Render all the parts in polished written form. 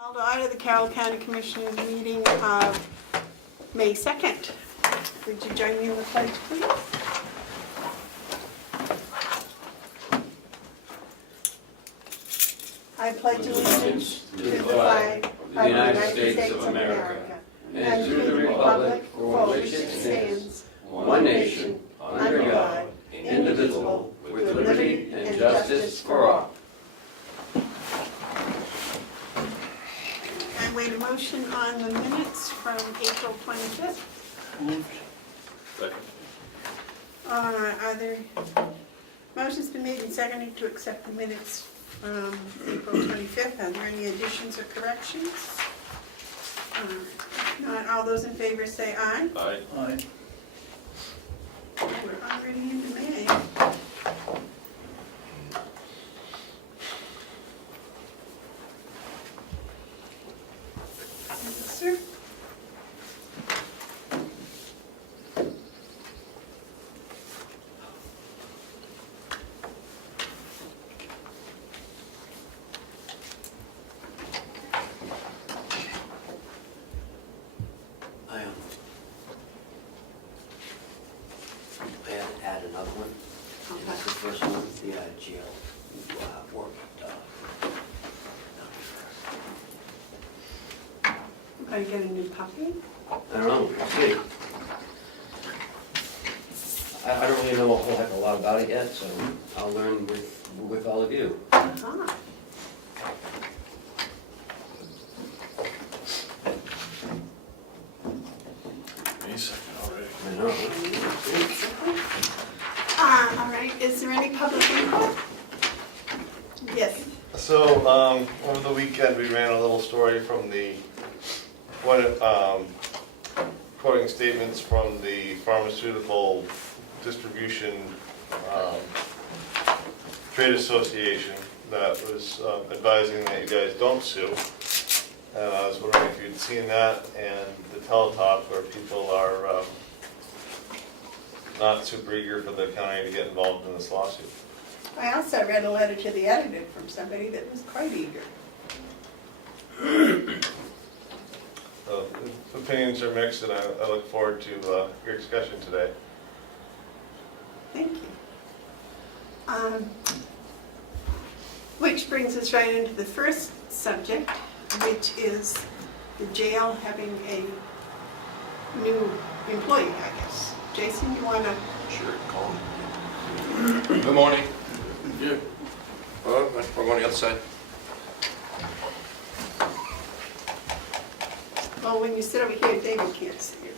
Called to order the Carroll County Commissioners meeting of May 2nd. Would you join me in the pledge, please? I pledge allegiance to the flag of the United States of America and to the republic for which it stands, one nation, under God, indivisible, with liberty and justice for all. I wait a motion on the minutes from April 25th. Moved. Second. Are there motions been made and seconded to accept the minutes from April 25th? Are there any additions or corrections? If not, all those in favor say aye. Aye. Aye. We're already into May. Yes, sir. I had to add another one. And that's the first one, the jail work. Are you getting a new puppy? I don't know, we'll see. I don't really know a whole heck of a lot about it yet, so I'll learn with all of you. Uh-huh. Me second already. I know. All right, is there any public input? Yes. So, over the weekend, we ran a little story from the, quoting statements from the pharmaceutical distribution trade association that was advising that you guys don't sue. And I was wondering if you'd seen that and the teletalk where people are not super eager for the county to get involved in this lawsuit. I also read a letter to the editor from somebody that was quite eager. Opinions are mixed, and I look forward to your discussion today. Thank you. Which brings us right into the first subject, which is the jail having a new employee, I guess. Jason, you want to? Sure, call him. Good morning. Yeah. We're going the other side. Well, when you sit over here, David can't see you,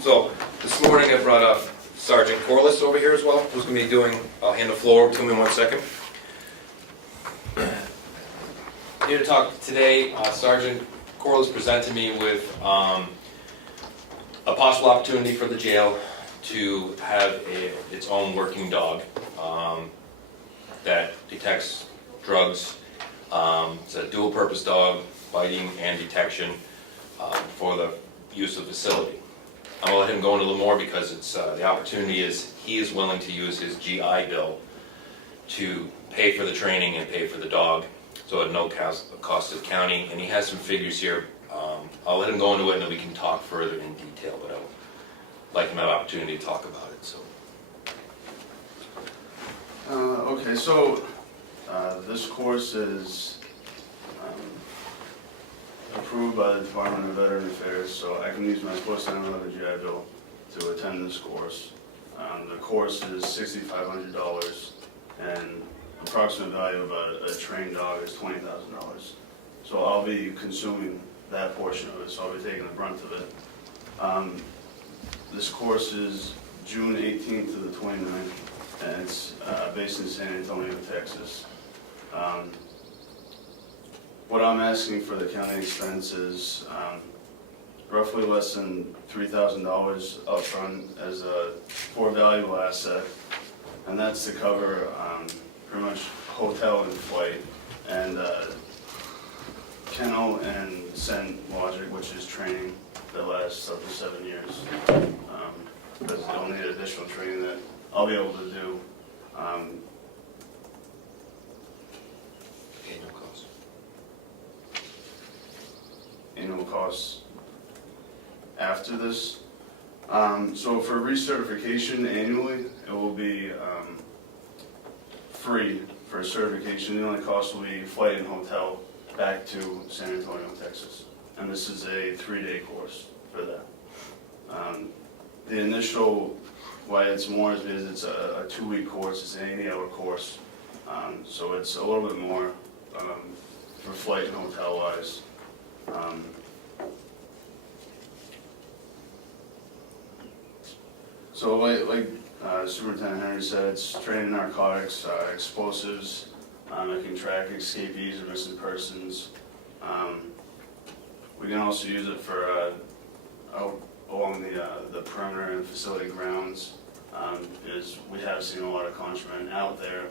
so. So, this morning I brought up Sergeant Corliss over here as well, who's going to be doing, I'll hand the floor to him in 1 second. Here to talk today, Sergeant Corliss presented me with a possible opportunity for the jail to have its own working dog that detects drugs. It's a dual-purpose dog, biting and detection for the use of the facility. I'm going to let him go into a little more because it's the opportunity is he is willing to use his GI Bill to pay for the training and pay for the dog, so at no cost to the county. And he has some figures here. I'll let him go into it and then we can talk further in detail, but I would like him to have an opportunity to talk about it. So. Okay, so this course is approved by the Department of Veteran Affairs, so I can use my Sports 911 GI Bill to attend this course. The course is $6,500 and approximate value of a trained dog is $20,000. So I'll be consuming that portion of it, so I'll be taking the brunt of it. This course is June 18th to the 29th, and it's based in San Antonio, Texas. What I'm asking for the county expense is roughly less than $3,000 upfront as a for valuable asset, and that's to cover pretty much hotel and flight, and kennel and scent logic, which is training that lasts up to 7 years. Because they'll need additional training that I'll be able to do. Okay, no cost. costs after this. So for recertification annually, it will be free for certification. The only cost will be flight and hotel back to San Antonio, Texas. And this is a 3-day course for that. The initial, why it's more is because it's a 2-week course, it's an 80-hour course. So it's a little bit more for flight and hotel wise. So like Superintendent Henry said, it's training narcotics, explosives, it can track escapees or missing persons. We can also use it for out along the perimeter and facility grounds, because we have seen a lot of contraband out there,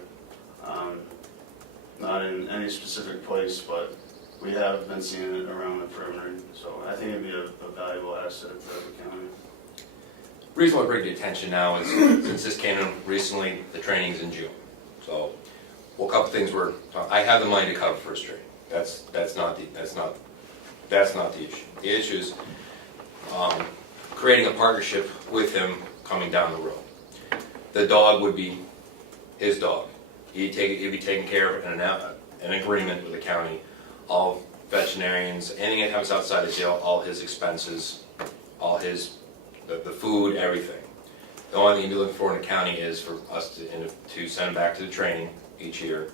not in any specific place, but we have been seeing it around the perimeter. So I think it'd be a valuable asset to the county. The reason why I bring to attention now is, since this came in recently, the training's in June. So, well, a couple things I have the money to cover first training. That's not the issue. The issue is creating a partnership with him coming down the road. The dog would be his dog. He'd be taken care of in an agreement with the county. All veterinarians, anything that comes outside of jail, all his expenses, all his the food, everything. The only thing you'd be looking for in the county is for us to send him back to the training each year,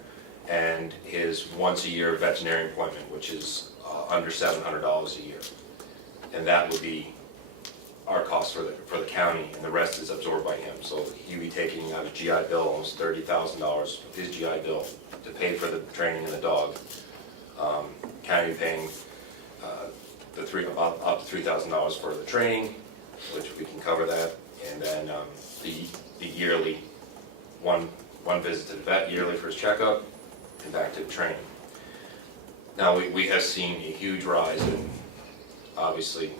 and his once-a-year veterinary appointment, which is under $700 a year, and that would be our cost for the county, and the rest is absorbed by him. So he'd be taking out a GI Bill, almost $30,000 of his GI Bill to pay for the training of the dog. County paying up to $3,000 for the training, which we can cover that, and then the yearly one visit to the vet yearly for his checkup, and back to the training. Now we have seen a huge rise in, obviously,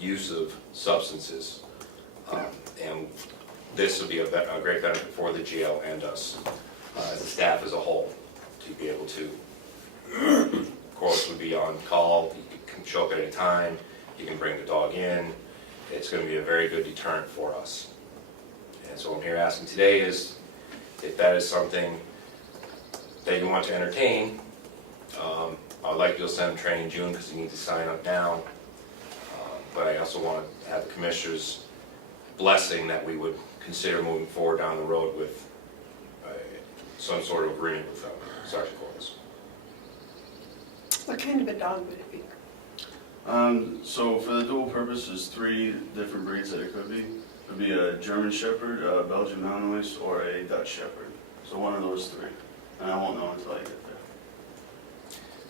use of substances, and this would be a great benefit for the jail and us as a staff as a whole to be able to. Of course, would be on call. You can show up at any time. You can bring the dog in. It's going to be a very good deterrent for us. And so what I'm here asking today is if that is something that you want to entertain. I'd like to send them training in June because you need to sign up now. But I also want to have the commissioners' blessing that we would consider moving forward down the road with some sort of agreement with Sergeant Corliss. What kind of a dog would it be? So for the dual purpose, there's 3 different breeds that it could be. It would be a German Shepherd, a Belgian Malinois, or a Dutch Shepherd. So one of those 3. And I won't know until I get there.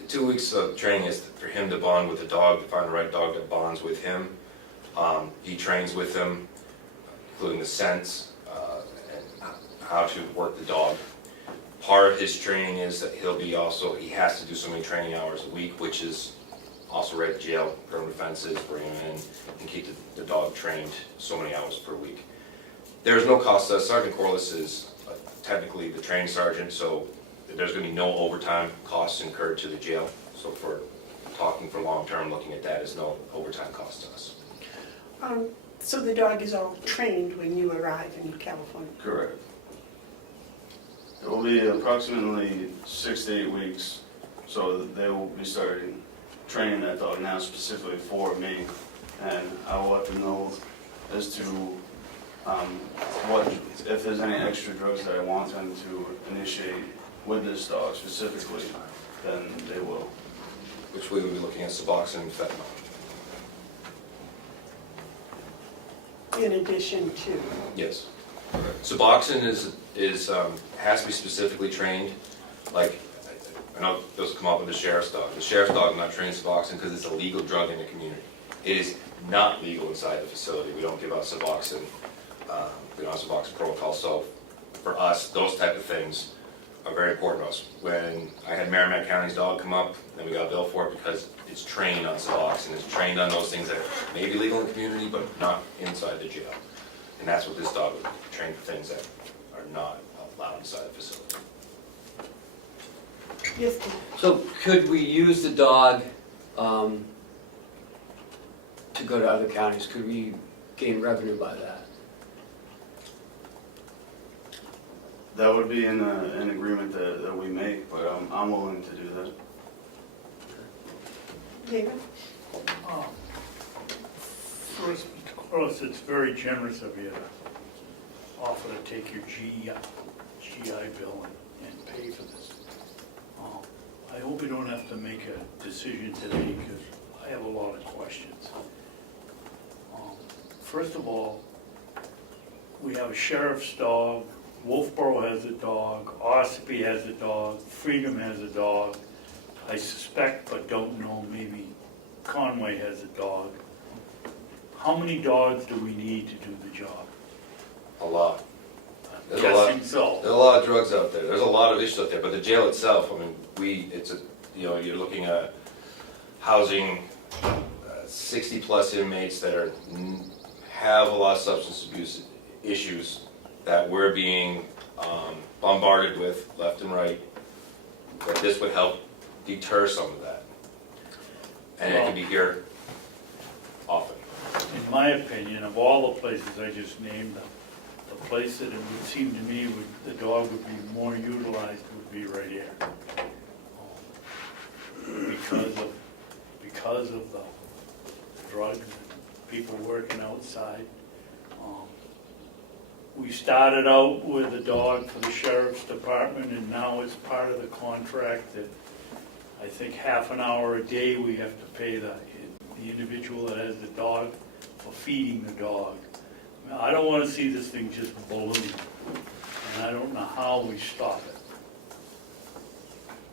The 2 weeks of training is for him to bond with the dog, to find the right dog that bonds with him. He trains with him, including the scents and how to work the dog. Part of his training is that he has to do so many training hours a week, which is also right at jail, permanent offenses, bring him in, and keep the dog trained so many hours per week. There's no cost to us. Sergeant Corliss is technically the training sergeant, so there's going to be no overtime costs incurred to the jail. So for talking for long term, looking at that is no overtime cost to us. So the dog is all trained when you arrive in California? Correct. It will be approximately 6 to 8 weeks, so they will be starting training that dog now specifically for me, and I will let them know as to if there's any extra drugs that I want them to initiate with this dog specifically, then they will. Which we would be looking at Suboxone and fentanyl. In addition to? Yes. Suboxone has to be specifically trained. Like, I know this will come up with the sheriff's dog. The sheriff's dog is not trained Suboxone because it's a legal drug in the community. It is not legal inside the facility. We don't give out Suboxone. We don't have Suboxone protocol. So for us, those type of things are very important to us. When I had Merrimack County's dog come up, then we got a bill for it because it's trained on Suboxone. It's trained on those things that may be legal in the community, but not inside the jail. And that's what this dog would train for, things that are not allowed inside the facility. Yes. So could we use the dog to go to other counties? Could we gain revenue by that? That would be an agreement that we make, but I'm willing to do that. David? First, of course, it's very generous of you to offer to take your GI bill and pay for this. I hope you don't have to make a decision today because I have a lot of questions. First of all, we have a sheriff's dog, Wolfboro has a dog, Ossipee has a dog, Freedom has a dog. I suspect but don't know, maybe Conway has a dog. How many dogs do we need to do the job? A lot. I'm There's a lot. guessing so. There's a lot of drugs out there. There's a lot of issues out there, but the jail itself, I mean, you're looking at housing 60-plus inmates that have a lot of substance abuse issues that we're being bombarded with left and right, that this would help deter some of that. And it could be here often. In my opinion, of all the places I just named, the place that it would seem to me the dog would be more utilized would be right here. Because of the drugs and people working outside. We started out with a dog for the sheriff's department, and now it's part of the contract that I think half an hour a day we have to pay the individual that has the dog for feeding the dog. I don't want to see this thing just balloon, and I don't know how we stop it.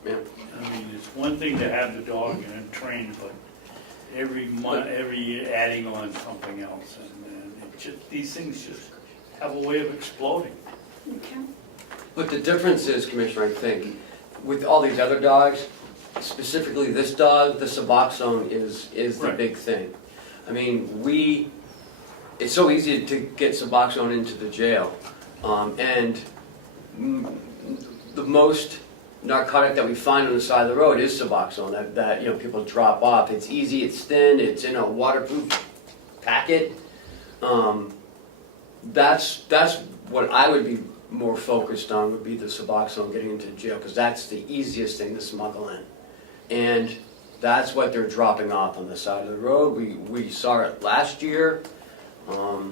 Yeah. I mean, it's one thing to have the dog and train, but every month, every year adding on something else, and these things just have a way of exploding. Okay. But the difference is, Commissioner, I think, with all these other dogs, specifically this dog, the Suboxone is the Right. big thing. I mean, it's so easy to get Suboxone into the jail, and the most narcotic that we find on the side of the road is Suboxone, that people drop off. It's easy, it's thin, it's in a waterproof packet. That's what I would be more focused on, would be the Suboxone getting into jail, because that's the easiest thing to smuggle in. And that's what they're dropping off on the side of the road. We saw it last year. And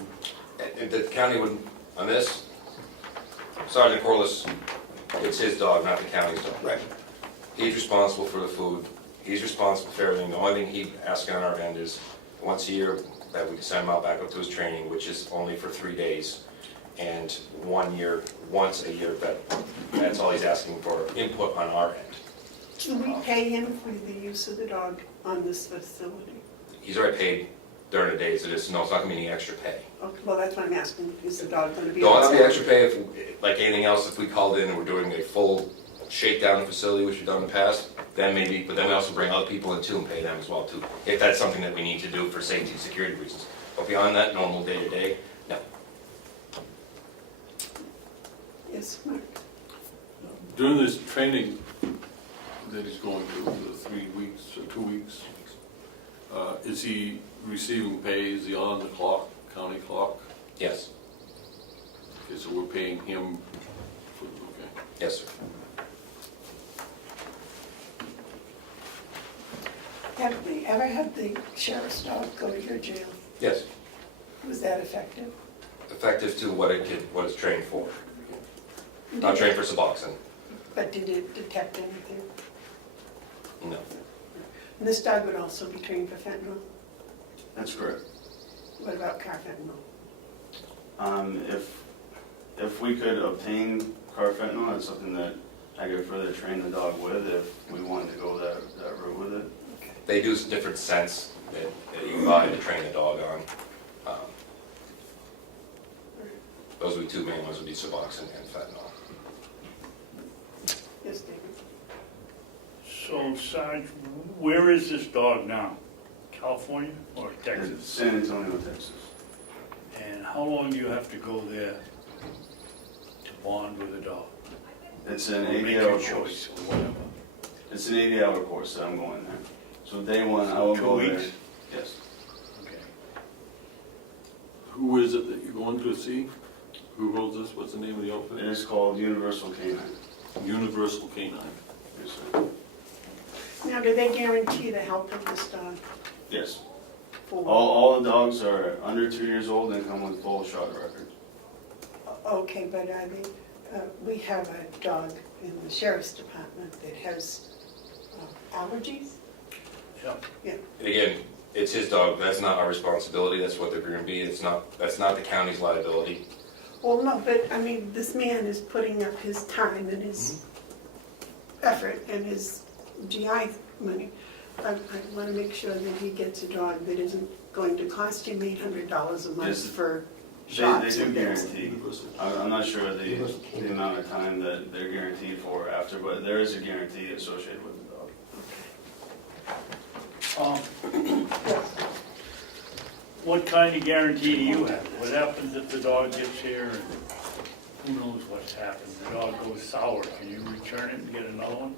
the county would, on this, Sergeant Corliss, it's his dog, not the county's dog. Right. He's responsible for the food. He's responsible for everything. The only thing he asks on our end is once a year that we can send him out back up to his training, which is only for 3 days. And once a year, that's all he's asking for, input on our end. Do we pay him for the use of the dog on this facility? He's already paid during the days. It's not gonna be any extra pay. Okay, well, that's what I'm asking. Is the dog going to be? Don't have on the extra pay like anything else. If we called in and we're doing a full shakedown facility, which we've done in the past, then maybe, but then we also bring other people in too and pay them as well too, if that's something that we need to do for safety and security reasons. But beyond that, normal day-to-day, no. Yes, Mark. During this training that he's going through, the 3 weeks or 2 weeks, is he receiving pay? Is he on the clock, county clock? Yes, Okay, so we're paying him for, okay. yes, sir. Have we ever had the sheriff's dog go to your jail? Yes, Was that effective? effective to what it's trained for. Not trained for Suboxone, But did it detect anything? no. And this dog would also be trained for fentanyl? That's correct. What about carfentanil? If we could obtain carfentanil, that's something that I could further train the dog with if we wanted to go that route with it. They do different scents that you can buy to train the dog on. Those would be two main ones, would be Suboxone and fentanyl. Yes, David? So, Sarge, where is this dog now? California or In Texas? San Antonio, Texas. And how long do you have to go there to bond with a dog? It's an Or make 80-hour your course. choice or whatever. It's an 80-hour course that I'm going there. So day one, I will 2 go there. weeks? Yes. Okay. Who is it that you're going to see? Who holds this? What's the name of the It outfit? is called Universal Canine. Universal Canine. Yes, sir. Now, do they guarantee the health of this dog? Yes. For All the dogs are under 2 years old and come with full shot records. Okay, but I mean, we have a dog in the sheriff's department that has allergies. Yep. And again, it's his dog, that's not our responsibility, that's what they're gonna be, that's not the county's liability. Well, no, but I mean, this man is putting up his time and his effort and his GI money. I want to make sure that he gets a dog that isn't going to cost him $800 a month Yes. for They shots do and things. guarantee. Universal. I'm not sure the amount of time that they're guaranteed for after, but there is a guarantee associated with the dog. What kind of guarantee do you have? What happens if the dog gets here and who knows what's happened? The dog goes sour, can you return it and get another one?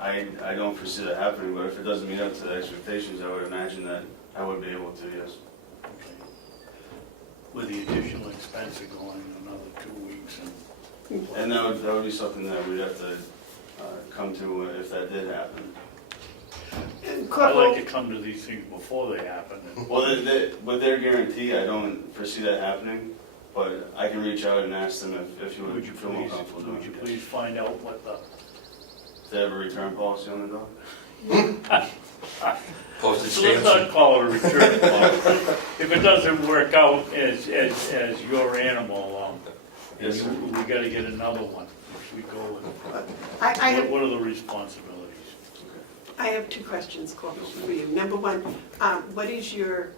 I don't foresee that happening, but if it doesn't meet up to the expectations, I would imagine that I would be able to, yes. Okay. With the additional expense of going another 2 weeks and. And that would be something that we'd have to come to if that did happen. And I like Corporal, to come to these things before they happen. and- Well, with their guarantee, I don't foresee that happening, but I can reach out and ask them if you would feel more comfortable doing Would you it. please find out what the, If they have a return policy on the dog? Postage so let's stamps. not call it a return policy. If it doesn't work out as your animal, Yes, sir. we gotta get another one. If we go with, I have what are the responsibilities? I have two questions, Corporal, for you. Number one, what is your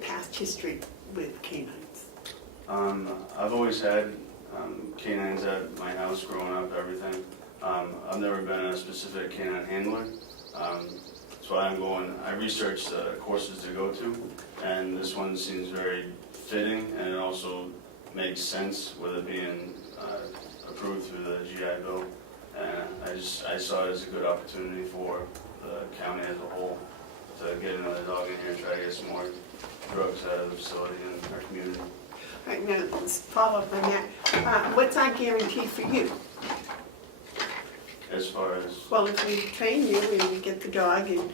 past history with canines? I've always had canines at my house growing up, everything. I've never been a specific canine handler. That's why I researched courses to go to, and this one seems very fitting, and it also makes sense with it being approved through the GI Bill. And I saw it as a good opportunity for the county as a whole to get another dog in here and try to get some more drugs out of the facility and our community. All right, now, let's follow up on that. What's our guarantee for you? As far as, Well, if we train you and we get the dog, and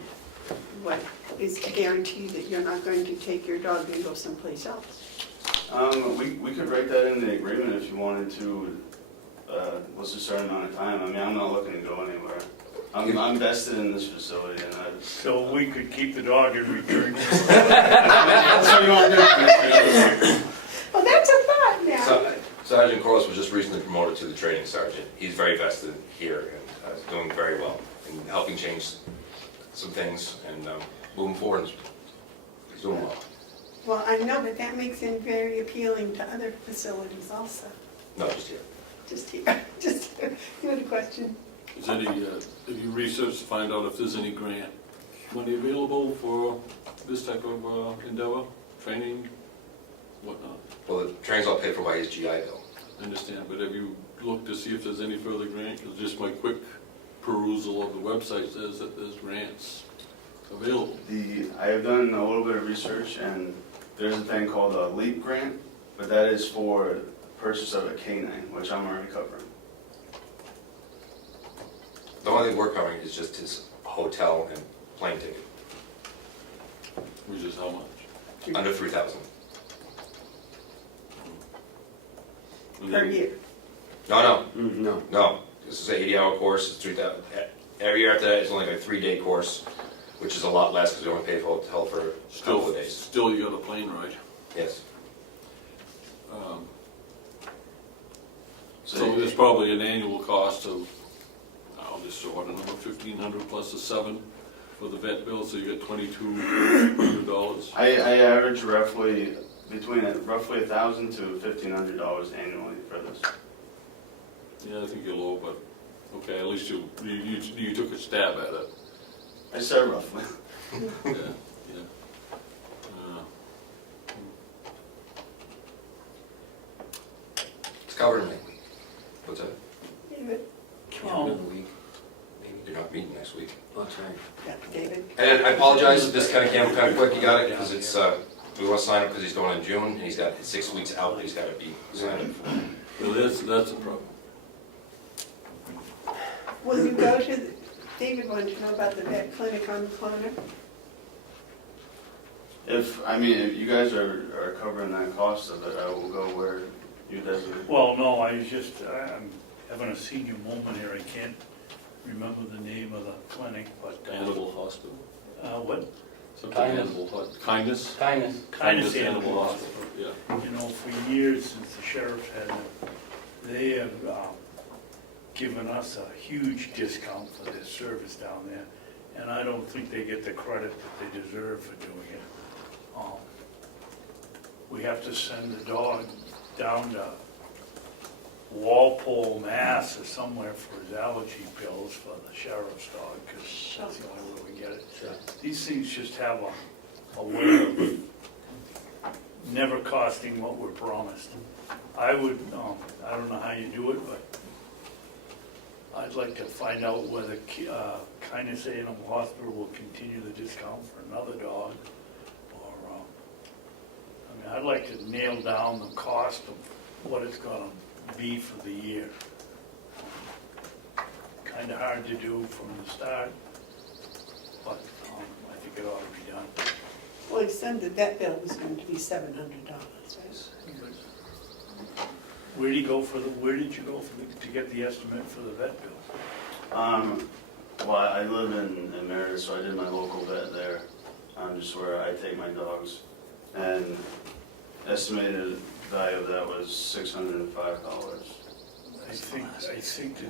what is the guarantee that you're not going to take your dog and go someplace else? we could write that in the agreement if you wanted to, what's a certain amount of time. I mean, I'm not looking to go anywhere. I'm vested in this facility and So we could keep the dog and return it. That's what you want to do. Well, that's a thought now. Sergeant Corliss was just recently promoted to the training sergeant. He's very vested here and is doing very well and helping change some things and moving forward. He's doing well. Well, I know, but that makes him very appealing to other facilities also. No, just here. Just here, just, you had a question? Is any, have you researched to find out if there's any grant money available for this type of endeavor, training, whatnot? Well, the training's all paid for by his GI Bill. I understand, but have you looked to see if there's any further grant? Because just my quick perusal of the website says that there's grants available. I have done a little bit of research, and there's a thing called a LEAP grant, but that is for purchase of a canine, which I'm already covering. The only thing we're covering is just his hotel and plane ticket, Which is how much? under 3,000. Per year? No, No. no. This is an 80-hour course, it's 3,000. Every year after that, it's only like a 3-day course, which is a lot less because we only pay for hotel for a couple of days. Still you got a plane ride. Yes. So there's probably an annual cost of, I'll just throw out a number, $1,500 plus a 7 for the vet bill, so you get $2,200. I average roughly between $1,000 to $1,500 annually for this. Yeah, I think you're low, but, okay, at least you took a stab at it. I said roughly. Yeah, yeah. It's covered in like, what's that? Yeah, but- A week, maybe. you're not meeting next week. That's right. Yeah, David? And I apologize if this kind of came kind of quick, you got it, because it's, we want to sign up because he's going in June, and he's got 6 weeks out, he's got to be signed up for. Well, that's a problem. Will you go to, David wanted to know about the vet clinic on the corner? If you guys are covering that cost of it, I will go where you designate. Well, no, I'm having a senior moment here, I can't remember the name of the clinic, but. Animal hospital. What? Something animal kindness. Kindness Animal Hospital. Yeah. You know, for years since the sheriff had it, they have given us a huge discount for their service down there, and I don't think they get the credit that they deserve for doing it. We have to send the dog down to Walpole, Mass, or somewhere for his allergy pills for the sheriff's dog, because that's the only way we get it. Sure. These things just have a way of never costing what we're promised. I don't know how you do it, but I'd like to find out whether Kindness Animal Hospital will continue the discount for another dog, or, I'd like to nail down the cost of what it's gonna be for the year. Kind of hard to do from the start, but I think it ought to be done. Well, he said that that bill was going to be $700, right? Where did you go to get the estimate for the vet bill? Well, I live in Meredith, so I did my local vet there, just where I take my dogs. And estimated value of that was $605. I think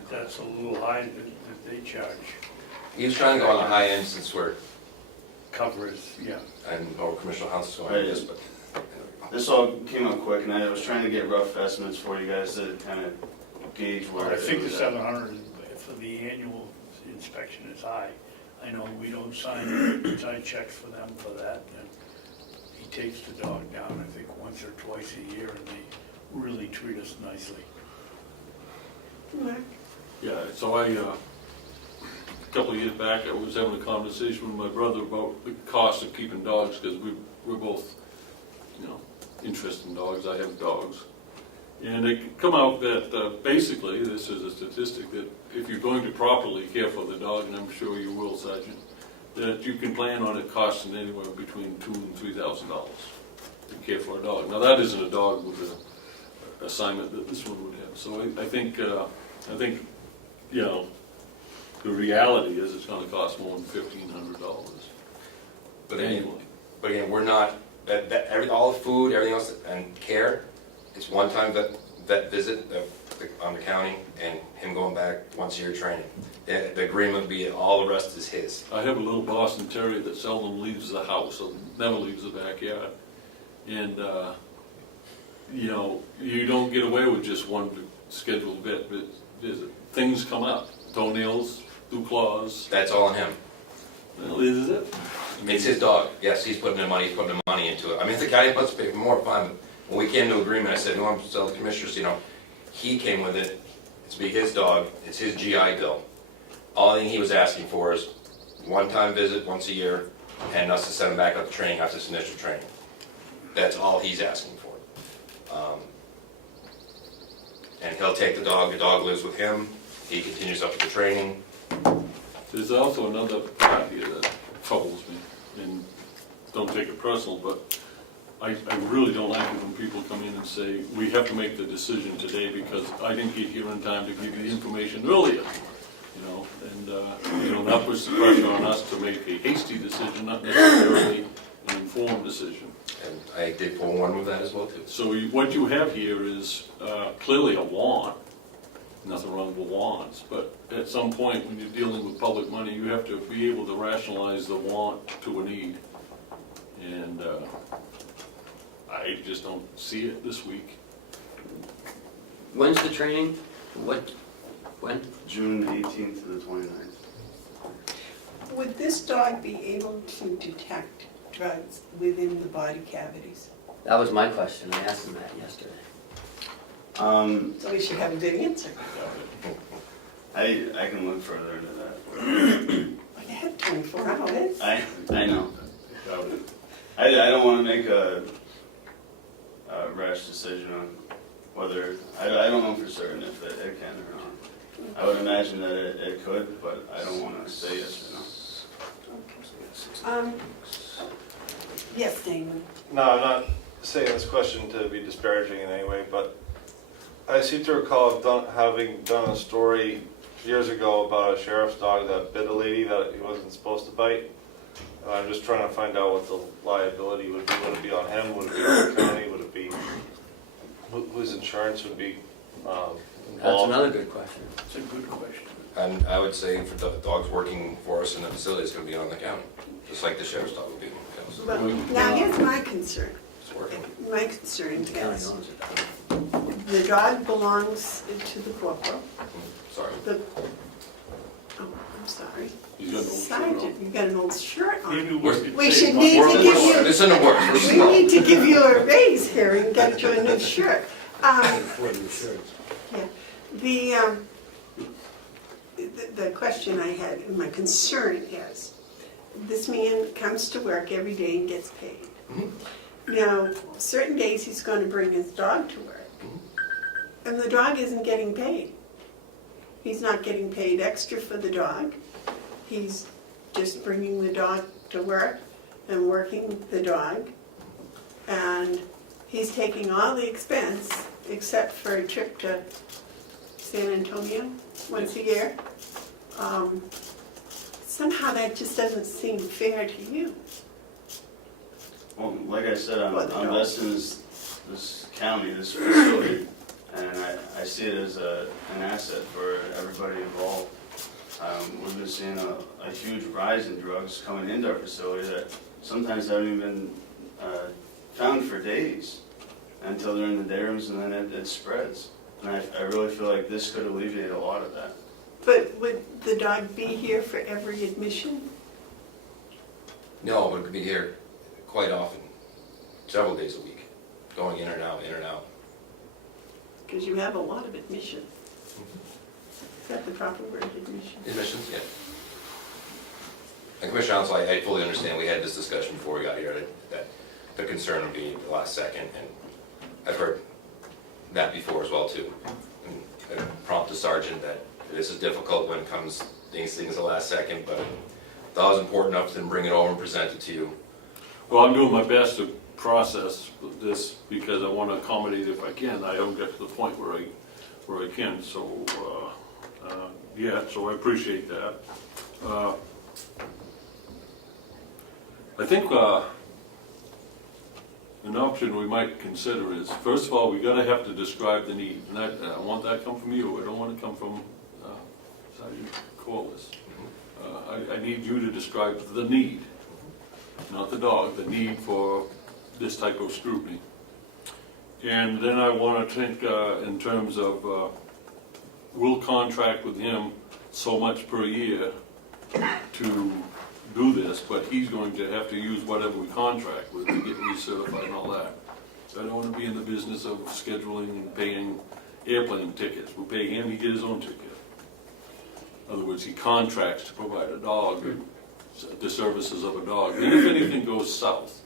that's a little high that they charge. He was trying to go on the high end since we're, Covers, yeah. and Commissioner Hounsell going Right. this, but. This all came up quick, and I was trying to get rough estimates for you guys to kind of gauge where I think the it was at. 700 for the annual inspection is high. I know we don't sign checks for them for that. And he takes the dog down, I think, once or twice a year, and they really treat us nicely. Mark? Yeah, so a couple of years back, I was having a conversation with my brother about the cost of keeping dogs, because we're both, interested in dogs. I have dogs. And it come out that basically, this is a statistic, that if you're going to properly care for the dog, and I'm sure you will, Sergeant, that you can plan on it costing anywhere between $2,000 and $3,000 to care for a dog. Now, that isn't a dog with an assignment that this one would have. So I think the reality is it's going to cost more than $1,500. But anyway, again, we're not, all the food, everything else, and care, it's one-time vet visit on the county, and him going back once a year training. The agreement would be all the rest is his. I have a little Boston Terrier that seldom leaves the house, so never leaves the backyard. And, you don't get away with just one scheduled vet visit. Things come up, toenails, through claws. That's all on him. Well, is it? It's his dog. Yes, he's putting the money into it. I mean, the guy puts more fun. When we came to agreement, I said, no, I'm tell the commissioners, he came with it. It's be his dog. It's his GI Bill. All thing he was asking for is one-time visit once a year, and us to send him back up to training after this initial training. That's all he's asking for. And he'll take the dog. The dog lives with him. He continues up with the training. There's also another part here that troubles me, and don't take it personal, but I really don't like it when people come in and say, we have to make the decision today because I didn't get here in time to give you the information earlier. And that puts the pressure on us to make a hasty decision, not necessarily an informed decision. And I did forewarn with that as well, too. So what you have here is clearly a want. Nothing wrong with wants, but at some point when you're dealing with public money, you have to be able to rationalize the want to a need. And I just don't see it this week. When's the training? When? June 18th to the 29th. Would this dog be able to detect drugs within the body cavities? That was my question. I asked him that yesterday. So we should have a good answer. I can look further into that. I have 24 hours. I know. I don't want to make a rash decision on whether, I don't know for certain if it can or not. I would imagine that it could, but I don't want to say yes or no. Yes, Damon. No, I'm not saying this question to be disparaging in any way, but I seem to recall having done a story years ago about a sheriff's dog that bit a lady that he wasn't supposed to bite. And I'm just trying to find out what the liability would be. Would it be on him? Would it be on the county? Would it be, whose insurance would be involved? That's another good question. It's a good question. And I would say for the dogs working for us in the facility, it's gonna be on the county, just like the sheriff's dog would be. Well, now here's my concern. It's working. My concern The county is owns it. the dog belongs to the corporal. Sorry. The, oh, I'm sorry. He's got no shirt Sergeant, on. you've got an old shirt on. Maybe We say should my- need to give you, It's in the works, we're we slow. need to give you a raise here and get you a new shirt. For the insurance. Yeah, the question I had, and my concern is, this man comes to work every day and gets paid. Now, certain days he's going to bring his dog to work, and the dog isn't getting paid. He's not getting paid extra for the dog. He's just bringing the dog to work and working the dog, and he's taking all the expense except for a trip to San Antonio once a year. Somehow that just doesn't seem fair to you. Well, like I said, Well, I'm invested in this county, this facility, and I see it as an asset for everybody involved. We've been seeing a huge rise in drugs coming into our facility that sometimes haven't even been found for days until they're in the day rooms, and then it spreads. And I really feel like this could alleviate a lot of that. But would the dog be here for every admission? No, but it could be here quite often, several days a week, going in and out, in and out. Because you have a lot of admission. Is that the proper word, admission? Admissions, yeah. And Commissioner Hounsell, I fully understand, we had this discussion before we got here, that the concern would be the last second, and I've heard that before as well too. And I prompt the sergeant that this is difficult when it comes these things the last second, but that was important enough to bring it over and present it to you. Well, I'm doing my best to process this because I want to accommodate if I can. I don't get to the point where I can, so, yeah, so I appreciate that. I think an option we might consider is, first of all, we gotta have to describe the need. And I want that to come from you, I don't want it to come from Sergeant Corliss. I need you to describe the need, not the dog, the need for this type of scrutiny. And then I want to think in terms of, we'll contract with him so much per year to do this, but he's going to have to use whatever we contract with to get recertified and all that. So I don't want to be in the business of scheduling and paying airplane tickets. We'll pay him, he gets his own ticket. In other words, he contracts to provide a dog, the services of a dog. And if anything goes south,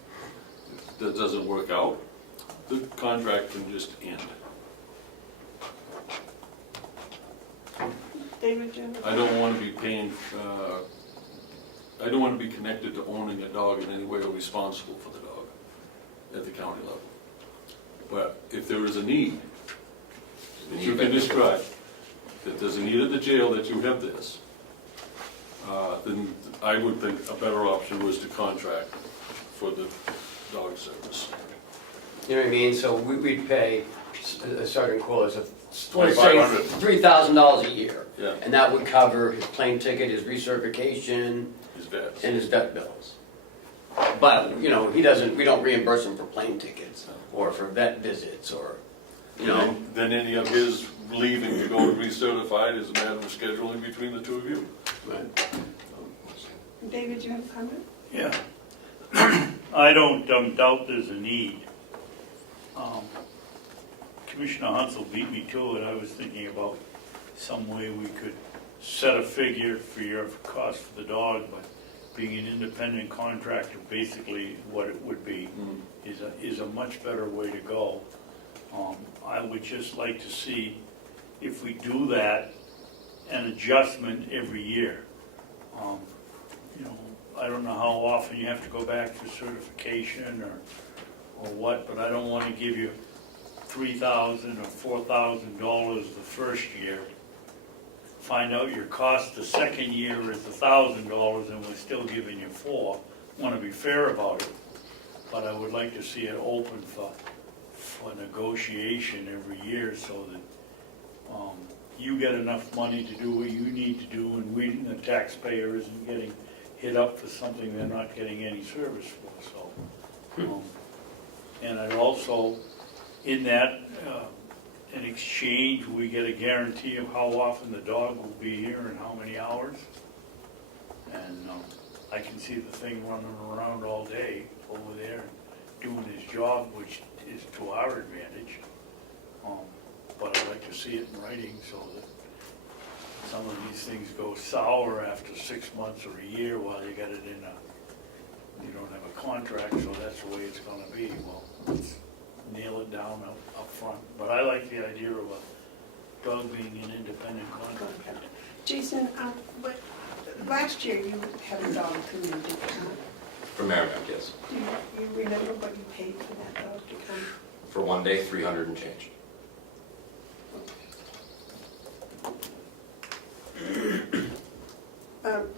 if that doesn't work out, the contract can just end. David Jones? I don't want to be paying, I don't want to be connected to owning a dog in any way or responsible for the dog at the county level. But if there is a need that you can describe, that there's a need at the jail that you have this, then I would think a better option was to contract for the dog service. You know what I mean? So we'd pay Sergeant Corliss $2,500. $3,000 a year. Yeah. And that would cover his plane ticket, his recertification, His vets. and his vet bills. But, you know, we don't reimburse him for plane tickets or for vet visits or, you know. Then any of his leaving to go to recertified is a matter of scheduling between the two of you. Right. David, you have a comment? Yeah. I don't doubt there's a need. Commissioner Hounsell beat me to it. I was thinking about some way we could set a figure for your cost for the dog, but being an independent contractor, basically what it would be, is a much better way to go. I would just like to see if we do that, an adjustment every year. You know, I don't know how often you have to go back for certification or what, but I don't want to give you $3,000 or $4,000 the first year. Find out your cost the second year is $1,000 and we're still giving you $4,000. Want to be fair about it, but I would like to see it open for negotiation every year so that you get enough money to do what you need to do, and we, the taxpayer, isn't getting hit up for something they're not getting any service for. So, and I'd also, in that, in exchange, we get a guarantee of how often the dog will be here and how many hours. And I can see the thing running around all day over there doing his job, which is to our advantage. But I'd like to see it in writing so that some of these things go sour after 6 months or a year while you got it in you don't have a contract, so that's the way it's gonna be. Well, let's nail it down up front. But I like the idea of a dog being an independent contractor. Jason, last year you had a dog come in, did you not? For Merrimack, yes. Do you remember what you paid for that dog to come? For one day, 300 and change.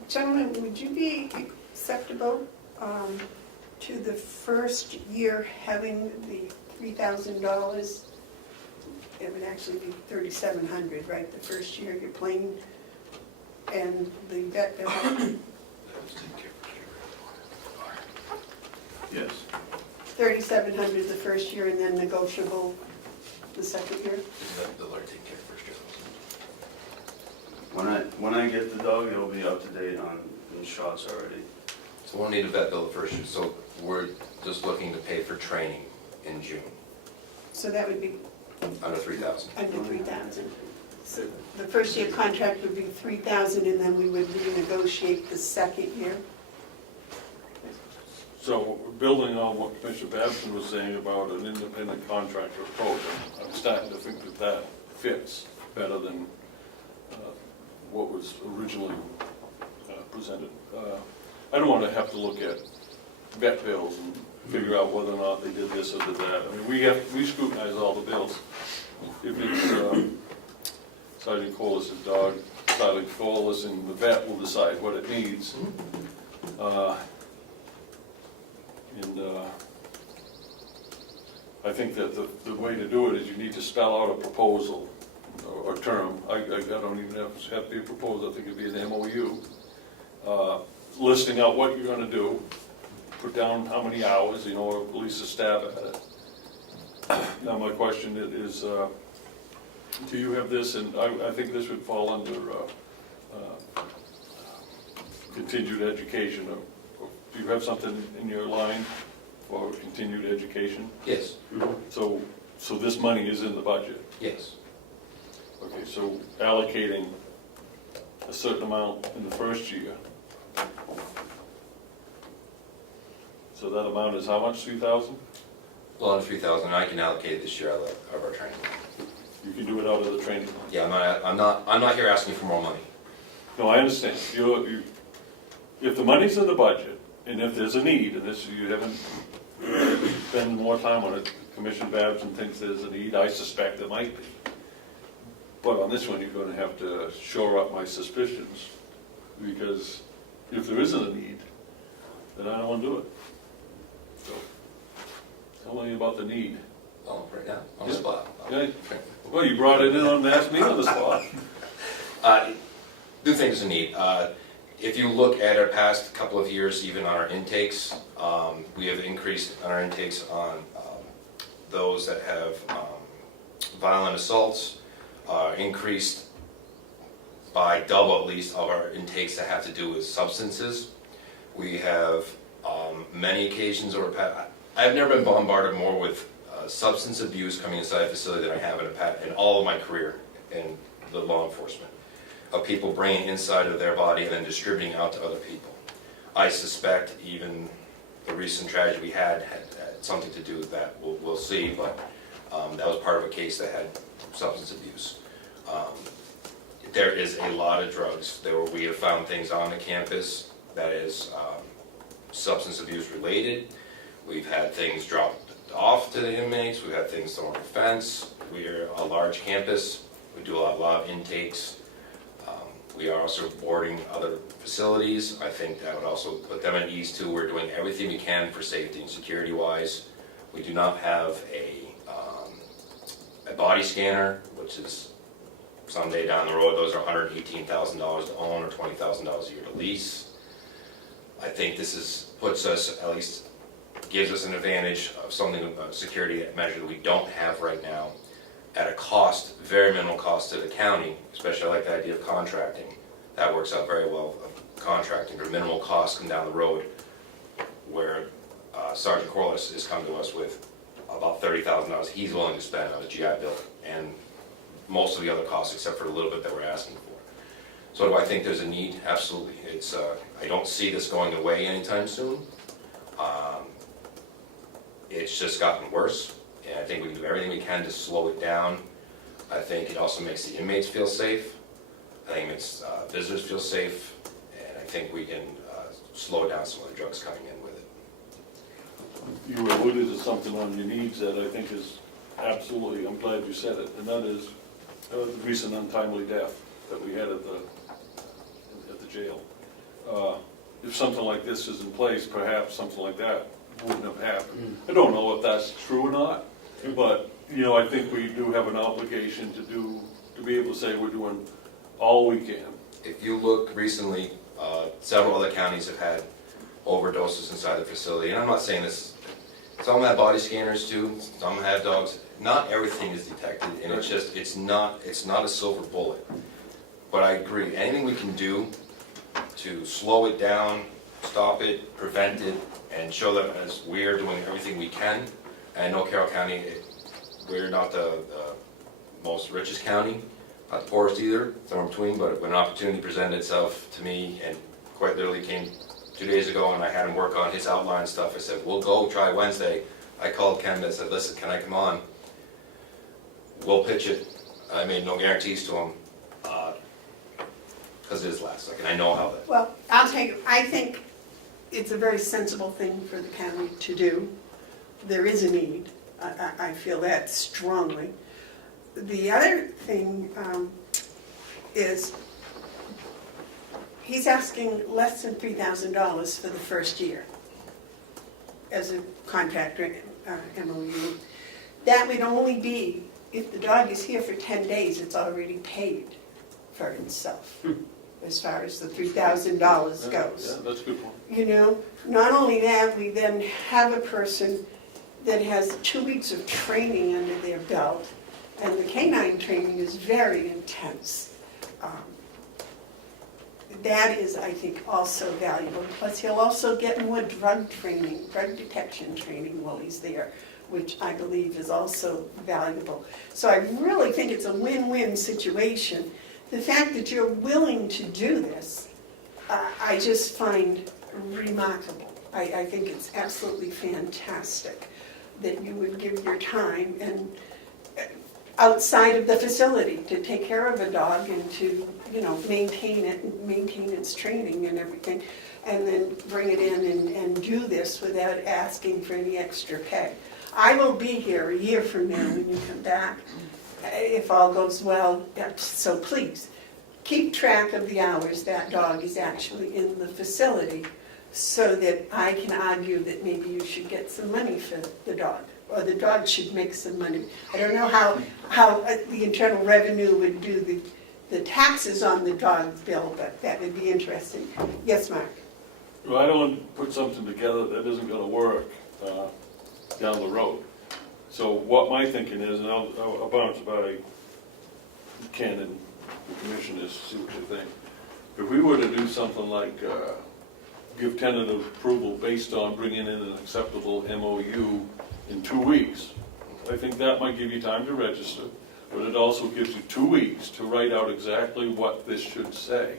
Gentlemen, would you be acceptable to the first year having the $3,000? It would actually be $3,700, right? The first year you're playing, and the vet bill. Yes. $3,700 the first year, and then negotiable the second year. The Lord take care first year. When I get the dog, it'll be up to date on shots already. So we'll need a vet bill the first year. So we're just looking to pay for training in June, So that would be under 3,000. under $3,000. So the first year contract would be $3,000, and then we would renegotiate the second year. So building on what Commissioner Babson was saying about an independent contractor approach, I'm starting to think that that fits better than what was originally presented. I don't want to have to look at vet bills and figure out whether or not they did this or did that. I mean, we scrutinize all the bills. If it's Sergeant Corliss's dog, Sergeant Corliss, and the vet will decide what it needs. I think that the way to do it is you need to spell out a proposal or term. I don't even have to be a proposal. I think it'd be an MOU, listing out what you're going to do, put down how many hours, or at least a stab at it. Now my question is, do you have this? And I think this would fall under continued education. Do you have something in your line for continued education? Yes. So this money is in the budget? Yes. Okay, so allocating a certain amount in the first year. So that amount is how much, 3,000? Well, under 3,000, I can allocate it this year out of our training. You can do it out of the training. Yeah, I'm not here asking for more money. No, I understand. If the money's in the budget, and if there's a need, and this, you haven't spent more time on it, Commissioner Babson thinks there's a need, I suspect there might be. But on this one, you're going to have to shore up my suspicions, because if there isn't a need, then I don't want to do it. So, tell me about the need. Oh, right now, on the spot. Yeah. Well, you brought it in and asked me on the spot. Do think there's a need. If you look at our past couple of years, even on our intakes, we have increased on our intakes on those that have violent assaults, increased by double at least of our intakes that have to do with substances. We have many occasions over I've never been bombarded more with substance abuse coming inside a facility than I have in all of my career in the law enforcement, of people bringing inside of their body and then distributing out to other people. I suspect even the recent tragedy we had something to do with that. We'll see, but that was part of a case that had substance abuse. There is a lot of drugs. We have found things on the campus that is substance abuse related. We've had things dropped off to the inmates. We've had things thrown over the fence. We're a large campus. We do a lot of intakes. We are also boarding other facilities. I think that would also put them at ease too. We're doing everything we can for safety and security wise. We do not have a body scanner, which is someday down the road. Those are $118,000 to own or $20,000 a year to lease. I think this puts us, at least gives us an advantage of something about security measure that we don't have right now at a cost, very minimal cost to the county, especially I like the idea of contracting. That works out very well, contracting for minimal costs come down the road, where Sergeant Corliss has come to us with about $30,000 he's willing to spend on a GI Bill and most of the other costs except for a little bit that we're asking for. So do I think there's a need? Absolutely. It's I don't see this going away anytime soon. It's just gotten worse, and I think we can do everything we can to slow it down. I think it also makes the inmates feel safe. I think it makes visitors feel safe, and I think we can slow down some of the drugs coming in with it. You alluded to something on your needs that I think is absolutely, I'm glad you said it, and that is the recent untimely death that we had at the jail. If something like this is in place, perhaps something like that wouldn't have happened. I don't know if that's true or not, but you know, I think we do have an obligation to be able to say we're doing all we can. If you look recently, several other counties have had overdoses inside the facility, and I'm not saying this, some have body scanners too, some have dogs. Not everything is detected, and it's not a silver bullet. But I agree, anything we can do to slow it down, stop it, prevent it, and show that as we are doing everything we can. And I know Carroll County, we're not the most richest county, not the poorest either, somewhere in between, but when an opportunity presented itself to me, and quite literally came 2 days ago, and I had him work on his outline stuff, I said, we'll go try Wednesday. I called Ken and said, listen, can I come on? We'll pitch it. I made no guarantees to him, because it is last second. I know how that. Well, I think it's a very sensible thing for the county to do. There is a need. I feel that strongly. The other thing is he's asking less than $3,000 for the first year as a contractor MOU. That would only be if the dog is here for 10 days, it's already paid for itself, as far as the $3,000 goes. Yeah, that's a good point. You know, not only that, we then have a person that has 2 weeks of training under their belt, and the canine training is very intense. That is, I think, also valuable. Plus, he'll also get more drug training, drug detection training while he's there, which I believe is also valuable. So I really think it's a win-win situation. The fact that you're willing to do this, I just find remarkable. I think it's absolutely fantastic that you would give your time and outside of the facility to take care of a dog and to, you know, maintain it, and maintain its training and everything, and then bring it in and do this without asking for any extra pay. I will be here a year from now when you come back, if all goes well, so please, keep track of the hours that dog is actually in the facility so that I can argue that maybe you should get some money for the dog, or the dog should make some money. I don't know how the Internal Revenue would do the taxes on the dog bill, but that would be interesting. Yes, Mark? Well, I don't want to put something together that isn't going to work down the road. So what my thinking is, and I'll bounce by Ken and the commissioners, see what you think. If we were to do something like give tentative approval based on bringing in an acceptable MOU in 2 weeks, I think that might give you time to register. but it also gives you 2 weeks to write out exactly what this should say.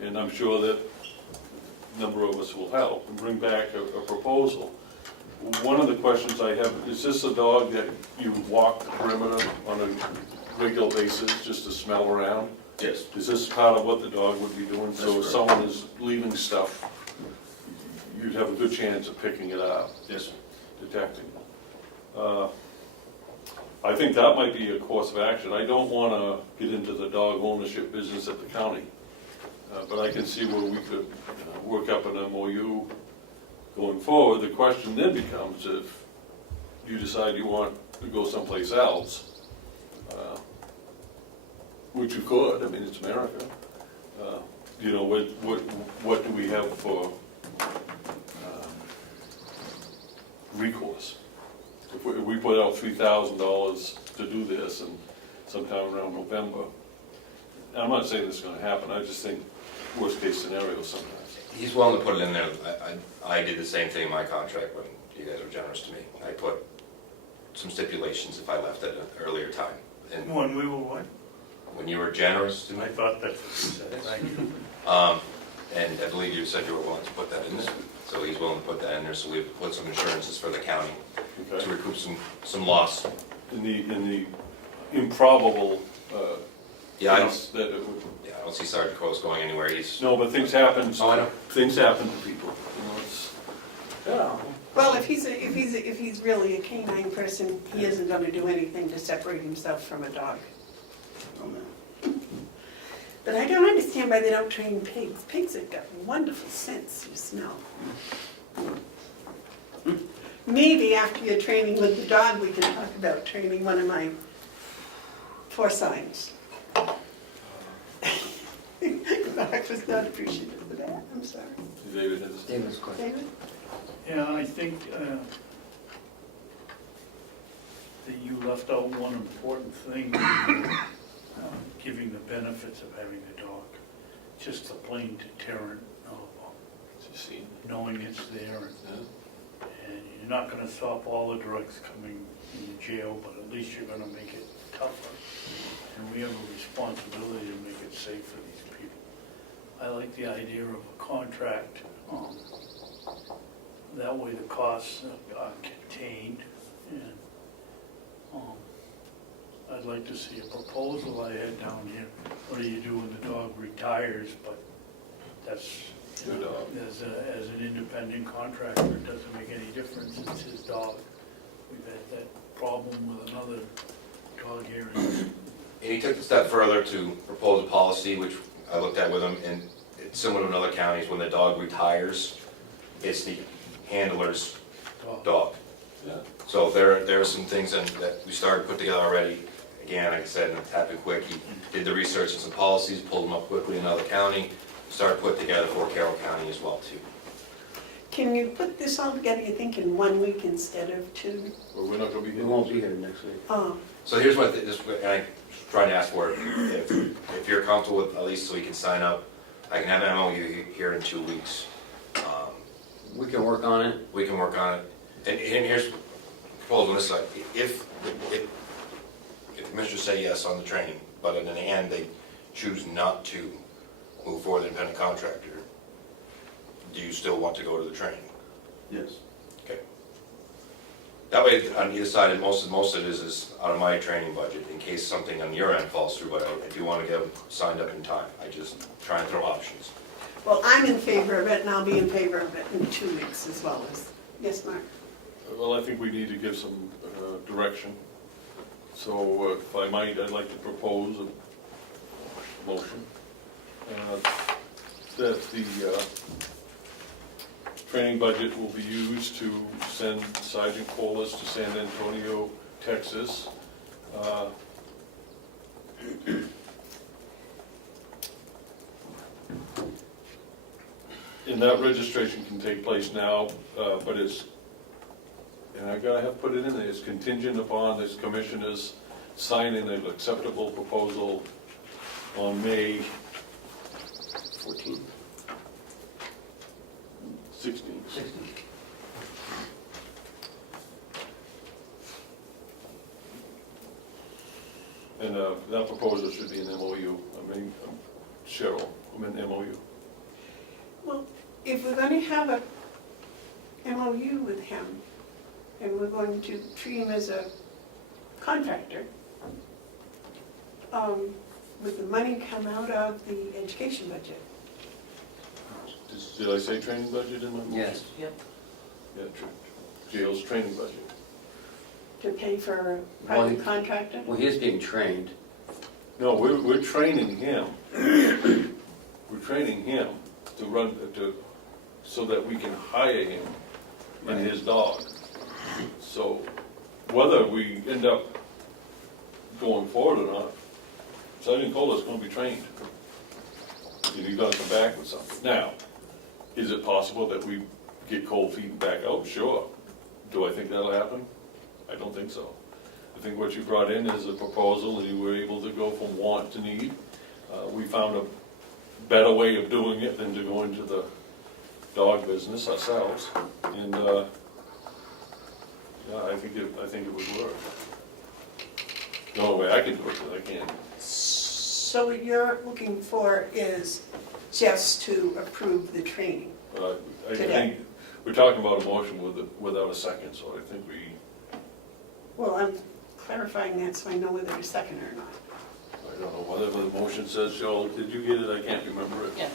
And I'm sure that a number of us will help and bring back a proposal. One of the questions I have, is this a dog that you walk the perimeter on a regular basis just to smell around? Yes. Is this part of what the dog would be doing? So if That's someone is leaving stuff, you'd have a good chance of picking it up, Yes, sir. detecting. I think that might be a course of action. I don't want to get into the dog ownership business at the county, but I can see where we could work up an MOU going forward. The question then becomes, if you decide you want to go someplace else, which you could, I mean, it's America, you know, what do we have for recourse? If we put out $3,000 to do this, and sometime around November, I'm not saying this is going to happen, I just think worst case scenario sometimes. He's willing to put it in there. I did the same thing in my contract when you guys were generous to me. I put some stipulations if I left at an earlier time. And When we were what? when you were generous to me, I thought that's what you said, thank you. and I believe you said you were willing to put that in there. So he's willing to put that in there, so we put some insurances for the county to Okay. recoup some loss. In the improbable Yeah, I case that it would. Yeah, I don't see Sergeant Cole's going anywhere. He's, No, but things happen. Oh, I know. Things happen to people. You know, it's, yeah. Well, if he's really a canine person, he isn't gonna do anything to separate himself from a dog. Oh, man. But I don't understand why they don't train pigs. Pigs have got wonderful sense of smell. Maybe after your training with the dog, we can talk about training one of my porcines. Mark was not appreciative of that, I'm sorry. David has. David's question. David? Yeah, I think that you left out one important thing, giving the benefits of having a dog. Just the plain deterrent of knowing it's there, and you're not gonna stop all the drugs coming in the jail, but at least you're gonna make it tougher. And we have a responsibility to make it safe for these people. I like the idea of a contract. That way the costs are contained, and I'd like to see a proposal I had down here. What do you do when the dog retires? But that's, Good dog. as an independent contractor, it doesn't make any difference, it's his dog. We've had that problem with another dog here. and he took it a step further to propose a policy, which I looked at with him, and it's similar in other counties. When the dog retires, it's the handler's dog. Yeah. So there are some things that we started to put together already. Again, like I said, it happened quick. He did the research and some policies, pulled them up quickly in another county, started putting together for Carroll County as well too. Can you put this all together, you think, in 1 week instead of 2? But we're not going to be We here. won't be here next week. Oh, So here's what, and I'm trying to ask for, if you're comfortable with, at least so you can sign up, I can have an MOU here in 2 weeks. We can work on it. We can work on it. And here's the proposal on this side. If the commissioners say yes on the training, but in the end, they choose not to move forward with an independent contractor, do you still want to go to the training? Yes. Okay. That way, on either side, most of it is out of my training budget, in case something on your end falls through, but I do want to get them signed up in time. I just try and throw options. well, I'm in favor of it, and I'll be in favor of it in 2 weeks as well as, yes, Mark? Well, I think we need to give some direction. So if I might, I'd like to propose a motion that the training budget will be used to send Sergeant Corliss to San Antonio, Texas. And that registration can take place now, but it's, and I gotta have put it in there, it's contingent upon this commissioners signing an acceptable proposal on May 14. 16th. 16. be an MOU, I mean, Cheryl, I'm in MOU. Well, if we're going to have a MOU with him, and we're going to treat him as a contractor, would the money come out of the education budget? Did I say training budget in my motion? Yes. Yep. Yeah, jail's training budget. To pay for a Well, private he- contractor? Well, he is being trained. No, we're training him. We're training him to run, so that we can hire him and his dog. So whether we end up going forward or not, Sergeant Kohler's gonna be trained. And he's gonna come back with something. Now, is it possible that we get cold feet and back out? Sure. Do I think that'll happen? I don't think so. I think what you brought in is a proposal, and you were able to go from want to need. We found a better way of doing it than to go into the dog business ourselves, and, yeah, I think it would work. The only way I can do it, because I can't. So what you're looking for is just to approve the training? I Today. think, we're talking about a motion without a second, so I think we, Well, I'm clarifying that so I know whether to second or not. I don't know, whatever the motion says, Cheryl, did you get it? I can't remember it. Yeah.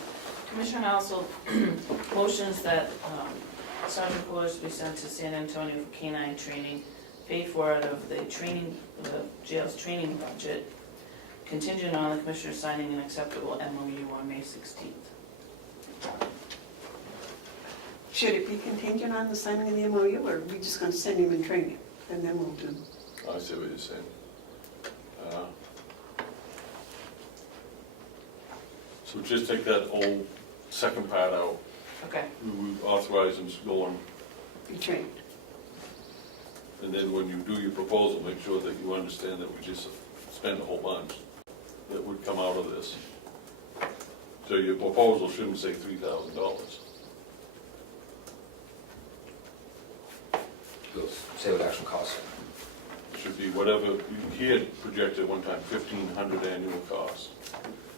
Commissioner Hounsell motions that Sergeant Kohler be sent to San Antonio for canine training, paid for out of the jail's training budget, contingent on the Commissioner signing an acceptable MOU on May 16th. Should it be contingent on the signing of the MOU, or are we just going to send him in training? And then we'll do, I see what you're saying. So just take that whole second part out. Okay. We authorize them to go on, be trained. and then when you do your proposal, make sure that you understand that we just spend a whole bunch that would come out of this. So your proposal shouldn't say $3,000. Say what actual costs It should be whatever, he had projected one time 1,500 annual costs.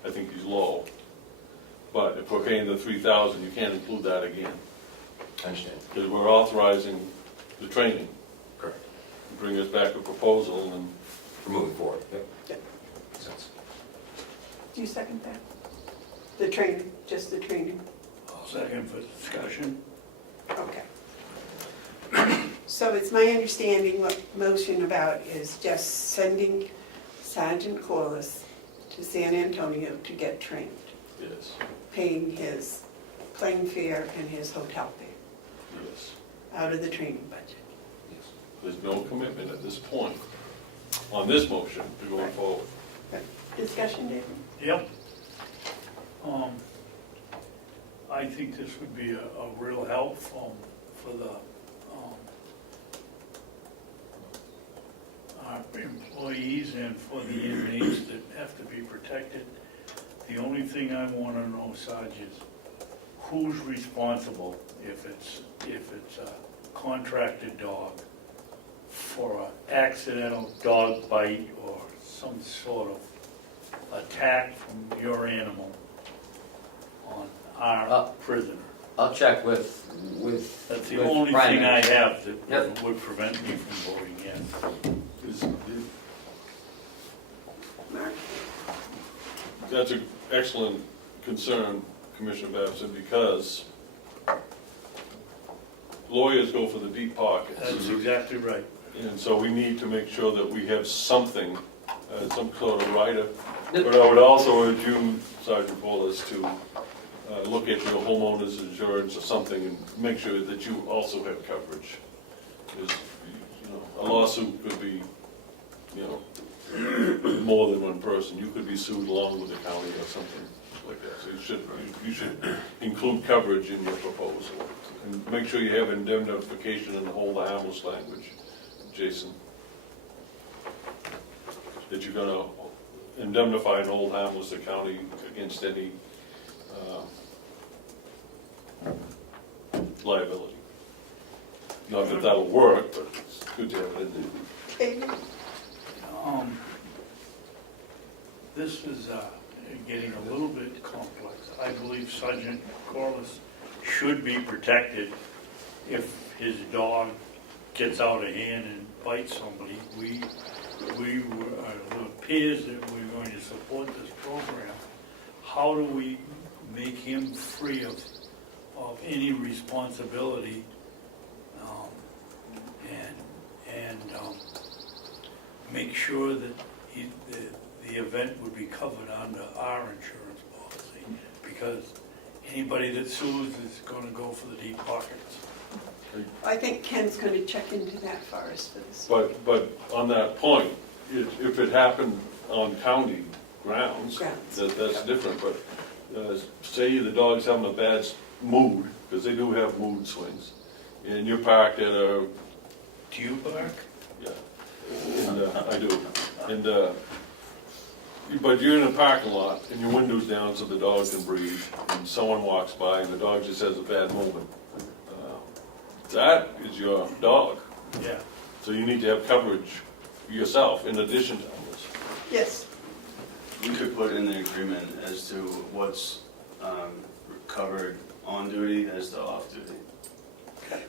I think he's low. But if we're paying the 3,000, you can't include that again, I understand. because we're authorizing the training. Correct. Bring us back a proposal, and We're moving forward. Yep. Yeah. Makes sense. Do you second that? The training, just the training? I'll second for discussion. Okay. So it's my understanding what motion about is just sending Sergeant Corliss to San Antonio to get trained, yes, paying his plane fare and his hotel fare yes. out of the training budget. Yes. There's no commitment at this point on this motion to going Right. forward. Discussion, David? Yep. I think this would be a real help for the, our employees and for the inmates that have to be protected. The only thing I want to know, Sarge, is who's responsible if it's a contracted dog for an accidental dog bite or some sort of attack from your animal on our prisoner. I'll check with That's the with only Brian. thing I have that Yep. would prevent me from voting yes. Mark? That's an excellent concern, Commissioner Babson, because lawyers go for the deep pockets. That's exactly right. And so we need to make sure that we have something, some sort of rider. But I would also urge you, Sergeant Paulus, to look at your homeowner's insurance or something and make sure that you also have coverage. Because, you know, a lawsuit could be, you know, more than one person. You could be sued along with the county or something like that. So you should include coverage in your proposal. And make sure you have indemnification in the whole harmless language, Jason. That you're gonna indemnify and hold harmless the county against any liability. Not that that'll work, but it's good to have it in there. David? this is getting a little bit complex. I believe Sergeant Corliss should be protected if his dog gets out of hand and bites somebody. It appears that we're going to support this program. How do we make him free of any responsibility and make sure that the event would be covered under our insurance policy? Because anybody that sues is going to go for the deep pockets. I think Ken's going to check into that for us for this. But on that point, if it happened on county grounds, that's different, but say the dog's having a bad mood, because they do have mood swings, and you're parked at a... Do you bark? Yeah, and I do, and but you're in a parking lot, and your window's down so the dog can breathe, and someone walks by, and the dog just has a bad moment. That is your dog. Yeah. So you need to have coverage yourself in addition to others. Yes. We could put in the agreement as to what's covered on duty as to off duty.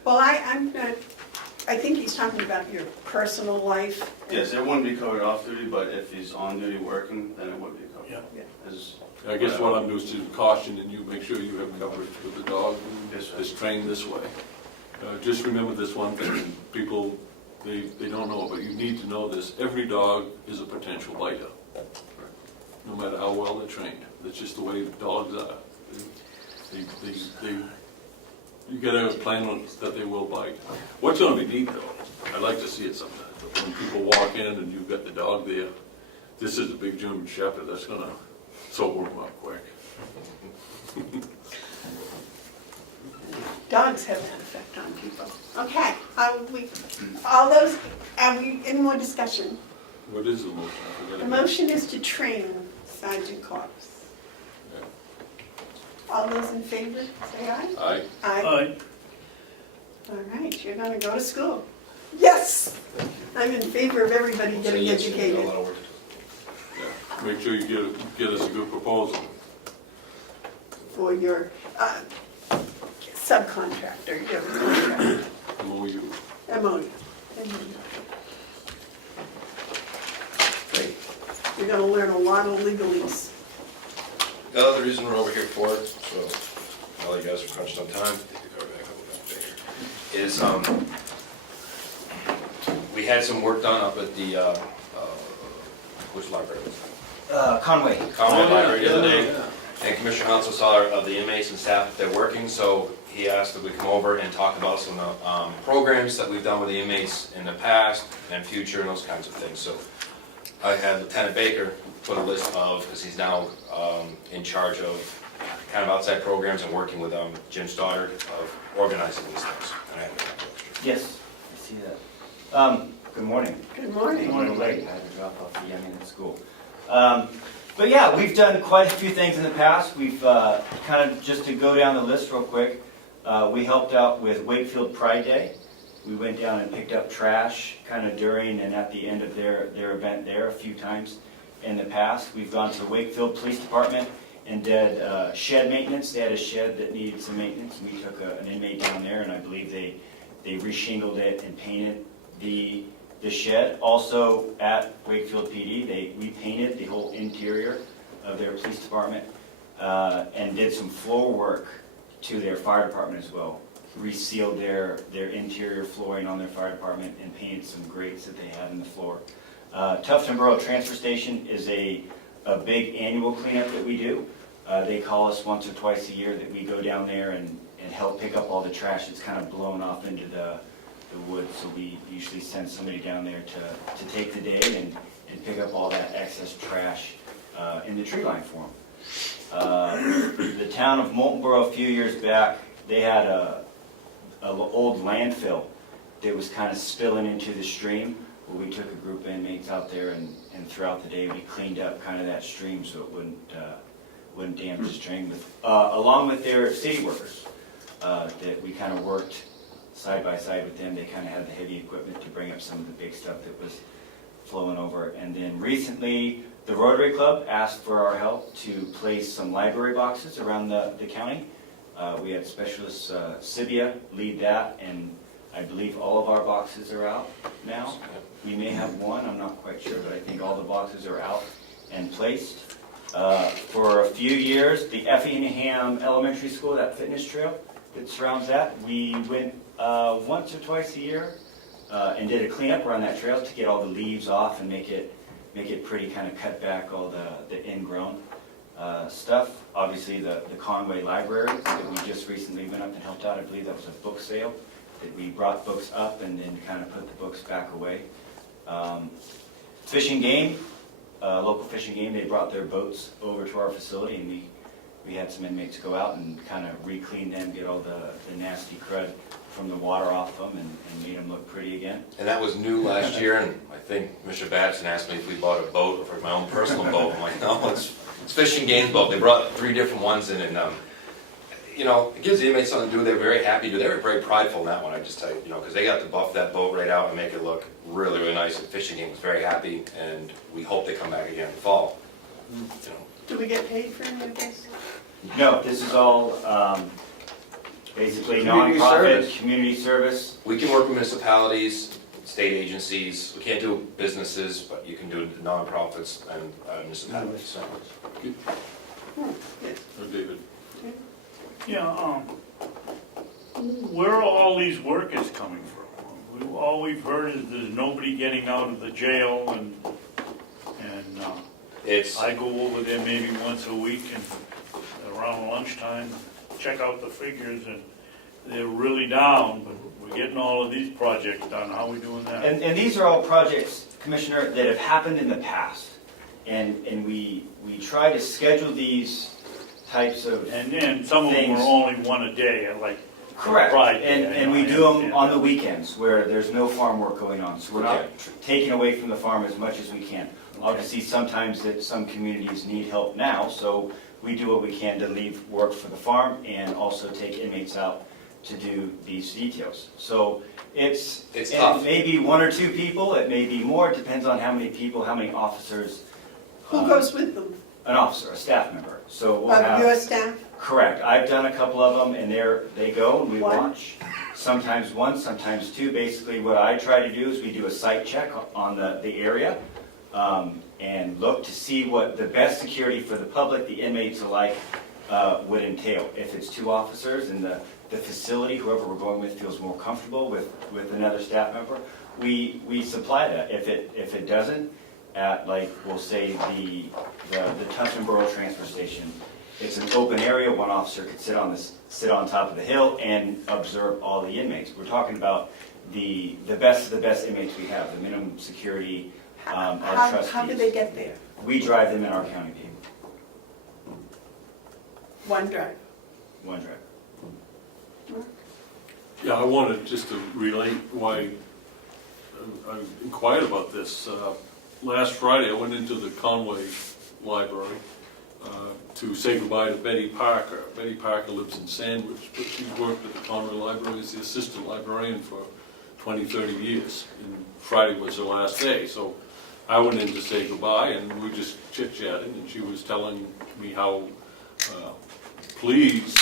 Well, I think he's talking about your personal life. Yes, it wouldn't be covered off duty, but if he's on duty working, then it would be covered. Yeah. As- I guess what I'm doing is to caution and you make sure you have coverage with the dog Yes, sir. is trained this way. Just remember this one thing, people, they don't know, but you need to know this. Every dog is a potential biter, no matter how well they're trained. That's just the way dogs are. You gotta plan on that they will bite. What's gonna be neat though, I'd like to see it sometimes, when people walk in and you've got the dog there, this is a big German Shepherd, that's gonna sober them up quick. Dogs have that effect on people. Okay, all those, any more discussion? What is the motion? I forget The it. motion is to train Sergeant Corliss. Yeah. All those in favor, say aye. Aye. Aye. All right, you're gonna go to school. Yes! I'm in favor of everybody getting educated. Yeah. Make sure you get us a good proposal. For your subcontractor, your contract, MOU. MOU. You're gonna learn a lot of legalese. The other reason we're over here for it, so all you guys are crunched on time, take the card back a little bit bigger, is we had some work done up at the, which library was it? Conway. Comeau Library the other day. Yeah. And Commissioner Hounsell saw the inmates and staff, if they're working, so he asked that we come over and talk about some programs that we've done with the inmates in the past and future and those kinds of things. So I had Lieutenant Baker put a list of, because he's now in charge of kind of outside programs and working with Jim Stoddard of organizing these things. And I have a couple extra. Yes, I see that. Good morning. Good morning. I'm a little late. I had to drop off the youngin at school. But yeah, we've done quite a few things in the past. We've kind of, just to go down the list real quick, we helped out with Wakefield Pride Day. We went down and picked up trash kind of during and at the end of their event there a few times in the past. We've gone to the Wakefield Police Department and did shed maintenance. They had a shed that needed some maintenance. We took an inmate down there, and I believe they reshingled it and painted the shed. Also at Wakefield PD, we painted the whole interior of their police department and did some floor work to their fire department as well. Resealed their interior flooring on their fire department and painted some grates that they had in the floor. Tufton Borough Transfer Station is a big annual cleanup that we do. They call us once or twice a year that we go down there and help pick up all the trash that's kind of blown off into the woods. So we usually send somebody down there to take the day and pick up all that excess trash in the tree line for them. The town of Moultonborough a few years back, they had a old landfill that was kind of spilling into the stream. Well, we took a group of inmates out there and throughout the day we cleaned up kind of that stream so it wouldn't damage the stream, along with their city workers that we kind of worked side by side with them. They kind of had the heavy equipment to bring up some of the big stuff that was flowing over. And then recently, the Rotary Club asked for our help to place some library boxes around the county. We had specialist Sibia lead that, and I believe all of our boxes are out now. We may have one, I'm not quite sure, but I think all the boxes are out and placed. For a few years, the Effingham Elementary School, that fitness trail that surrounds that, we went once or twice a year and did a cleanup around that trail to get all the leaves off and make it pretty, kind of cut back all the ingrown stuff. Obviously, the Conway Library that we just recently went up and helped out, I believe that was a book sale, that we brought books up and then kind of put the books back away. Fishing game, local fishing game, they brought their boats over to our facility, and we had some inmates go out and kind of re-clean them, get all the nasty crud from the water off them, and made them look pretty again. And that was new last year, and I think Mr. Babson asked me if we bought a boat, or for my own personal boat. I'm like, no, it's Fishing Game's boat. They brought 3 different ones in, and you know, it gives the inmates something to do. They're very happy to. They were very prideful in that one, I just tell you, because they got to buff that boat right out and make it look really, really nice. And Fishing Game was very happy, and we hope they come back again in the fall. You know. Do we get paid for any of this? No, this is all basically Community nonprofit, service. community service. We can work with municipalities, state agencies. We can't do businesses, but you can do nonprofits and municipalities. So. David? Yeah, where are all these workers coming from? All we've heard is there's nobody getting out of the jail, and It's I go over there maybe once a week and around lunchtime, check out the figures, and they're really down, but we're getting all of these projects done. How are we doing that? And these are all projects, Commissioner, that have happened in the past. And we try to schedule these types of And some of them things. are only one a day, like Correct, Friday. and we do them on the weekends where there's no farm work going on. So we're not Okay. taking away from the farm as much as we can. Obviously, sometimes that some communities need help now, so we do what we can to leave work for the farm and also take inmates out to do these details. So it's tough. It may be 1 or 2 people, it may be more, it depends on how many people, how many officers. Who goes with them? An officer, a staff member. So we'll Of have. your staff? Correct. I've done a couple of them, and they go, and we One? watch. Sometimes 1, sometimes 2. Basically, what I try to do is we do a site check on the area and look to see what the best security for the public, the inmates alike, would entail. If it's 2 officers and the facility, whoever we're going with, feels more comfortable with another staff member, we supply that. If it doesn't, at, like, we'll say the Tunson transfer station, it's an open area. 1 officer could sit on top of the hill and observe all the inmates. We're talking about the best of the best inmates we have, the minimum security, our trustees. How do they get there? We drive them in our county vehicle, One drive? 1 drive. Yeah, I wanted just to relate why I inquired about this. Last Friday, I went into the Conway Library to say goodbye to Betty Parker. Betty Parker lives in Sandwich, but she's worked at the Conway Library as the assistant librarian for 20, 30 years. And Friday was her last day, so I went in to say goodbye, and we were just chit-chatting, and she was telling me how pleased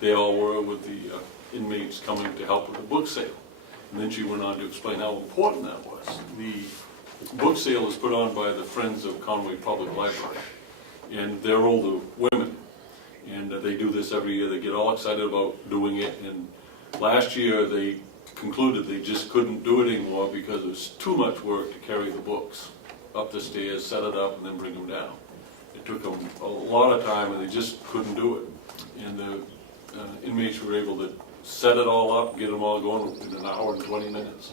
they all were with the inmates coming to help with the book sale. And then she went on to explain how important that was. The book sale is put on by the Friends of Conway Public Library, and they're older women, and they do this every year. They get all excited about doing it, and last year they concluded they just couldn't do it anymore because it was too much work to carry the books up the stairs, set it up, and then bring them down. It took them a lot of time, and they just couldn't do it. And the inmates were able to set it all up, get them all going in an hour and 20 minutes.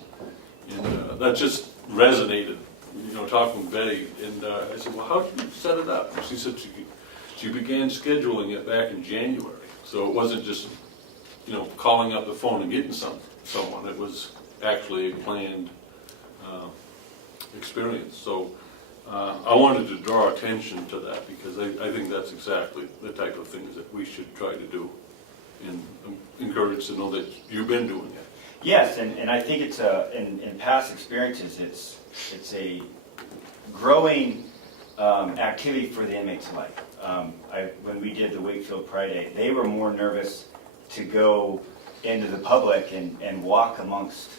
And that just resonated, talking with Betty. And I said, well, how did you set it up? And she said she began scheduling it back in January. So it wasn't just, calling up the phone and getting someone. It was actually a planned experience. So I wanted to draw attention to that because I think that's exactly the type of things that we should try to do and encourage to know that you've been doing it. Yes, and I think it's in past experiences, it's a growing activity for the inmates alike. When we did the Wakefield Pride Day, they were more nervous to go into the public and walk amongst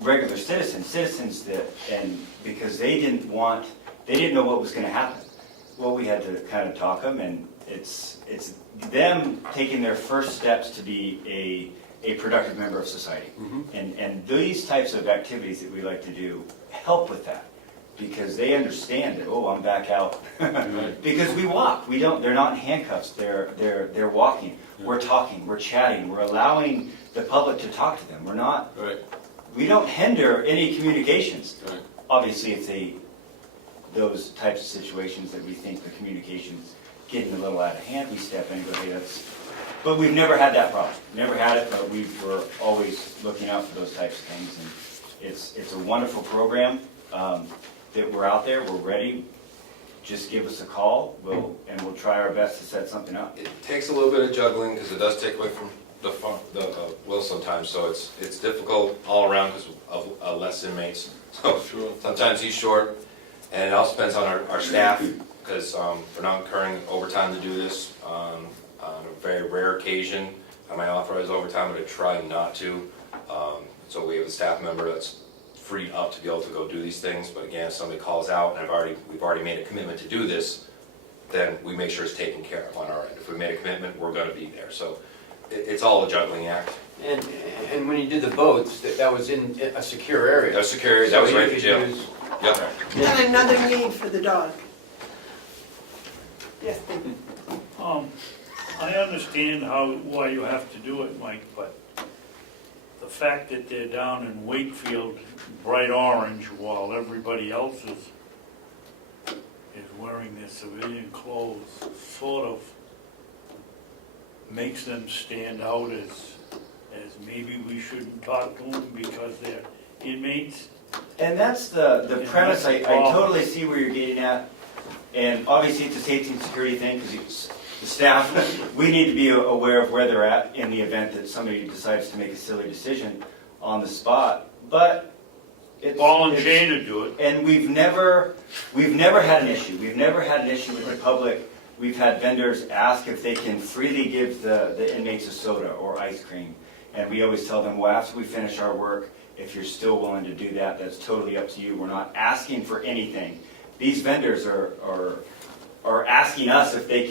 regular citizens because they didn't know what was going to happen. Well, we had to kind of talk them, and it's them taking their first steps to be a productive member of society. And these types of activities that we like to do help with that, because they understand that, oh, I'm back out. Because we walk, they're not in handcuffs, they're walking, we're talking, we're chatting, we're allowing the public to talk to them. We don't hinder any communications. Obviously, if those types of situations that we think the communication's getting a little out of hand, we step in and go, hey, but we've never had that problem. Never had it, but we're always looking out for those types of things. And it's a wonderful program that we're out there, we're ready. Just give us a call, and we'll try our best to set something up. It takes a little bit of juggling because it does take away from the will sometimes, so it's difficult all around because of less inmates. So sometimes he's short, and it also depends on our staff, because we're not incurring overtime to do this. On a very rare occasion, I might authorize overtime, but I try not to. So we have a staff member that's freed up to be able to go do these things. But again, if somebody calls out and we've already made a commitment to do this, then we make sure it's taken care of on our end. If we made a commitment, we're going to be there. So it's all a juggling act. And when you did the boats, that was in a secure area. That was secure area. That was right in the jail. Yep. And another need for the dog. Yes, David. I understand why you have to do it, Mike, but the fact that they're down in Wakefield, bright orange, while everybody else is wearing their civilian clothes, sort of makes them stand out as maybe we shouldn't talk to them because they're inmates. And that's the premise. I totally see where you're getting at. And obviously it's a safety and security thing, because the staff, we need to be aware of where they're at in the event that somebody decides to make a silly decision on the spot. But it's Ball and chain to do it. And we've never had an issue. We've never had an issue with the public. We've had vendors ask if they can freely give the inmates a soda or ice cream. And we always tell them, well, after we finish our work, if you're still willing to do that, that's totally up to you. We're not asking for anything. These vendors are asking us if they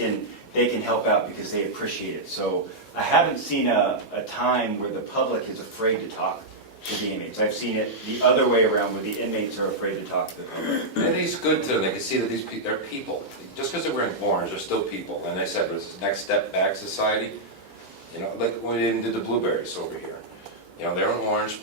can help out because they appreciate it. So I haven't seen a time where the public is afraid to talk to the inmates. I've seen it the other way around, where the inmates are afraid to talk to the public. And he's good to them. They can see that they're people. Just because they're wearing orange, they're still people. And they said, but it's the next step back society. You know, like when we did the blueberries over here. You know, they're in orange.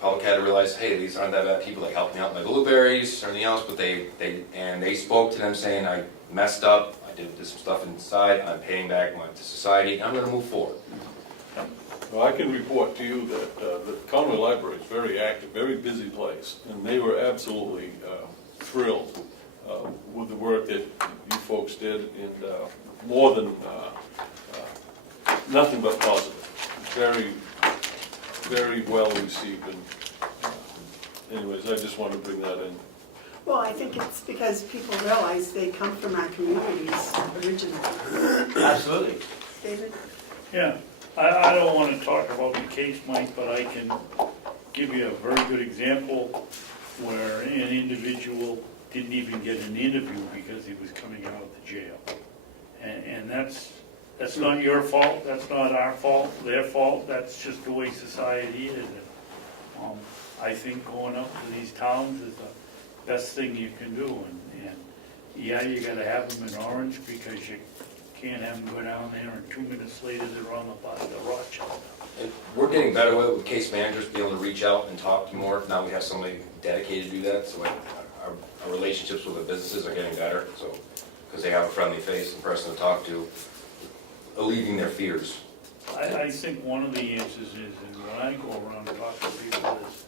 Public had to realize, hey, these aren't that bad people. They helped me out with my blueberries or anything else. But they spoke to them saying, I messed up. I did some stuff inside. I'm paying back to society. I'm going to move forward. Well, I can report to you that the county library is very active, very busy place, and they were absolutely thrilled with the work that you folks did, and more than nothing but positive. Very, very well received. And anyways, I just want to bring that in. Well, I think it's because people realize they come from our communities originally. Absolutely. David? Yeah, I don't want to talk about the case, Mike, but I can give you a very good example where an individual didn't even get an interview because he was coming out of the jail. And that's not your fault, that's not our fault, their fault, that's just the way society is. And, I think going up to these towns is the best thing you can do. And yeah, you gotta have them in orange because you can't have them go down there and 2 minutes later they're on the bus to Rochester. And we're getting better with case managers being able to reach out and talk to more. Now we have somebody dedicated to do that, so our relationships with the businesses are getting better, so because they have a friendly face and person to talk to, alleviating their fears. I think one of the answers is, and when I go around and talk to people, is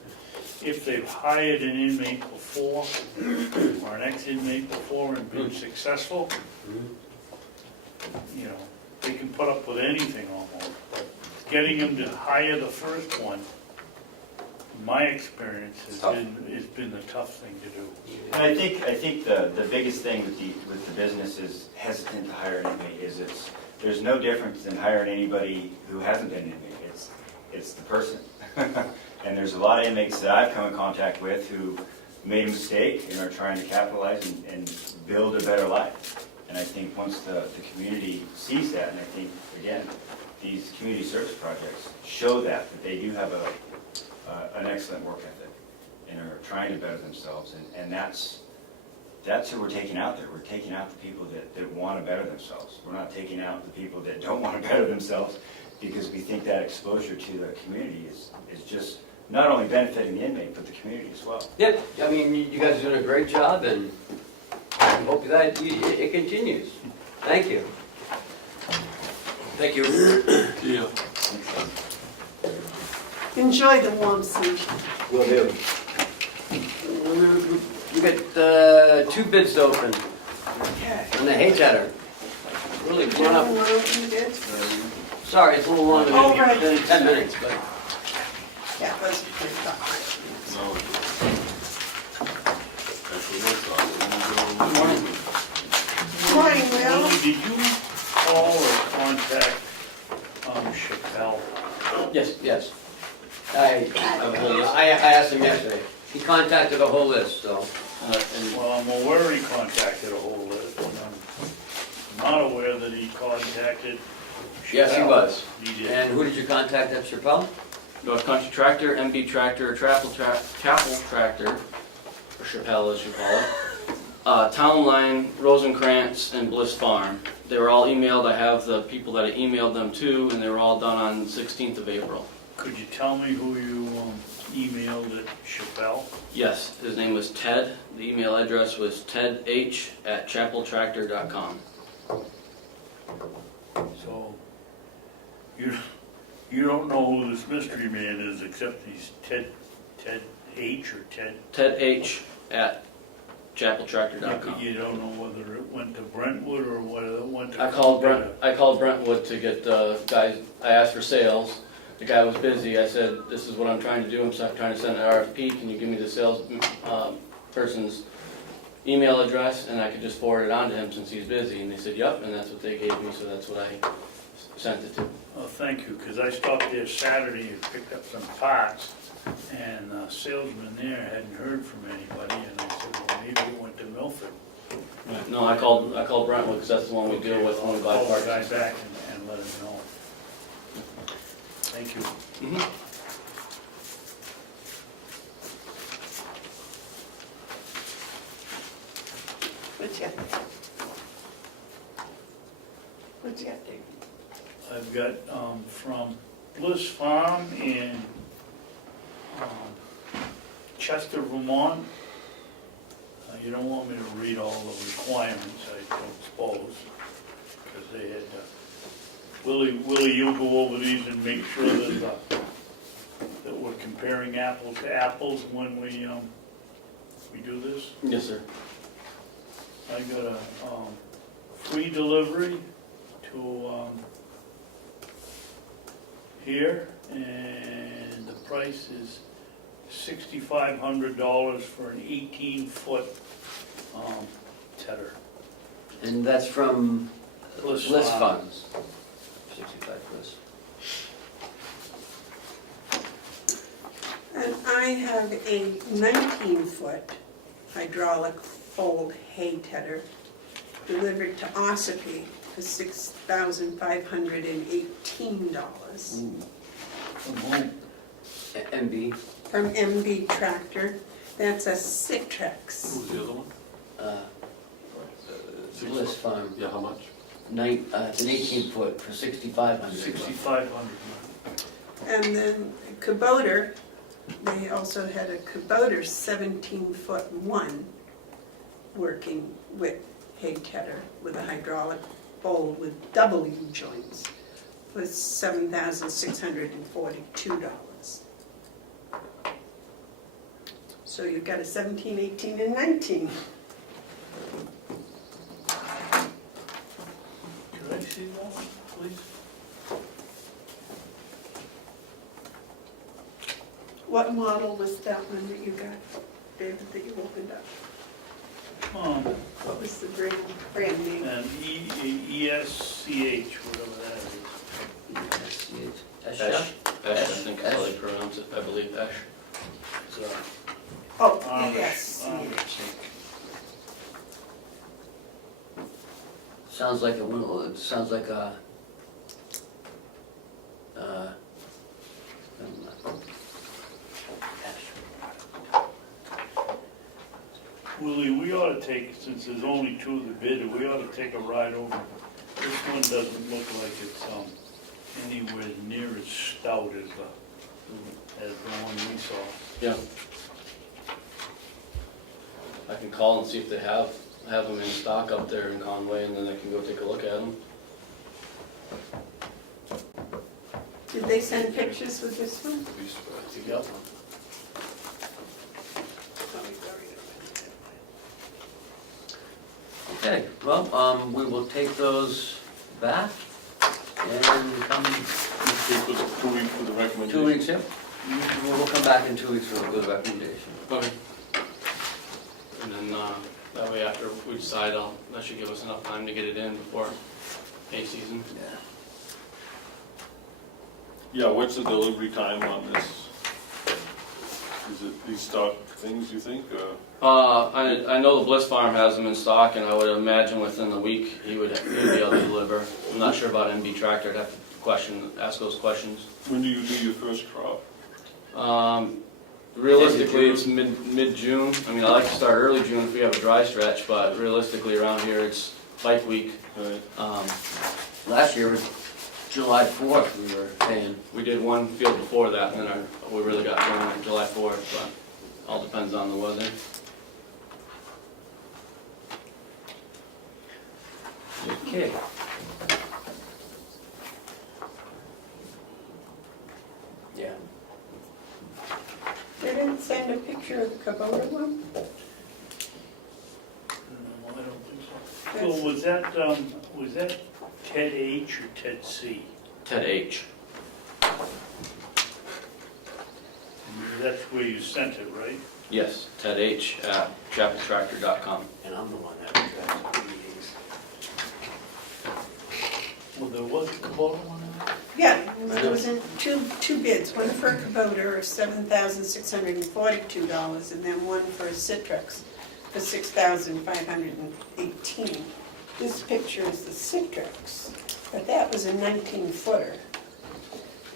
if they've hired an inmate before, or an ex-inmate before and been successful, you know, they can put up with anything almost. But getting them to hire the first one, in my experience, has Tough. been the tough thing to do. And I think the biggest thing with the business is hesitant to hire an inmate is there's no difference than hiring anybody who hasn't been an inmate. It's the person. And there's a lot of inmates that I've come in contact with who made a mistake and are trying to capitalize and build a better life. And I think once the community sees that, and I think, again, these community service projects show that they do have an excellent work ethic and are trying to better themselves. And that's who we're taking out there. We're taking out the people that want to better themselves. We're not taking out the people that don't want to better themselves, because we think that exposure to the community is just not only benefiting the inmate, but the community as well. Yep, I mean, you guys are doing a great job, and I hope that it continues. Thank you. Thank you. Yeah. Enjoy the warm sunshine. Will do. We got 2 bids to open Okay. on the hay tedder. Really Do you run up. want to open this? Sorry, it's a little longer Oh, right. than 10 minutes, but That was pretty tough. No. That's what I thought. Morning, Will. Willie, did you call or contact Chappelle? yes. I asked him yesterday. He contacted a whole list, so. Well, I'm aware he contacted a whole list, and I'm not aware that he contacted Chappelle. Yes, he was. He did. And who did you contact at Chappelle? North Country Tractor, MB Tractor, Chapel Tractor, or Chappelle as you call it, Town Line, Rosencrantz, and Bliss Farm. They were all emailed. I have the people that I emailed them to, and they were all done on the 16th of April. Could you tell me who you emailed at Chappelle? Yes, his name was Ted. The email address was tedh@chapeltractor.com. So, you don't know who this mystery man is, except he's Ted H or Ted? tedh@chapeltractor.com. You don't know whether it went to Brentwood or whether it went to... I called Brentwood to get the guys. I asked for sales. The guy was busy. I said, "This is what I'm trying to do. I'm trying to send an RFP. Can you give me the sales person's email address, and I could just forward it on to him since he's busy?" And they said, "Yep," and that's what they gave me. So that's what I sent it to. Oh, thank you, because I stopped there Saturday and picked up some parts, and the salesman there hadn't heard from anybody, and I said, well, maybe it went to Milford. No, I called Brentwood because that's the one we deal with when we buy Call the parts. guy back and let him know. Thank you. Mhm. What you got there? What you got there? I've got from Bliss Farm in Chester, Vermont. You don't want me to read all the requirements, I don't suppose, because they had, Willie, you'll go over these and make sure that we're comparing apples to apples when we do this. Yes, sir. I got a free delivery to here, and the price is $6,500 for an 18-foot tedder. And that's from Bliss Bliss Farm. Funds. 65 Bliss. And I have a 19-foot hydraulic fold hay tedder delivered to Ossipee for $6,518 From home. MB. from MB Tractor. That's a Citrix. Who's the other one? Bliss Farm. Yeah, how much? It's an 18-foot for 6,500. 6,500. And then Kubota, they also had a Kubota 17-foot one working with hay tedder with a hydraulic fold with double U-joints was $7,642. So you've got a 17, 18, and 19. Could I see that, please? What model was that one that you got, David, that you opened up? What was the brand name? And ESCH, whatever that is. Esh, I think is how they pronounce it, I believe, Esh. So, Oh, Amish, yes. Sounds like it sounds like a, Willie, we ought to take, since there's only two of the bid, we ought to take a ride over. This one doesn't look like it's anywhere near as stout as the one we saw. yeah. I can call and see if they have them in stock up there in Conway, and then I can go take a look at them. Did they send pictures with this one? Yep. okay, well, we will take those back and come It was 2 weeks for the recommendation. 2 weeks, yeah? We'll come back in 2 weeks for a good recommendation. Okay. And then, that way after we decide, that should give us enough time to get it in before hay season. Yeah. Yeah, what's the delivery time on this? Is it these stock things, you think? I know the Bliss Farm has them in stock, and I would imagine within the week he would be able to deliver. I'm not sure about MB Tractor, I'd have to ask those questions. When do you do your first crop? Realistically, it's mid-June. I mean, I like to start early June if we have a dry stretch, but realistically around here it's bike week. Right. Last year was July 4th we were paying. We did one field before that, and then we really got going on July 4th, but all depends on the weather. Okay. Yeah. They didn't send a picture of the Kubota one? No, I don't think so. Well, was that Ted H or Ted C? Ted H. That's where you sent it, right? Yes, Ted H at chapeltractor.com. And I'm the one that drives the meetings. Well, there was a Kubota one in there? Yeah, there was two bids, one for a Kubota of $7,642, and then one for a Citrix for $6,518. This picture is the Citrix, but that was a 19-footer.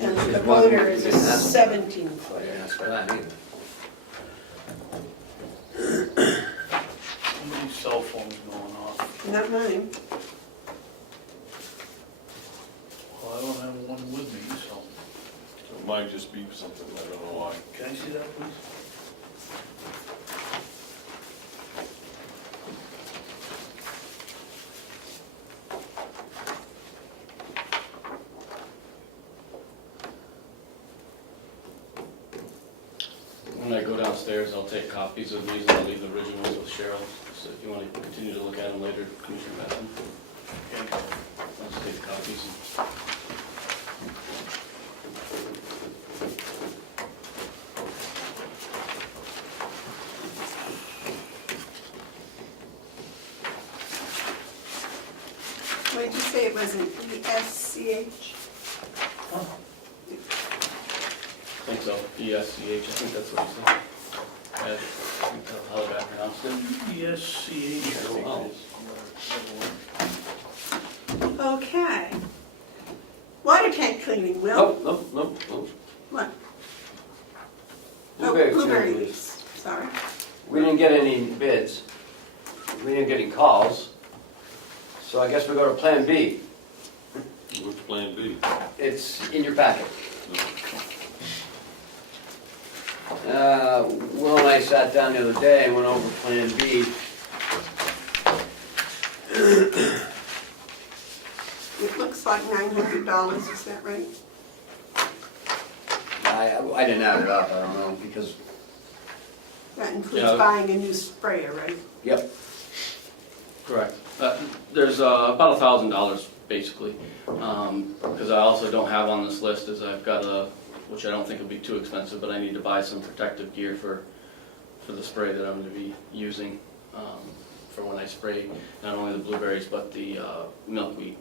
And the Kubota is a 17-footer. Yeah, that's what I mean. How many cell phones going off? Not mine. Well, I don't have one with me, so. It might just be something, I don't know why. Can I see that, please? When I go downstairs, I'll take copies of these and I'll leave the originals with Cheryl. So if you want to continue to look at them later, Commissioner Babson. Okay. I'll just take the copies. What did you say it was, an ESCH? I think so, ESCH, I think that's what he said. I think that's how I pronounced it. ESCH, I think Oh. it is. Okay. Water tank cleaning, Will? Nope. What? Blueberry Blueberry field leaf. leaves, sorry. We didn't get any bids. We didn't get any calls. So I guess we go to Plan B. What's Plan B? It's in your packet. Will and I sat down the other day and went over Plan B. It looks like $900, is that right? I didn't add it up, I don't know, because, That includes Yeah. buying a new sprayer, right? yep. Correct. There's about $1,000 basically, because I also don't have on this list is I've got a which I don't think will be too expensive, but I need to buy some protective gear for the spray that I'm gonna be using, for when I spray not only the blueberries, but the milkweed.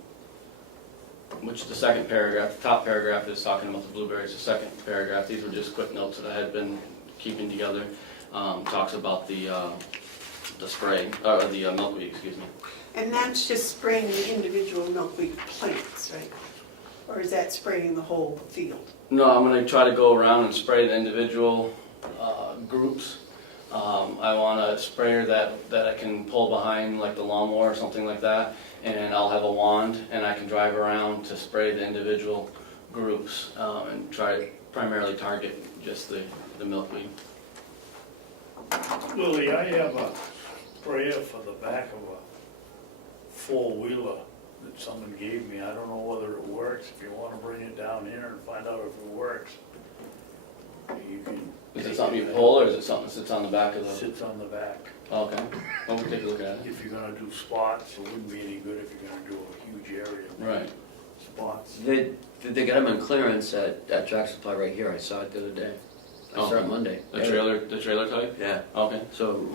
Which the second paragraph, the top paragraph is talking about the blueberries, the second paragraph, these were just quick notes that I had been keeping together, talks about the spray, or the milkweed, excuse me. And that's just spraying the individual milkweed plants, right? Or is that spraying the whole field? No, I'm gonna try to go around and spray the individual groups. I want a sprayer that I can pull behind, like the lawnmower or something like that, and I'll have a wand, and I can drive around to spray the individual groups, and try to primarily target just the milkweed. Willie, I have a sprayer for the back of a four-wheeler that someone gave me. I don't know whether it works. If you want to bring it down here and find out if it works, you can. Is it something you pull, or is it something that sits on the back of It the? sits on the back. Okay, well, we'll take a look at it. If you're gonna do spots, it wouldn't be any good if you're gonna do a huge area. Right. Spots. Did they get them in clearance at Track Supply right here? I saw it the other day. I saw it Monday. The trailer type? Yeah. Okay. So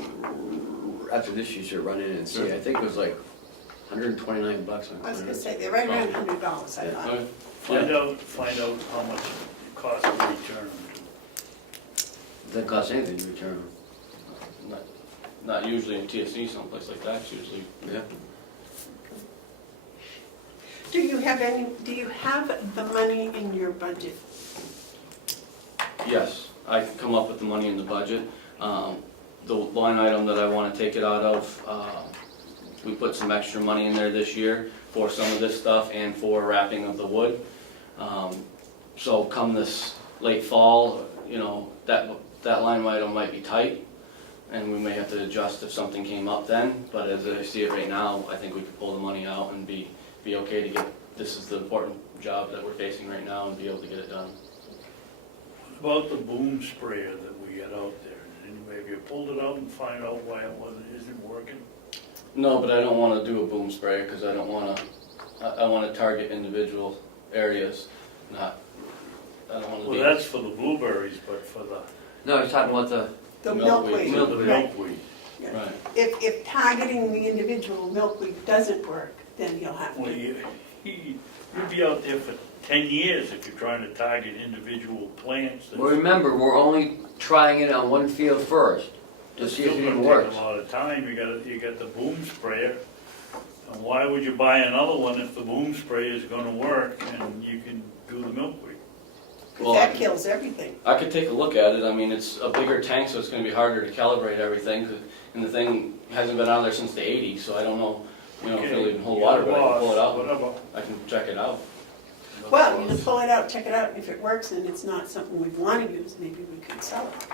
after this, you should run in and see. I think it was like $129 on I was gonna clearance. say, they're right around $100, I thought. Okay. Find out how much it costs to return them. Doesn't cost anything to return them. Not usually in TSC, someplace like that, it's usually. Yeah. Do you have the money in your budget? Yes, I can come up with the money in the budget. The line item that I want to take it out of, we put some extra money in there this year for some of this stuff and for wrapping of the wood. So come this late fall, you know, that line item might be tight, and we may have to adjust if something came up then, but as I see it right now, I think we could pull the money out and be okay to get, this is the important job that we're facing right now, and be able to get it done. What about the boom sprayer that we got out there? Anyway, have you pulled it out and find out why it isn't working? No, but I don't want to do a boom sprayer, because I don't want to, I want to target individual areas, not, I don't want to Well, be. that's for the blueberries, but for the No, he's talking about The Milkweed. milkweed. milkweed. Right. If targeting the individual milkweed doesn't work, then you'll have Well, to. you'd be out there for 10 years if you're trying to target individual plants. Well, remember, we're only trying it on one field first to see if it even works. It's still gonna take a lot of time. You got the boom sprayer. And why would you buy another one if the boom sprayer is gonna work and you can do the milkweed? Because that kills everything. I could take a look at it. I mean, it's a bigger tank, so it's going to be harder to calibrate everything. And the thing hasn't been out there since the 80s, so I don't know, if it'll even hold water, but I can pull it out. Whatever. I can check it out. Well, you can pull it out, check it out, and if it works and it's not something we want to use, maybe we could sell it.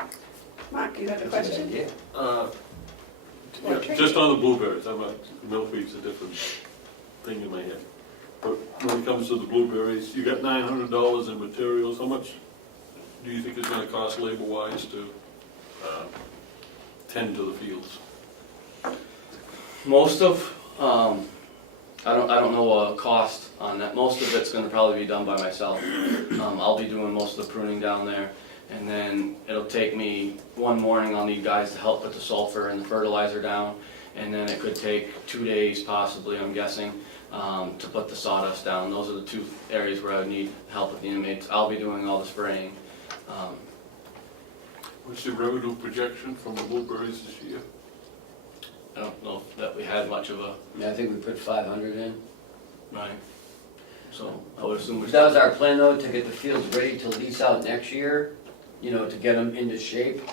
Mark, you have a question? Yeah. Yeah, just on the blueberries, milkweed's a different thing in my head. But when it comes to the blueberries, you got $900 in materials. How much do you think it's going to cost labor-wise to tend to the fields? Most of, I don't know a cost on that. Most of it's going to probably be done by myself. I'll be doing most of the pruning down there, and then it'll take me one morning. I'll need guys to help put the sulfur and the fertilizer down, and then it could take 2 days possibly, I'm guessing, to put the sawdust down. Those are the two areas where I would need help with the inmates. I'll be doing all the spraying. What's your revenue projection from the blueberries this year? I don't know that we had much of a, I think we put 500 in. right, so I would assume we're. That was our plan though, to get the fields ready to lease out next year, to get them into shape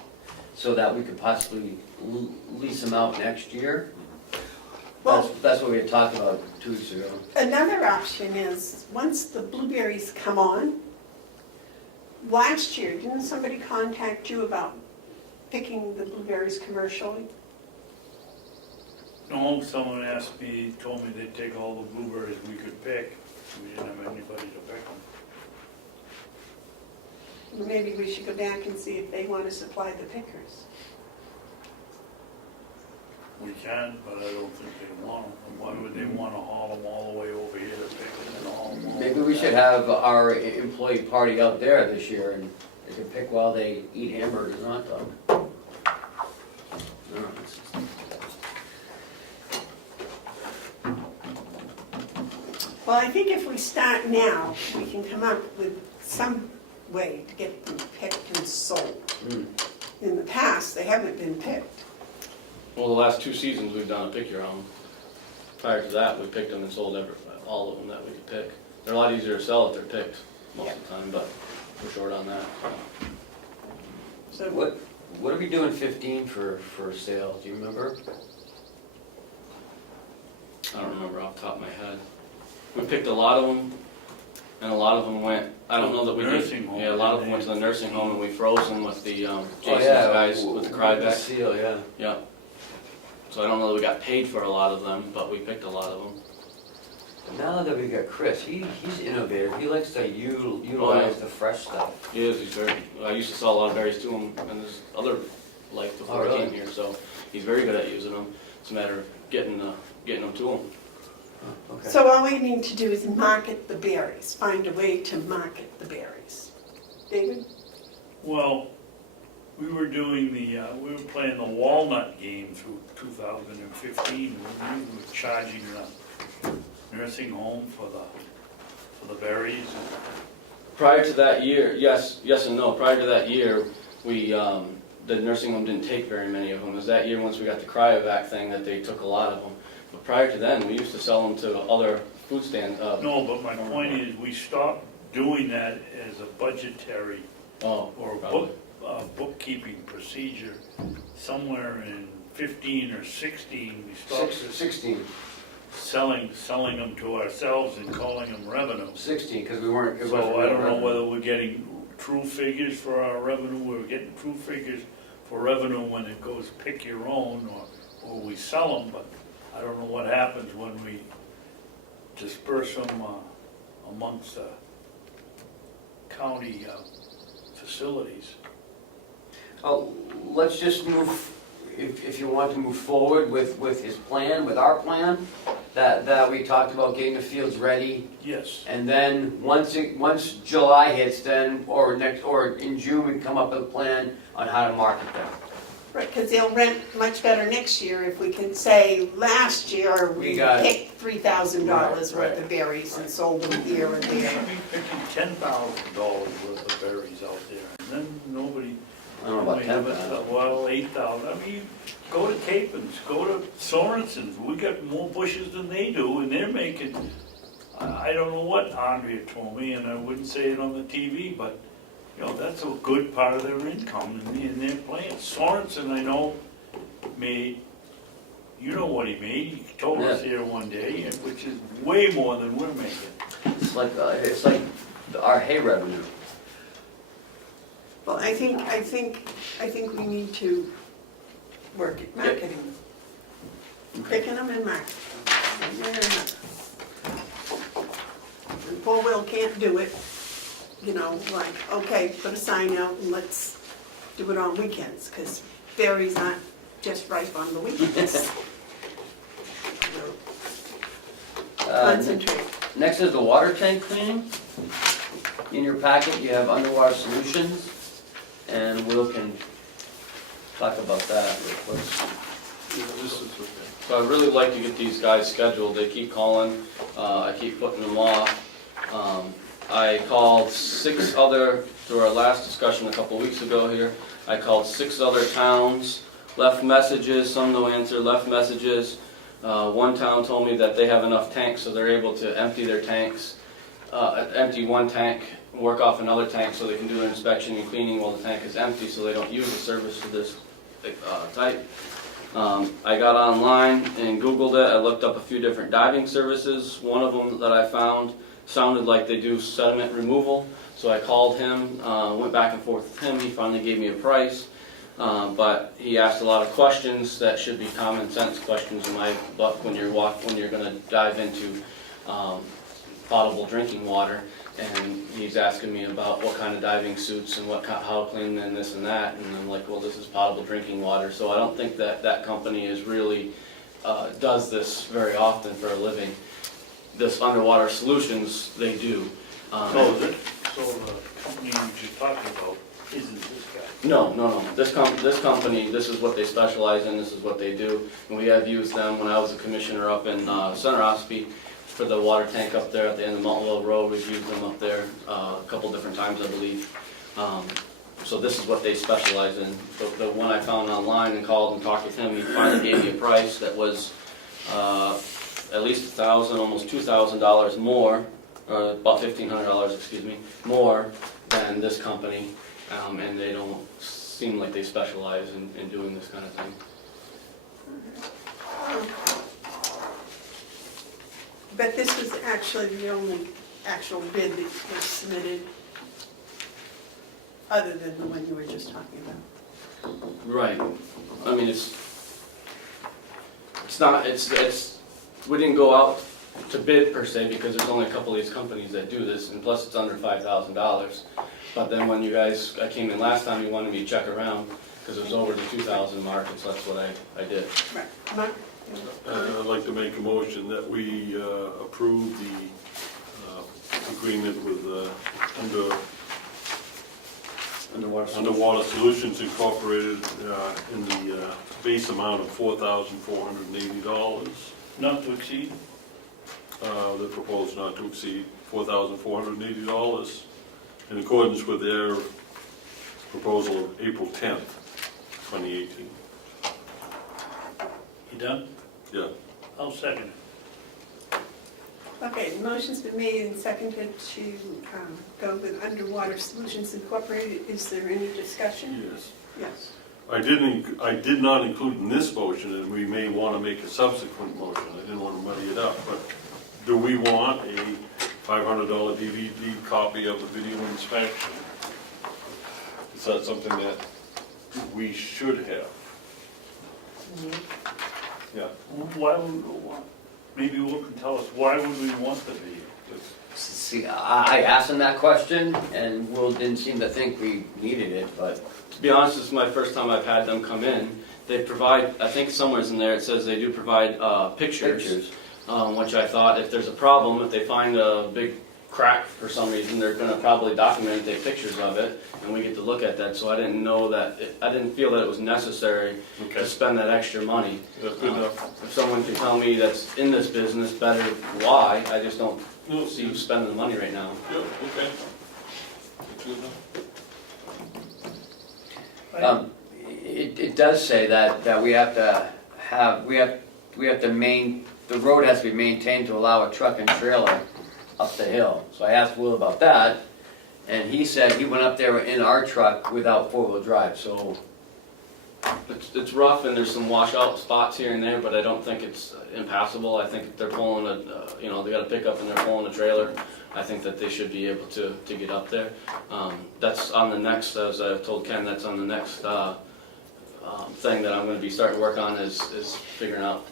so that we could possibly lease them out next year. Well, That's what we had talked about 2 weeks ago. another option is, once the blueberries come on, last year, didn't somebody contact you about picking the blueberries commercially? No, someone told me they'd take all the blueberries we could pick. We didn't have anybody to pick them. Maybe we should go back and see if they want to supply the pickers. We can, but I don't think they want them. And why would they want to haul them all the way over here to pick them and haul them all? Maybe we should have our employee party out there this year, and they can pick while they eat hamburgers and hot dog. No, it's just- Well, I think if we start now, we can come up with some way to get them picked and sold. Mm. In the past, they haven't been picked. Well, the last 2 seasons, we've done a pick your own. Prior to that, we picked them and sold all of them that we could pick. They're a lot easier to sell if they're picked most of the time, but we're short on that. So. So What are we doing 15 for sale, do you remember? I don't remember off the top of my head. We picked a lot of them, and a lot of them went, I don't know that we did. Nursing home. Yeah, a lot of them went to the nursing home, and we froze them with the Jason's Oh, yeah, guys with the The Cryback. seal, yeah. Yeah. So I don't know that we got paid for a lot of them, but we picked a lot of them. Now that we got Chris, he's innovative, he likes to utilize the fresh stuff. He is, he's very, I used to sell a lot of berries to him in his other life before Oh, I came really? here, so he's very good at using them. It's a matter of getting them to him. Oh, okay. So all we need to do is market the berries, find a way to market the berries. David? Well, we were doing we were playing the walnut game through 2015. We were charging the nursing home for the berries. Prior to that year, yes and no. Prior to that year, we, the nursing home didn't take very many of them. It was that year, once we got the cryovac thing, that they took a lot of them. But prior to then, we used to sell them to other food stands. No, but my point is, we stopped doing that as a budgetary Oh, or probably. bookkeeping procedure. Somewhere in 15 or 16, we stopped 16, selling them to ourselves and calling them revenue. 16, because we weren't. it wasn't So I don't know revenue. whether we're getting true figures for our revenue, we're getting true figures for revenue when it goes pick your own, or we sell them, but I don't know what happens when we disperse them amongst county facilities. Oh, let's just move, if you want to move forward with his plan, with our plan, that we talked about getting the fields ready. Yes. And then once July hits, then, or in June, we come up with a plan on how to market them. Right, because they'll rent much better next year if we can say, last year We we got- picked $3,000 Right, worth of berries and sold them here and We there. should be picking $10,000 worth of berries out there, and then nobody. I don't know about we have 10,000. Well, 8,000, I mean, go to Capen's, go to Sorensen's, we got more bushes than they do, and they're making, I don't know what Andrea told me, and I wouldn't say it on the TV, but, you know, that's a good part of their income in their plants. Sorensen, I know, made, you know what he made, he told us here one day, which is way more than we're making. It's like our hay revenue. Well, I think we need to work at marketing. Picking them and marketing. And poor Will can't do it, you know, like, okay, put a sign out and let's do it on weekends, because berries aren't just ripe on the weekends. Concentrate. Next is the water tank cleaning. In your packet, you have underwater solutions, and Will can talk about that real quick. This is okay. So I'd really like to get these guys scheduled. They keep calling, I keep putting them off. I called 6 other, through our last discussion a couple weeks ago here, I called 6 other towns, left messages, some no answer, left messages. One town told me that they have enough tanks so they're able to empty their tanks, empty one tank, work off another tank so they can do an inspection and cleaning while the tank is empty so they don't use the service of this type. I got online and Googled it. I looked up a few different diving services. One of them that I found sounded like they do sediment removal. So I called him, went back and forth with him. He finally gave me a price. But he asked a lot of questions that should be common sense questions in my book when you're going to dive into potable drinking water. And he's asking me about what kind of diving suits and how clean and this and that. And I'm like, well, this is potable drinking water. So I don't think that company is really does this very often for a living. This underwater solutions, they do. So the company you just talked about isn't this guy? No. This company, this is what they specialize in, this is what they do. And we have used them when I was a commissioner up in Center Ossipee for the water tank up there at the end of Mountain Road. We've used them up there a couple different times, I believe. So this is what they specialize in. The one I found online and called and talked with him, he finally gave me a price that was at least $1,000, almost $2,000 more, or about $1,500, excuse me, more than this company. And they don't seem like they specialize in doing this kind of thing. But this was actually the only actual bid that was submitted, other than the one you were just talking about. Right. I mean, we didn't go out to bid per se because there's only a couple of these companies that do this, and plus it's under $5,000. But then when I came in last time, you wanted me to check around because it was over the 2,000 mark, and so that's what I did. Right. Mark? I'd like to make a motion that we approve the agreement with Underwater Solutions Incorporated in the base amount of $4,480. Not to exceed? The proposed not to exceed $4,480 in accordance with their proposal of April 10th, 2018. You done? Yeah. I'll second it. Okay, the motion's been made and seconded to go with Underwater Solutions Incorporated. Is there any discussion? Yes. Yes. I did not include in this motion, and we may want to make a subsequent motion. I didn't want to muddy it up, but do we want a $500 DVD copy of the video inspection? Is that something that we should have? Yeah. Why would, maybe Will can tell us, why would we want the video? See, I asked him that question, and Will didn't seem to think we needed it, but To be honest, this is my first time I've had them come in. They provide, I think somewhere in there it says they do provide pictures. Which I thought if there's a problem, if they find a big crack for some reason, they're going to probably document and take pictures of it, and we get to look at that. So I didn't know that, I didn't feel that it was necessary to spend that extra money. That's good enough. If someone can tell me that's in this business better, why? I just don't see you spending the money right now. Yeah, okay. That's good enough. it does say that we have to have, the road has to be maintained to allow a truck and trailer up the hill. So I asked Will about that, and he said he went up there in our truck without four-wheel drive, so. It's rough and there's some washout spots here and there, but I don't think it's impassable. I think if they're pulling they got a pickup and they're pulling a trailer, I think that they should be able to get up there. That's on the next, as I've told Ken, that's on the next thing that I'm going to be starting to work on is figuring out,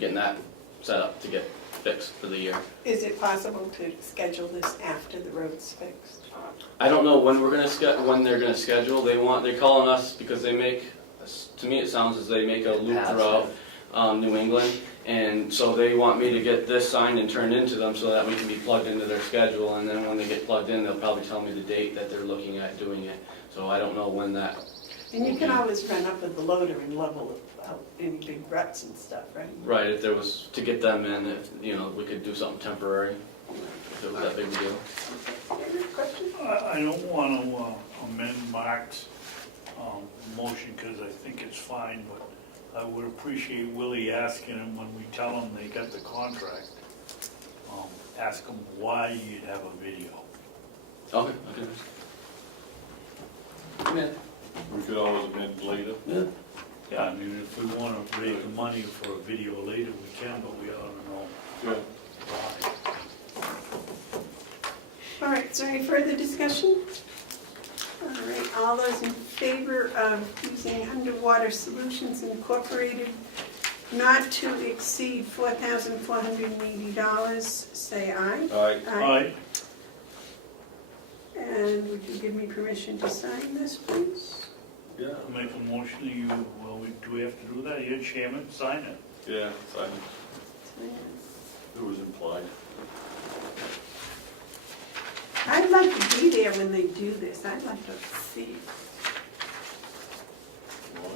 getting that set up to get fixed for the year. Is it possible to schedule this after the road's fixed? I don't know when when they're gonna schedule. They're calling us because they make, to me it sounds as they make a loop throughout New England, and so they want me to get this signed and turned into them so that we can be plugged into their schedule, and then when they get plugged in, they'll probably tell me the date that they're looking at doing it. So I don't know when that. And you can always run up with the loader and level out any big ruts and stuff, right? Right, if there was to get them in, if we could do something temporary. If it was that big a deal. Any questions? I don't want to amend Mark's motion because I think it's fine, but I would appreciate Willie asking him when we tell him they got the contract, ask him why you'd have a video. Okay. Yeah. We could always amend later. Yeah, I mean, if we want to raise the money for a video later, we can, but we ought to know Yeah. why. All right, is there any further discussion? All right, all those in favor of using Underwater Solutions Incorporated not to exceed $4,480, say aye. Aye. Aye. And would you give me permission to sign this, please? Yeah. I'll make a motion to you, do we have to do that? You're chairman, sign it. Yeah, it was implied. I'd like to be there when they do this, I'd like to see.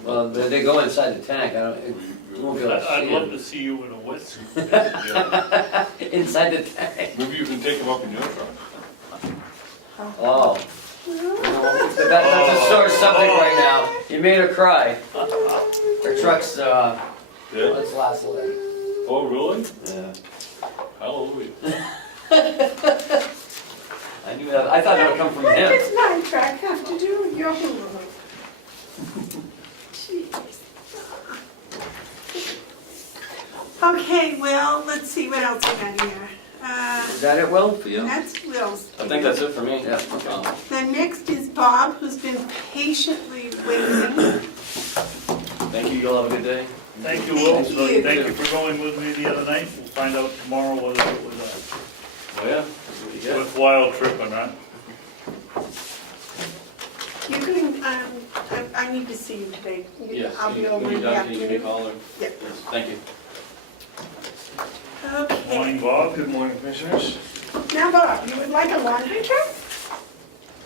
Well, they go inside the tank, I don't, it won't be able to I'd see love it. to see you in a wetsuit. Yeah. Inside the tank. Maybe you can take them up in your truck. Oh. That's a sore subject right now. You made her cry. Her truck's, Yeah? let's last leg. Oh, really? Yeah. Hallelujah. I knew that, I thought that would come from What him. does my track have to do with your hula hoop? Jeez. Okay, well, let's see what else we got here. Is that it, Will, for you? That's Will's. I think that's it for me. Yeah, okay. The next is Bob, who's been patiently waiting. Thank you, you'll have a good day. Thank you, Will. Thank you. Thank you for going with me the other night. We'll find out tomorrow whether it was Oh, yeah, that's what you a get. worthwhile trip or not. You can, I need to see you today. Yes, I'll be when over in you're the done, can you give me a afternoon. call or? Yeah. Yes, thank you. Morning, Okay. Bob. Good morning, Commissioners. Now, Bob, you would like a laundry truck?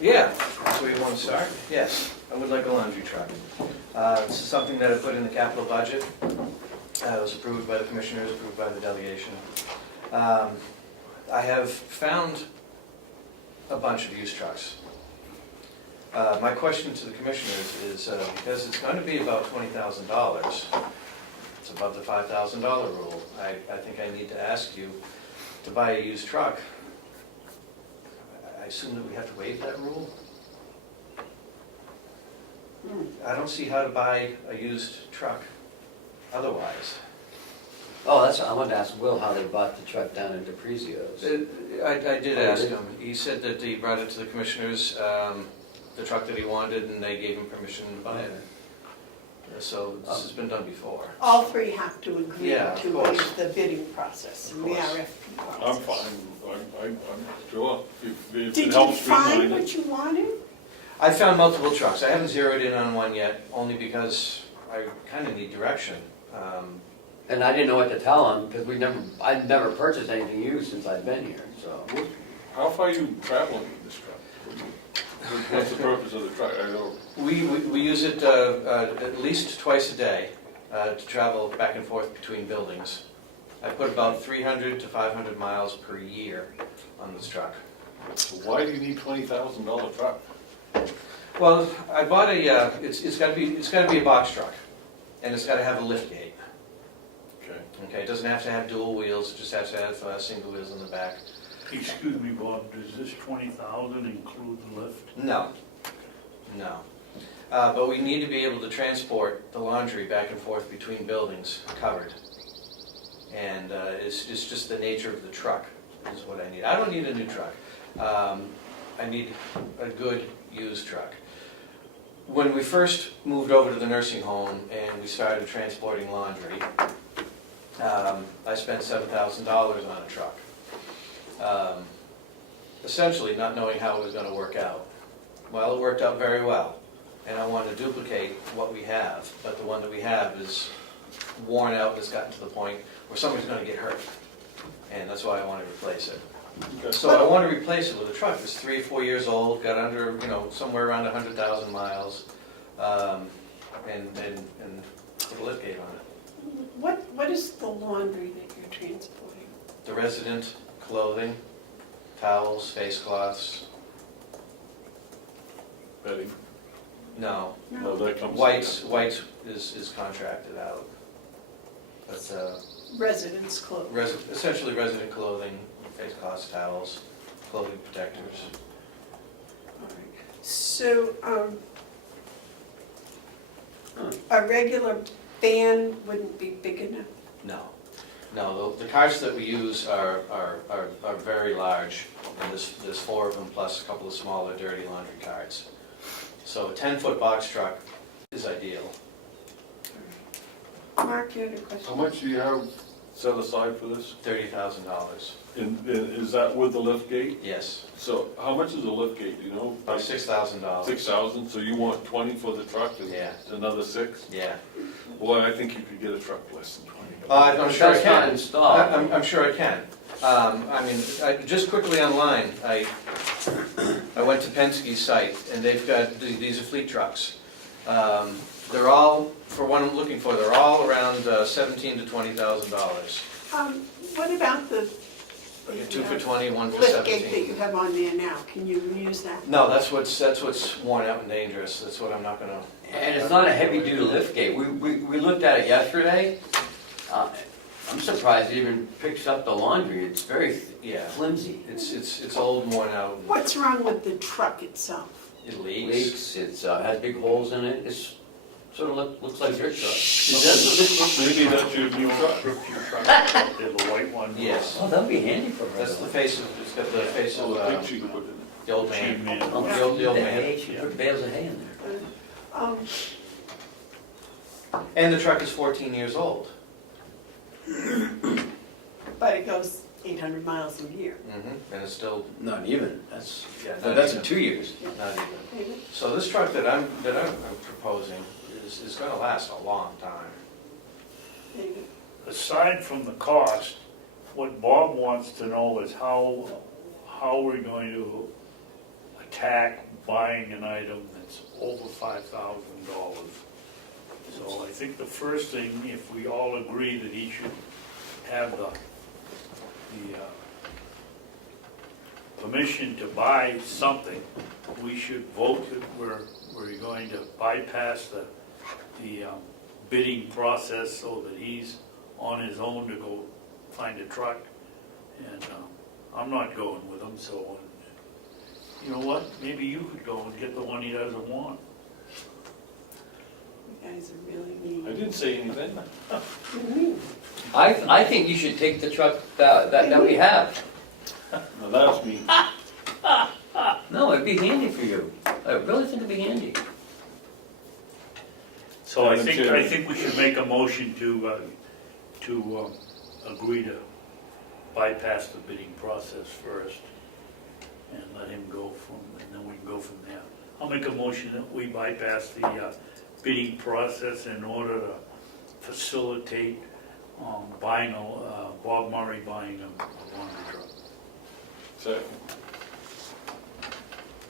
Yeah, that's where you want to start? Yes, I would like a laundry truck. This is something that I put in the capital budget. It was approved by the Commissioners, approved by the Delegation. I have found a bunch of used trucks. My question to the Commissioners is, because it's going to be about $20,000, it's above the $5,000 rule, I think I need to ask you to buy a used truck. I assume that we have to waive that rule? I don't see how to buy a used truck otherwise. Oh, that's, I wanted to ask Will how they bought the truck down in DePrizio's. I did ask him. He said that he brought it to the Commissioners, the truck that he wanted, and they gave him permission to buy it. So this has been done before. All three have to agree Yeah, of to course. waive the bidding process and the Of course. RFP process. I'm fine, I'm sure. If Did it you helps find streamline what it. you wanted? I found multiple trucks. I haven't zeroed in on one yet, only because I kind of need direction. And I didn't know what to tell him, because I'd never purchased anything used since I've been here, so. How far are you traveling with this truck? What's the purpose of the truck? I don't. We use it at least twice a day to travel back and forth between buildings. I put about 300 to 500 miles per year on this truck. So why do you need $20,000 truck? Well, I bought it's got to be a box truck, and it's got to have a lift gate. Okay. Okay, it doesn't have to have dual wheels, it just has to have single wheels in the back. Excuse me, Bob, does this 20,000 include the lift? No, no. But we need to be able to transport the laundry back and forth between buildings covered. And it's just the nature of the truck is what I need. I don't need a new truck. I need a good used truck. When we first moved over to the nursing home and we started transporting laundry, I spent $7,000 on a truck. Essentially not knowing how it was going to work out. Well, it worked out very well, and I want to duplicate what we have, but the one that we have is worn out and has gotten to the point where somebody's going to get hurt, and that's why I want to replace it. Okay. So I want to replace it with a truck that's 3 or 4 years old, got under, somewhere around 100,000 miles, and put a lift gate on it. What is the laundry that you're transporting? The resident clothing, towels, face cloths, Betty? no. No, that comes. Whites is contracted out. That's Residence clothes. essentially resident clothing, face cloths, towels, clothing protectors. All right. So, a regular van wouldn't be big enough? No, the carts that we use are very large, and there's 4 of them plus a couple of smaller dirty laundry carts. So a 10-foot box truck is ideal. Mark, you had a question? How much do you have set aside for this? $30,000. And is that with the lift gate? Yes, So how much is the lift gate, do you know? about $6,000. 6,000, so you want 20 for the truck and Yeah. another 6? Yeah. Boy, I think you could get a truck less than 20. I'm sure I That's not can. installed. I'm sure I can. Just quickly online, I went to Penske's site, and they've got, these are fleet trucks. They're all, for what I'm looking for, they're all around $17,000 to $20,000. What about the Two for 20, one for lift gate that 17. you have on there now? Can you use that? No, that's what's worn out and dangerous. That's what I'm not gonna. And it's not a heavy-duty lift gate. We looked at it yesterday. I'm surprised it even picks up the laundry. It's very Yeah, flimsy. it's old and worn out. What's wrong with the truck itself? It leaks. Leaks, it's has big holes in it. It's sort of looks like your truck. Maybe that's your new truck. Your truck out there, the white one. Yes, Oh, that'd be handy for that's the face of. It's got the face of Oh, the picture you put in it. the old Chain man. man. The old man. Hay, she put bales of hay in there. And the truck is 14 years old. But it goes 800 miles a year. And it's still Not even. That's not that's in even. 2 years. Not even. Maybe? So this truck that I'm proposing is gonna last a long time. Maybe. Aside from the cost, what Bob wants to know is how we're going to attack buying an item that's over $5,000. So I think the first thing, if we all agree that he should have the permission to buy something, we should vote that we're going to bypass the bidding process so that he's on his own to go find a truck. And I'm not going with him, so you know what? Maybe you could go and get the one he doesn't want. You guys are really mean. I didn't say anything. You're mean. I think you should take the truck that we have. Now that's me. No, it'd be handy for you. I really think it'd be handy. So I Madam think Chairman. we should make a motion to agree to bypass the bidding process first and let him go and then we can go from there. I'll make a motion that we bypass the bidding process in order to facilitate Bob Murray buying a laundry truck. So,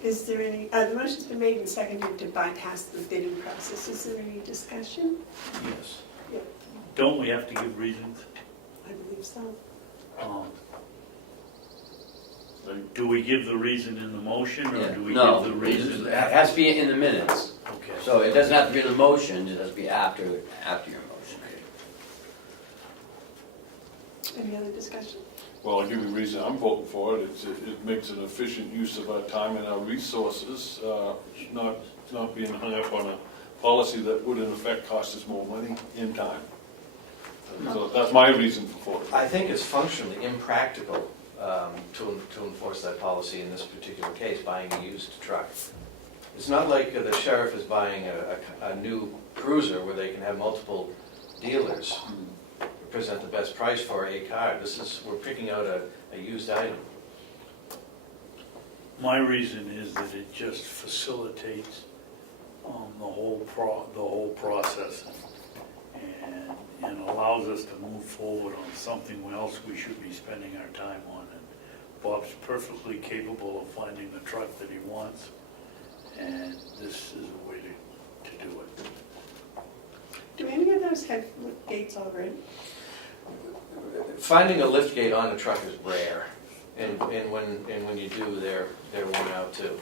Is there any, the motion's been made and seconded to bypass the bidding process. Is there any discussion? Yes. Yep. Don't we have to give reasons? I believe so. Do we give the reason in the motion or do we No, give the reason it has to be in the minutes. Okay. So it doesn't have to be in the motion, it has to be after your motion. Any other discussion? well, I'll give you a reason I'm voting for it. It makes an efficient use of our time and our resources, not being hung up on a policy that would in effect cost us more money in time. So that's my reason for it. I think it's functionally impractical to enforce that policy in this particular case, buying a used truck. It's not like the sheriff is buying a new cruiser where they can have multiple dealers present the best price for a car. We're picking out a used item. My reason is that it just facilitates the whole process and allows us to move forward on something else we should be spending our time on. And Bob's perfectly capable of finding the truck that he wants, and this is a way to do it. Do any of those have lift gates already? Finding a lift gate on a truck is rare, and when you do, they're worn out too.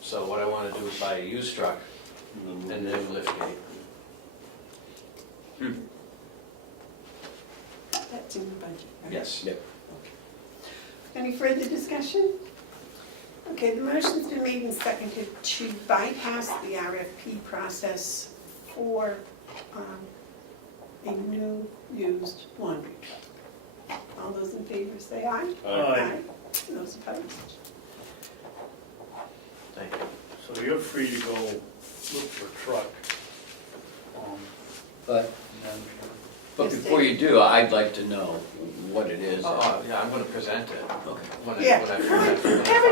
So what I want to do is buy a used truck and then a lift gate. That's in the budget, right? Yes. Yep. Any further discussion? Okay, the motion's been made and seconded to bypass the RFP process for a new used laundry truck. All those in favor say aye. Aye. Those opposed? Thank you. So you're free to go look for a truck. But and before you do, I'd like to know what it is. Oh, yeah, I'm going to present it Okay. when Yeah, I that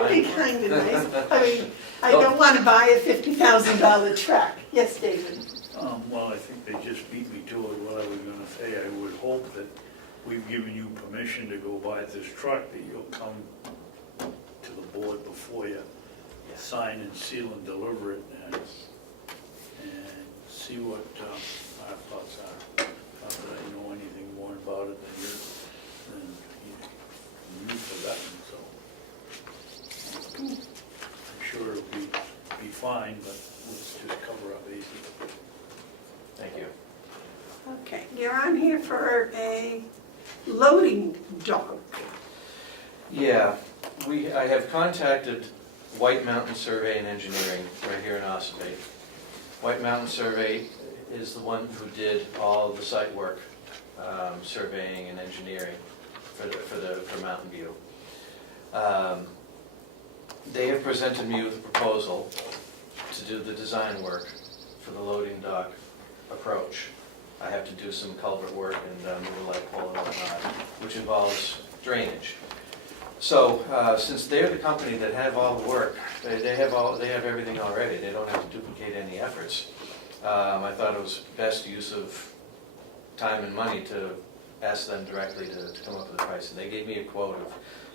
would be find one. kind of nice. I mean, I don't want to buy a $50,000 truck. Yes, David? Well, I think they just beat me to it. What I was gonna say, I would hope that we've given you permission to go buy this truck, that you'll come to the board before you sign and seal and deliver it, and see what our thoughts are. Not that I know anything more about it than you for that, so I'm sure it'll be fine, but let's just cover our bases. Thank you. Okay, you're on here for a loading dock. Yeah, I have contacted White Mountain Survey and Engineering right here in Ossipee. White Mountain Survey is the one who did all the site work, surveying and engineering for Mountain View. They have presented me with a proposal to do the design work for the loading dock approach. I have to do some culvert work and move a light pole and whatnot, which involves drainage. So, since they're the company that have all the work, they have everything already. They don't have to duplicate any efforts. I thought it was best use of time and money to ask them directly to come up with a price. And they gave me a quote of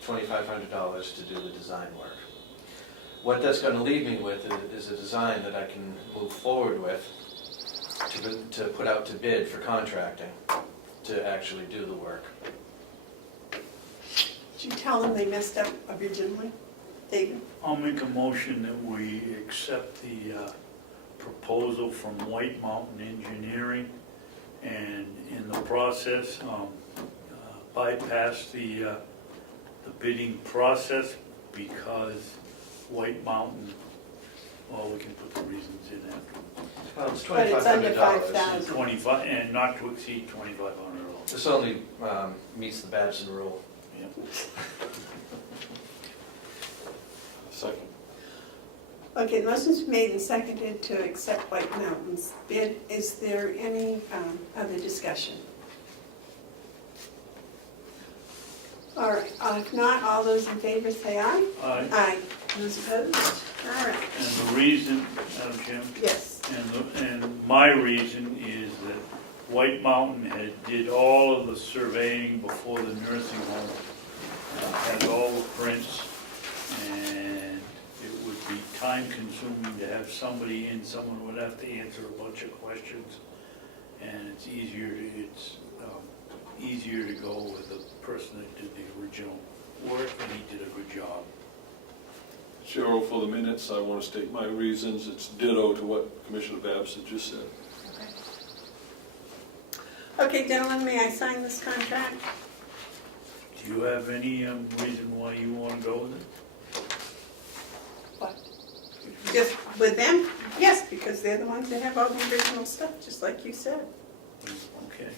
$2,500 to do the design work. What that's going to leave me with is a design that I can move forward with to put out to bid for contracting to actually do the work. Did you tell them they messed up originally, David? I'll make a motion that we accept the proposal from White Mountain Engineering, and in the process, bypass the bidding process, because White Mountain, well, we can put the reasons in after. Well, it's But it's under $2,500. 5,000. 25, and not to exceed $2,500. This only meets the Babson rule. Second. Okay, the motion's made and seconded to accept White Mountain's bid. Is there any other discussion? All right, if not, all those in favor say aye. Aye. Aye. Those opposed? All right. And the reason, Madam Chairman, Yes. and my reason is that White Mountain did all of the surveying before the nursing home, has all the prints, and it would be time consuming to have somebody in, someone would have to answer a bunch of questions, and it's easier to go with the person that did the original work, and he did a good job. Cheryl, for the minutes, I want to state my reasons. It's ditto to what Commissioner Babson just said. Okay, gentlemen, may I sign this contract? Do you have any reason why you want to go with it? What? Just with them? Yes, because they're the ones that have all the original stuff, just like you said. Okay.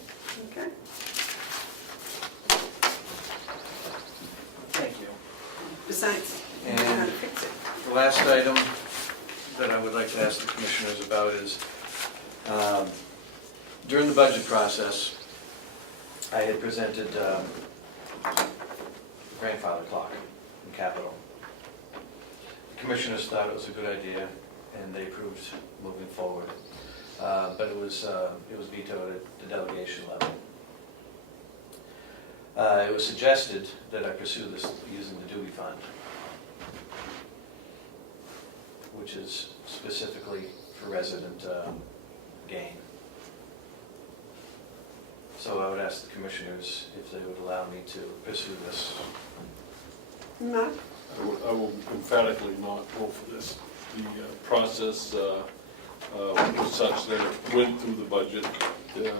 Okay? Thank you. Besides, you know how to fix it. The last item that I would like to ask the commissioners about is, during the budget process, I had presented the grandfather clock in capital. The commissioners thought it was a good idea, and they approved moving forward. But it was vetoed at the delegation level. It was suggested that I pursue this using the Dewey Fund, which is specifically for resident gain. So I would ask the commissioners if they would allow me to pursue this. No? I will emphatically not vote for this. The process was such that it went through the budget. The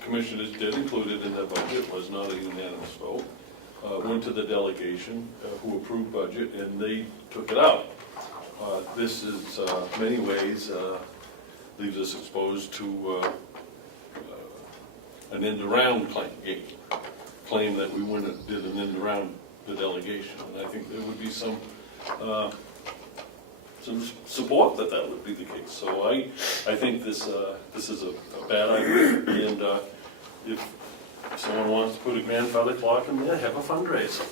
commissioners did include it in their budget, was not a unanimous vote. Went to the delegation who approved budget, and they took it out. This is, many ways, leaves us exposed to an end-around claim that we went and did an end-around the delegation. And I think there would be some support that would be the case. So I think this is a bad idea, and if someone wants to put a grandfather clock in there, have a fundraiser.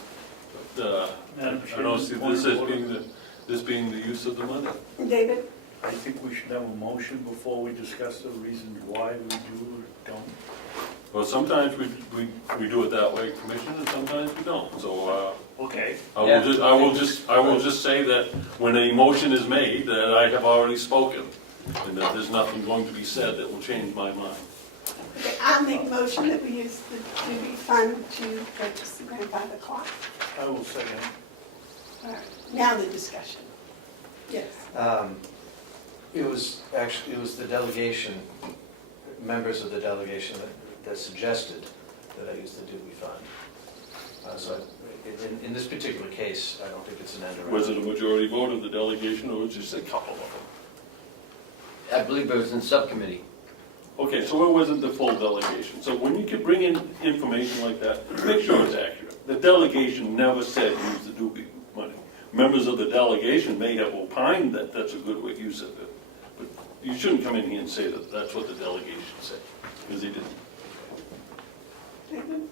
But I don't see this being the use of the money. David? I think we should have a motion before we discuss the reasons why we do or don't. Well, sometimes we do it that way, Commissioner, and sometimes we don't, so, Okay, I will just say that when a motion is made, that I have already spoken, and that there's nothing going to be said that will change my mind. Okay, I'll make a motion that we use the duty fund to purchase the grandfather clock. I will second. All right, now the discussion. Yes. It was the delegation, members of the delegation that suggested that I use the Dewey Fund. So in this particular case, I don't think it's an end around. Was it a majority vote of the delegation, or was it just a couple of them? I believe it was in subcommittee. Okay, so it wasn't the full delegation. So when you can bring in information like that, make sure it's accurate. The delegation never said use the Doobie money. Members of the delegation may have opined that that's a good way to use it, but you shouldn't come in here and say that that's what the delegation said, because they didn't. David?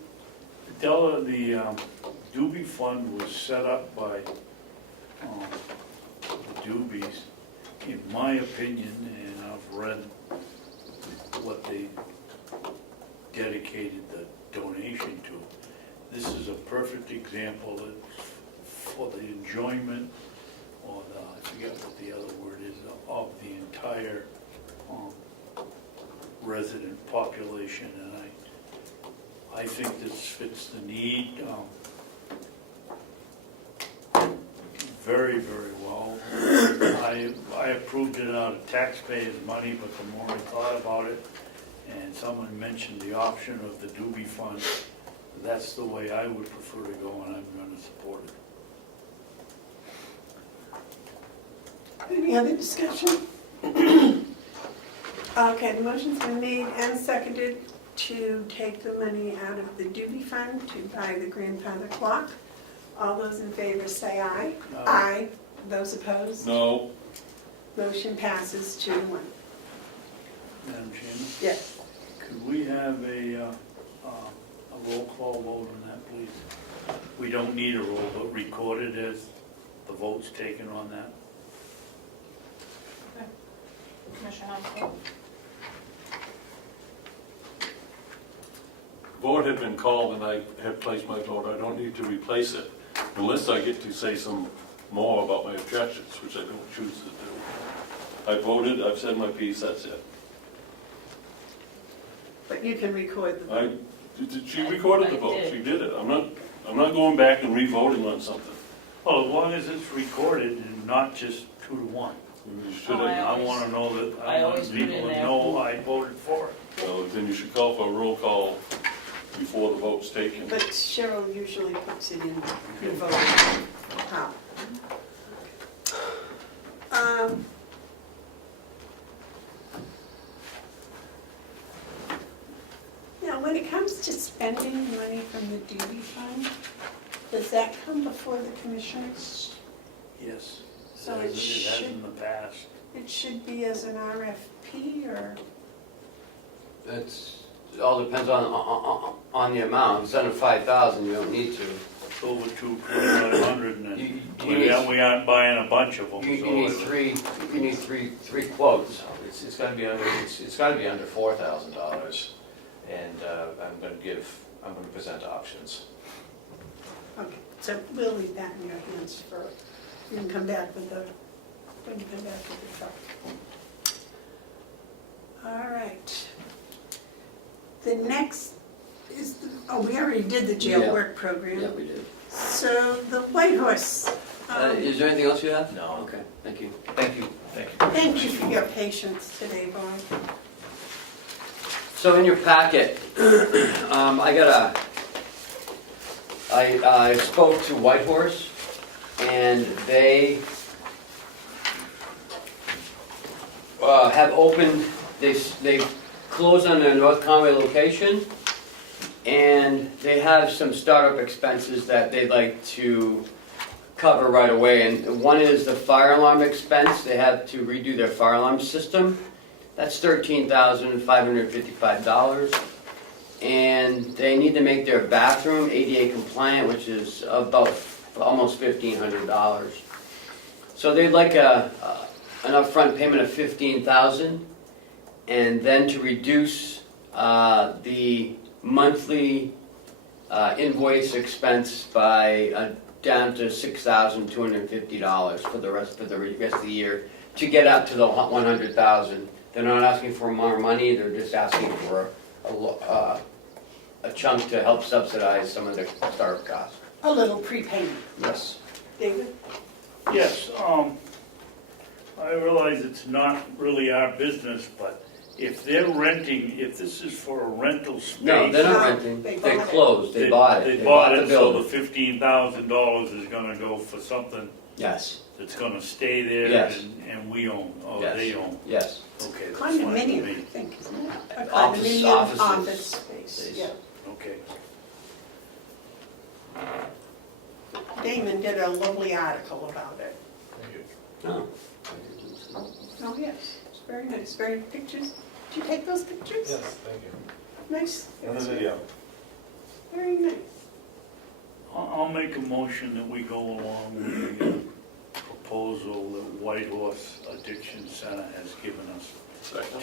The Doobie Fund was set up by the Doobies, in my opinion, and I've read what they dedicated the donation to. This is a perfect example that for the enjoyment, or the, I forget what the other word is, of the entire resident population, and I think this fits the need very, very well. I approved it out of taxpayers' money, but the more I thought about it, and someone mentioned the option of the Doobie Fund, that's the way I would prefer to go, and I'm going to support it. Any other discussion? Okay, the motion's been made and seconded to take the money out of the Doobie Fund to buy the grandfather clock. All those in favor say aye. Aye. Those opposed? No, Motion passes 2-1. Madam Chairman, Yes. could we have a roll call vote on that, please? We don't need a roll, but record it as the vote's taken on that. Commissioner Hounsell? vote had been called and I had placed my vote. I don't need to replace it unless I get to say some more about my objections, which I don't choose to do. I voted, I've said my piece, that's it. But you can record the vote. She recorded the vote, she did it. I'm not going back and re-voting on something. Well, as long as it's recorded and not just 2-1. You should Oh, have, I want to know that, I I want always put people in to there. know I voted for it. well, then you should call for a roll call before the vote's taken. But Cheryl usually puts it in your vote. How? Now, when it comes to spending money from the duty fund, does that come before the commissioners? Yes. So As it it has should, in the past. it should be as an RFP or? It all depends on the amount. If it's under 5,000, you don't need to. It's over 2,500 and You- then you we aren't buying a bunch of them. You so need it's- three quotes. It's gotta be under $4,000, and I'm gonna present options. Okay, so we'll leave that in your hands for, you can come back with the, when you come back with the truck. All right. The next is, we already did the jail Yeah. work program. Yeah, we did. So the White Horse, Is there anything else you have? No. Okay, thank you. Thank you. thank you for your patience today, Bob. So in your packet, I spoke to White Horse, and they have opened, they've closed on their North Conway location, and they have some startup expenses that they'd like to cover right away. And one is the fire alarm expense. They have to redo their fire alarm system. That's $13,555. And they need to make their bathroom ADA compliant, which is about almost $1,500. So they'd like an upfront payment of $15,000, and then to reduce the monthly invoice expense by down to $6,250 for the rest of the year to get up to the 100,000. They're not asking for more money, they're just asking for a chunk to help subsidize some of the startup costs. A little prepayment. Yes. David? Yes, I realize it's not really our business, but if they're renting, if this is for a rental space. No, they're not No, renting, they they bought it. closed, they bought it. They bought the it, so the building. $15,000 is gonna go for something Yes, that's gonna stay there Yes. and we own, or Yes. they own. yes. Okay, that's fine with Condominium, I me. think, isn't it? A Office- condominium offices. office space, Space. yeah. Okay. Damon did a lovely article about it. No. Oh, yes, it's very nice, very pictures. Did you take those pictures? Yes, thank you. Nice. And the video. Very nice. I'll make a motion that we go along with the proposal that White Horse Addiction Center has given us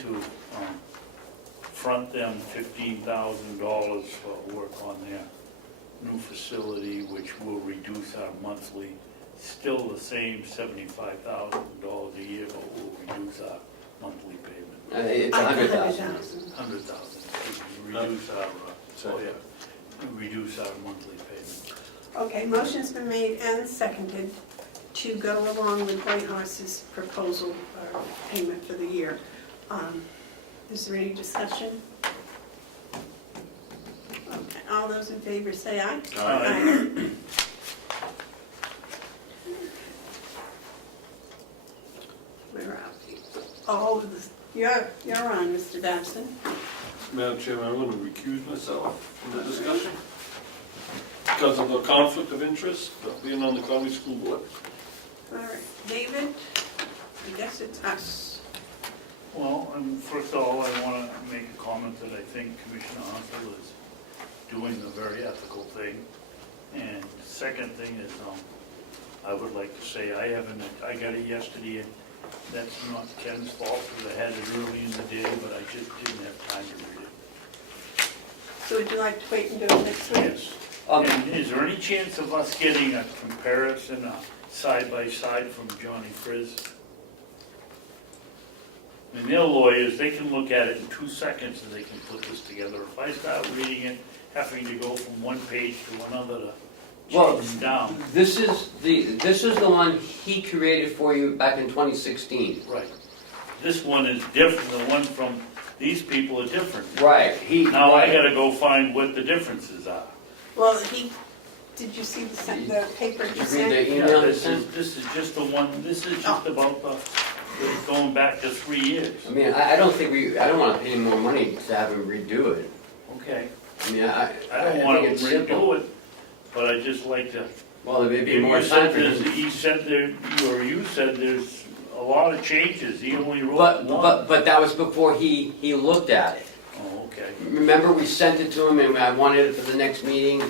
to front them $15,000 for work on their new facility, which will reduce our monthly, still the same $75,000 a year, but will reduce our monthly payment. It's 100,000. 100,000, reduce our, reduce our monthly payment. Okay, motion's been made and seconded to go along with White Horse's proposal or payment for the year. Is there any discussion? Okay, all those in favor say aye. Aye. Where are we? Oh, you're on, Mr. Babson. Madam Chairman, I'm going to recuse myself from the discussion because of the conflict of interest of being on the county school board. All right, David, I guess it's us. Well, first of all, I want to make a comment that I think Commissioner Hounsell is doing the very ethical thing. And the second thing is, I would like to say, I got it yesterday, and that's not Ken's fault, because I had it early in the day, but I just didn't have time to read it. So would you like to wait and do it next week? Yes. And is there any chance of us getting a comparison, side-by-side from Johnny Frizz? I mean, they're lawyers, they can look at it in 2 seconds and they can put this together. If I start reading it, having to go from one page to another to Well, change them down. This is the one he created for you back in 2016. Right. This one is different, the one from these people are different. Right. Now I gotta go find what the differences are. Well, did you see the paper he Did you read sent? the Yeah, email he this sent? is just the one, this is just about going back to 3 years. I mean, I don't want to pay him more money to have him redo it. Okay. I mean, I don't want to think it's simple. redo it, but I'd just like to. Well, there may be You more said time for him. He said there, you said there's a lot of changes, he only wrote one. But that was before he looked at it. Oh, okay. Remember, we sent it to him and I wanted it for the next meeting,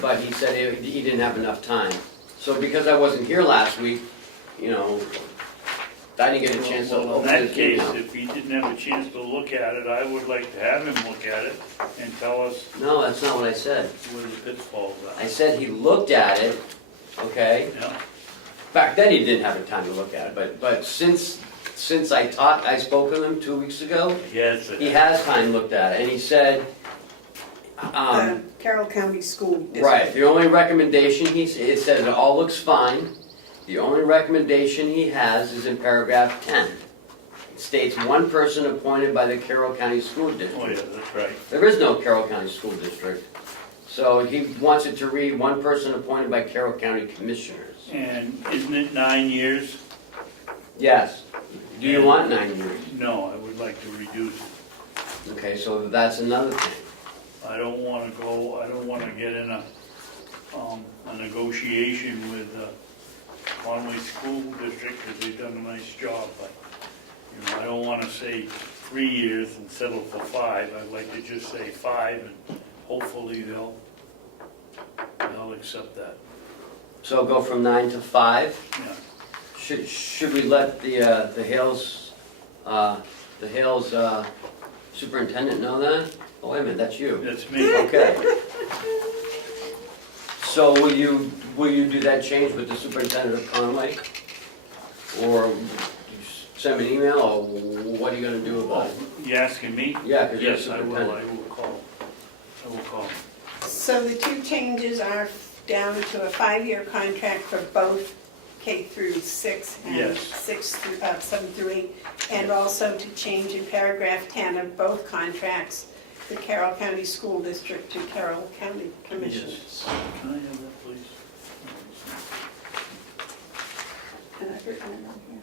but he said he didn't have enough time. So because I wasn't here last week, I didn't get a chance to Well, in open that his case, email. if he didn't have a chance to look at it, I would like to have him look at it and tell us No, that's not what I said. where the pitfalls I are. said he looked at it, okay? Yeah, Back then, he didn't have the time to look at it, but since I spoke with him 2 weeks ago, yes. he has time looked at it, and he said, The Carroll County School District. right, the only recommendation, it says it all looks fine. The only recommendation he has is in paragraph 10. It states one person appointed by the Carroll County School Oh, yeah, District. that's right. There is no Carroll County School District. So he wants it to read one person appointed by Carroll County Commissioners. And isn't it 9 years? Yes. Do you want 9 years? No, I would like to reduce it. Okay, so that's another thing. I don't want to get in a negotiation with Conway School District, because they've done a nice job, but, I don't want to say 3 years and settle for 5. I'd like to just say 5, and hopefully they'll accept that. So go from 9 to 5? Yeah. Should we let the Hales superintendent know that? Oh, wait a minute, that's you. That's me. Okay. So will you do that change with the superintendent of Conway? Or you send me an email, or what are you gonna do about it? You asking me? Yeah, 'cause you're Yes, I will superintendent. call. I will call. So the two changes are down to a 5-year contract for both K through 6 and Yes. 7 through 8, and also to change in paragraph 10 of both contracts, the Carroll County School District to Carroll County Commissioners. Yes. Can I have that, please? And I've written it on here.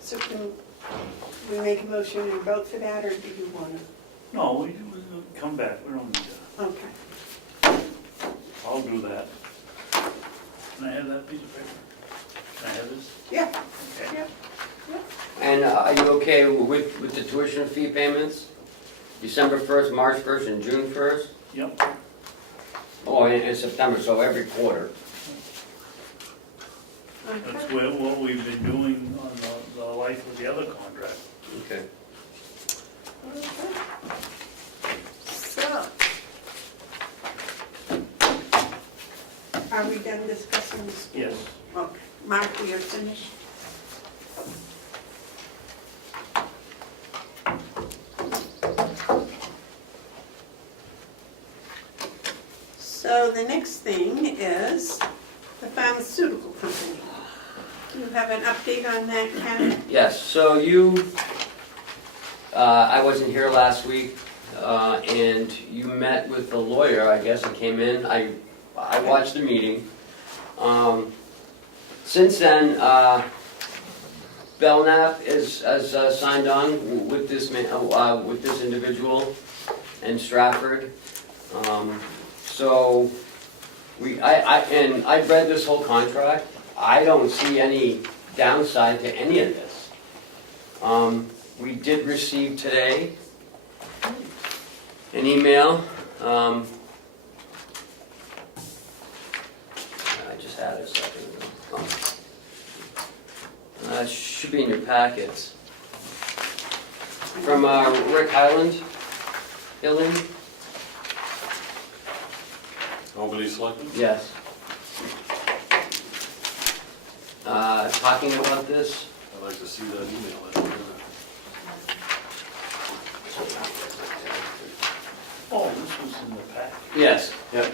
So can we make a motion and vote for that, or do you want to? No, we come back, we don't need that. Okay. I'll do that. Can I have that piece of paper? Can I have this? Yeah. Okay. Yeah. And are you okay with the tuition fee payments? December 1st, March 1st, and June 1st? Yep. Oh, and September, so every quarter. That's Okay. what we've been doing on the life of the other contract. Okay. Okay. So, are we done discussing the school? Yes. Okay. Mark, we are finished. So the next thing is the pharmaceutical company. Do you have an update on that, Ken? Yes, so I wasn't here last week, and you met with the lawyer, I guess, and came in. I watched the meeting. Since then, Belknap has signed on with this individual in Stratford. So I've read this whole contract. I don't see any downside to any of this. We did receive today an email. I just had it a second ago. It should be in your packets. From Rick Hilling. Nobody selected? Yes. Talking about this. I'd like to see that email. Oh, this was in the pack. Yes. Yep.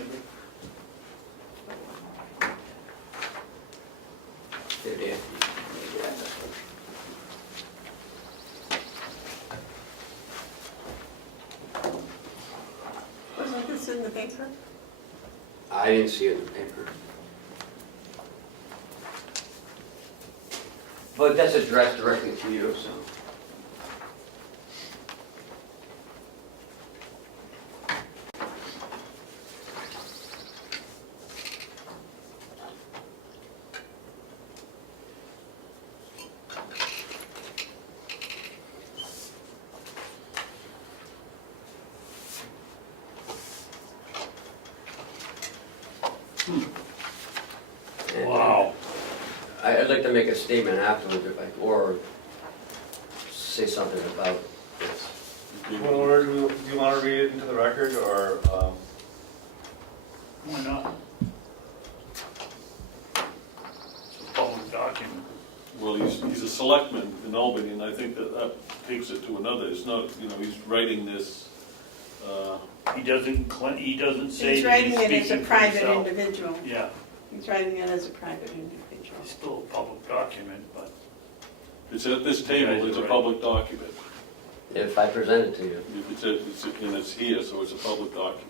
There it is. Wasn't this in the paper? I didn't see it in the paper. But that's addressed directly to you, so. And Wow. I'd like to make a statement afterwards, if I, or say something about this. Or do you want to read it into the record, or? Why not? It's a public document. Well, he's a selectman in Albany, and I think that takes it to another. It's not, he's writing this, He doesn't say He's that writing he's it as a speaking for private himself. individual. Yeah, He's writing it as a private individual. it's still a public document, but it's at this table, it's a public document. If I present it to you. And it's here, so it's a public document.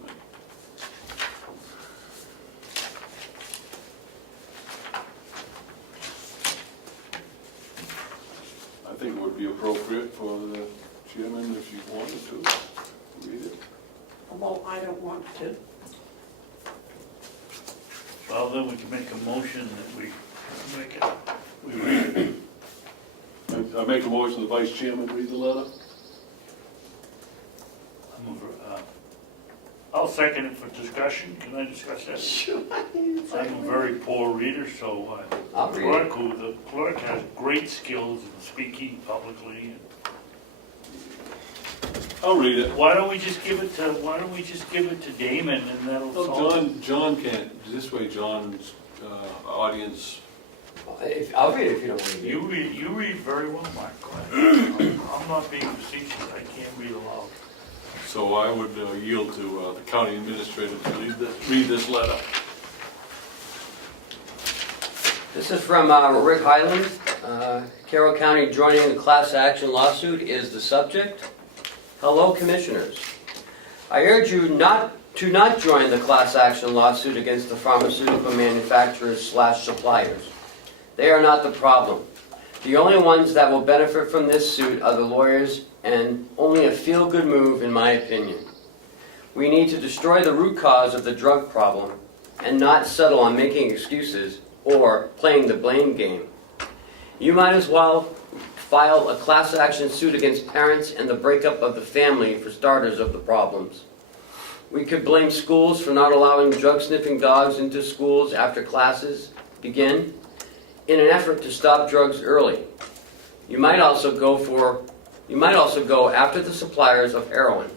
I think it would be appropriate for the chairman, if you wanted to, read it. Well, I don't want to. well, then we can make a motion that we make it, we read it. I make a motion the vice chairman read the letter. I'll second it for discussion. Can I discuss that? Sure. I'm a very poor reader, so I'll read it. the clerk has great skills in speaking publicly. And I'll read it. Why don't we just give it to Damon and that'll Oh, solve John can't, this way John's audience, I'll read it if you don't want it? to. You read very well, Mark. I'm not being facetious, I can't read aloud. so I would yield to the county administrator to read this letter. This is from Rick Highland. Carroll County joining the class action lawsuit is the subject. Hello, Commissioners. I urge you not join the class action lawsuit against the pharmaceutical manufacturers/suppliers. They are not the problem. The only ones that will benefit from this suit are the lawyers, and only a feel-good move in my opinion. We need to destroy the root cause of the drug problem and not settle on making excuses or playing the blame game. You might as well file a class action suit against parents and the breakup of the family for starters of the problems. We could blame schools for not allowing drug-sniffing dogs into schools after classes begin in an effort to stop drugs early. You might also go after the suppliers of heroin.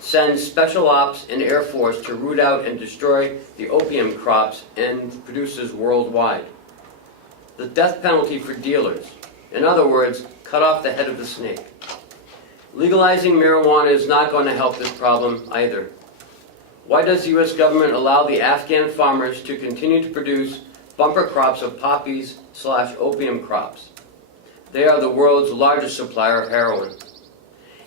Send special ops and Air Force to root out and destroy the opium crops and producers worldwide. The death penalty for dealers. In other words, cut off the head of the snake. Legalizing marijuana is not going to help this problem either. Why does the U.S. government allow the Afghan farmers to continue to produce bumper crops of poppies/opium crops? They are the world's largest supplier of heroin.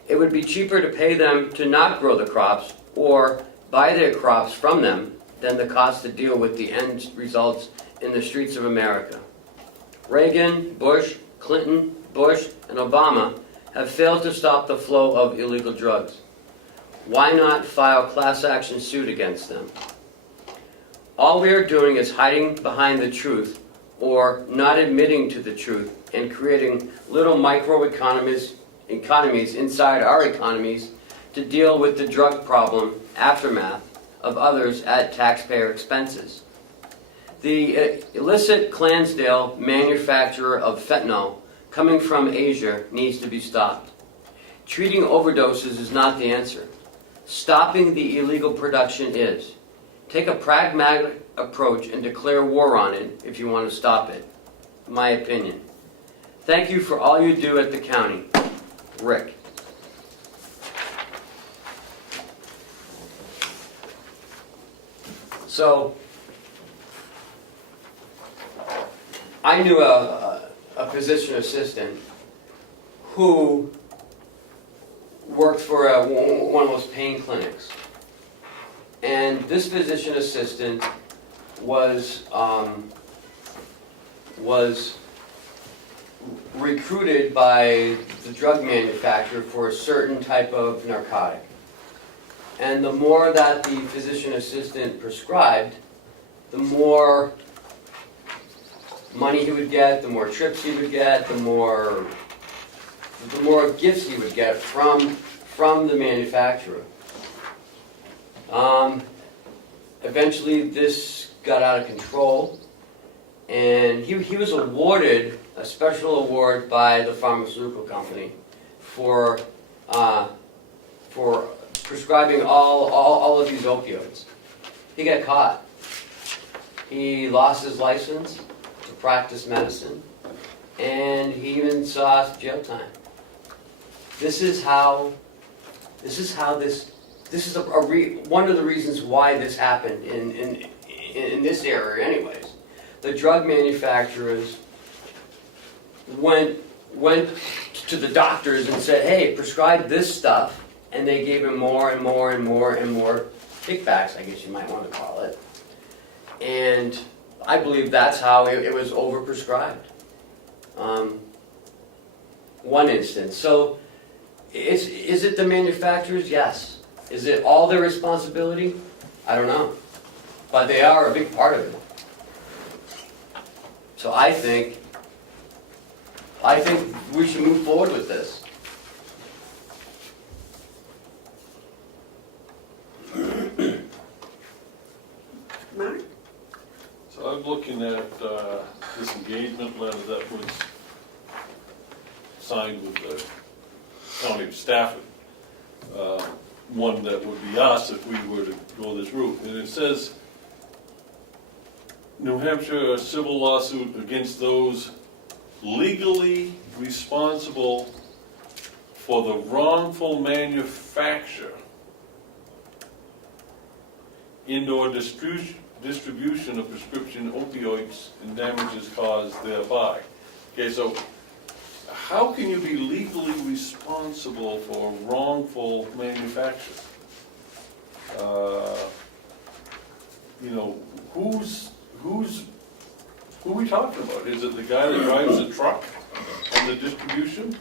It would be cheaper to pay them to not grow the crops or buy their crops from them than the cost to deal with the end results in the streets of America. Reagan, Bush, Clinton, Bush, and Obama have failed to stop the flow of illegal drugs. Why not file class action suit against them? All we are doing is hiding behind the truth or not admitting to the truth and creating little microeconomies inside our economies to deal with the drug problem aftermath of others at taxpayer expenses. The illicit Clydesdale manufacturer of fentanyl coming from Asia needs to be stopped. Treating overdoses is not the answer. Stopping the illegal production is. Take a pragmatic approach and declare war on it if you want to stop it. My opinion. Thank you for all you do at the county. Rick. So, I knew a physician assistant who worked for one of those pain clinics. And this physician assistant was recruited by the drug manufacturer for a certain type of narcotic. And the more that the physician assistant prescribed, the more money he would get, the more trips he would get, the more gifts he would get from the manufacturer. Eventually this got out of control, and he was awarded a special award by the pharmaceutical company for prescribing all of these opioids. He got caught. He lost his license to practice medicine, and he even saw jail time. This is one of the reasons why this happened in this area anyways. The drug manufacturers went to the doctors and said, hey, prescribe this stuff, and they gave him more and more and more and more kickbacks, I guess you might want to call it. And I believe that's how it was overprescribed. One instance. So is it the manufacturers? Yes. Is it all their responsibility? I don't know. But they are a big part of it. So I think we should move forward with this. Mark? So I'm looking at this engagement letter that was signed with the County of Stafford. one that would be us if we were to go this route. And it says, New Hampshire civil lawsuit against those legally responsible for the wrongful manufacture and/or distribution of prescription opioids and damages caused thereby. Okay, so how can you be legally responsible for wrongful manufacture? You know, who are we talking about? Is it the guy that drives the truck on the distribution?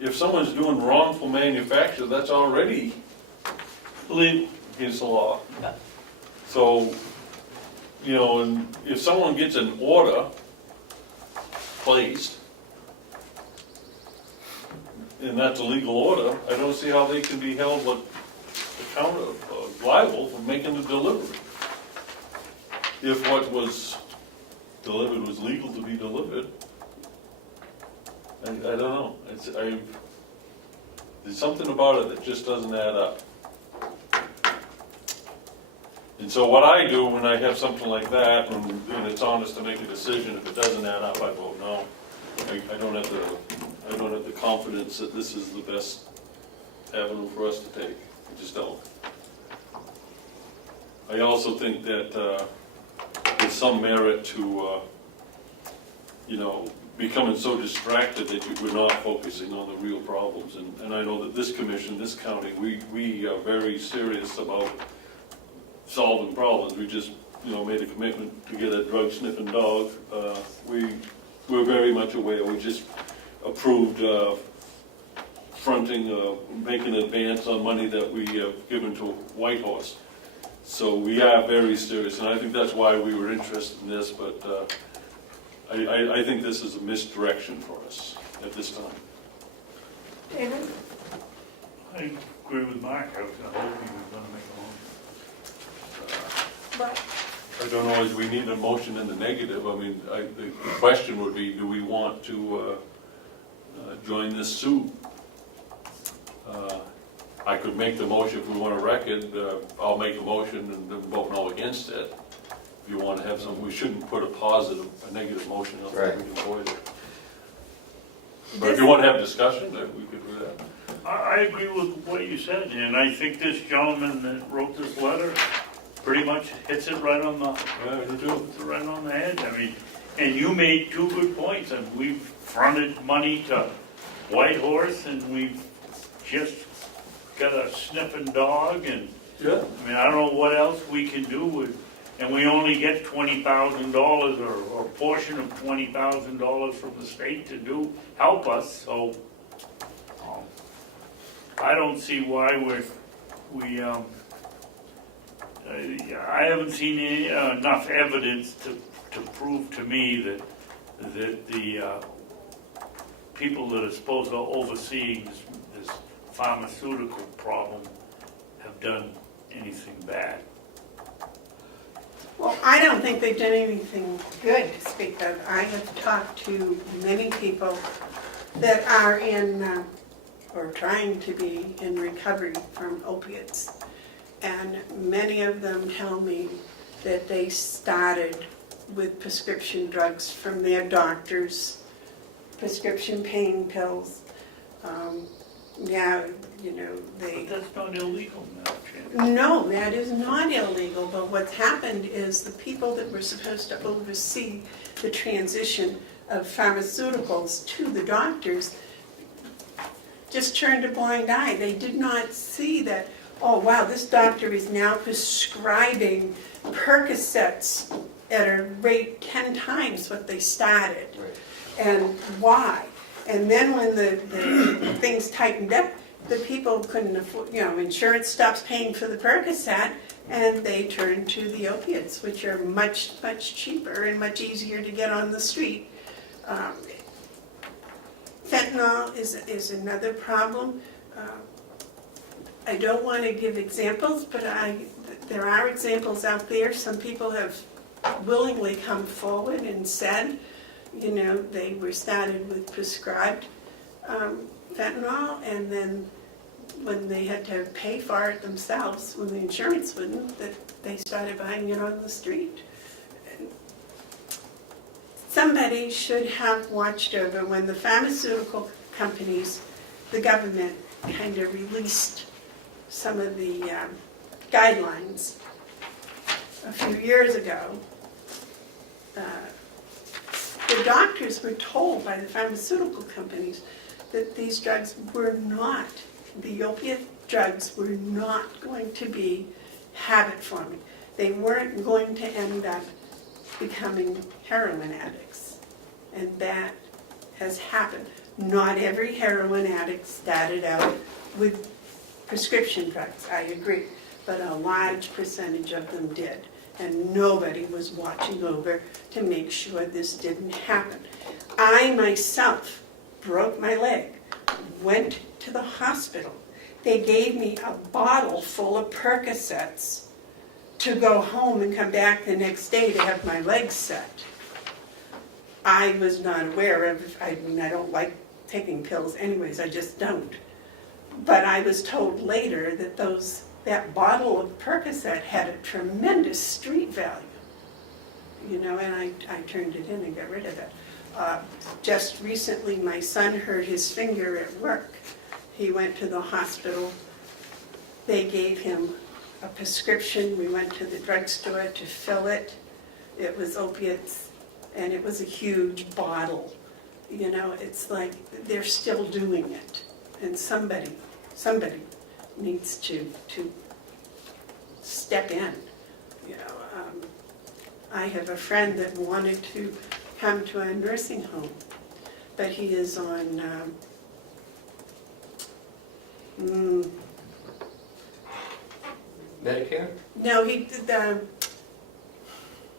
If someone's doing wrongful manufacture, that's already legal against the law. So, you know, and if someone gets an order placed, and that's a legal order, I don't see how they can be held liable for making the delivery. If what was delivered was legal to be delivered, I don't know. There's something about it that just doesn't add up. And so what I do when I have something like that, and it's honest to make a decision, if it doesn't add up, I vote no. I don't have the confidence that this is the best avenue for us to take. I just don't. I also think that there's some merit to, you know, becoming so distracted that we're not focusing on the real problems. And I know that this commission, this county, we are very serious about solving problems. We just, you know, made a commitment to get a drug sniffing dog. We're very much aware. We just approved making an advance on money that we have given to Whitehorse. So we are very serious, and I think that's why we were interested in this, but I think this is a misdirection for us at this time. David? I agree with Mark. I was hoping he was going to make a motion. What? I don't know, if we need a motion in the negative. I mean, the question would be, do we want to join this suit? I could make the motion if we want a record. I'll make a motion and then vote no against it. If you want to have some, we shouldn't put a negative motion up there. We can avoid it. But if you want to have discussion, then we could do that. I agree with what you said, and I think this gentleman that wrote this letter pretty much hits it right on the right on the head. I mean, and you made two good points, and we've fronted money to Whitehorse, and we've just got a sniffing dog, and Yeah. I mean, I don't know what else we can do with, and we only get $20,000 or a portion of $20,000 from the state to help us, so I don't see why I haven't seen enough evidence to prove to me that the people that are supposed to oversee this pharmaceutical problem have done anything bad. Well, I don't think they've done anything good to speak of. I have talked to many people that are in, or trying to be in recovery from opiates. And many of them tell me that they started with prescription drugs from their doctors, prescription pain pills. But that's not illegal now, Jan. No, that is not illegal, but what's happened is the people that were supposed to oversee the transition of pharmaceuticals to the doctors just turned a blind eye. They did not see that, oh wow, this doctor is now prescribing Percocets at a rate 10 times what they started. Right. And why? And then when the things tightened up, the people couldn't afford, insurance stops paying for the Percocet, and they turn to the opiates, which are much, much cheaper and much easier to get on the street. Fentanyl is another problem. I don't want to give examples, but there are examples out there. Some people have willingly come forward and said, they were started with prescribed fentanyl, and then when they had to pay for it themselves, when the insurance wouldn't, that they started buying it on the street. And somebody should have watched over when the pharmaceutical companies, the government kind of released some of the guidelines a few years ago. The doctors were told by the pharmaceutical companies that these drugs were not, the opiate drugs were not going to be habit forming. They weren't going to end up becoming heroin addicts. And that has happened. Not every heroin addict started out with prescription drugs, I agree, but a large percentage of them did. And nobody was watching over to make sure this didn't happen. I myself broke my leg, went to the hospital. They gave me a bottle full of Percocets to go home and come back the next day to have my legs set. I was not aware of, I don't like taking pills anyways, I just don't. But I was told later that that bottle of Percocet had a tremendous street value. You know, and I turned it in and got rid of it. Just recently, my son hurt his finger at work. He went to the hospital. They gave him a prescription. We went to the drugstore to fill it. It was opiates, and it was a huge bottle. You know, it's like they're still doing it. And somebody needs to step in. You know, I have a friend that wanted to come to a nursing home, but he is on Medicare? no,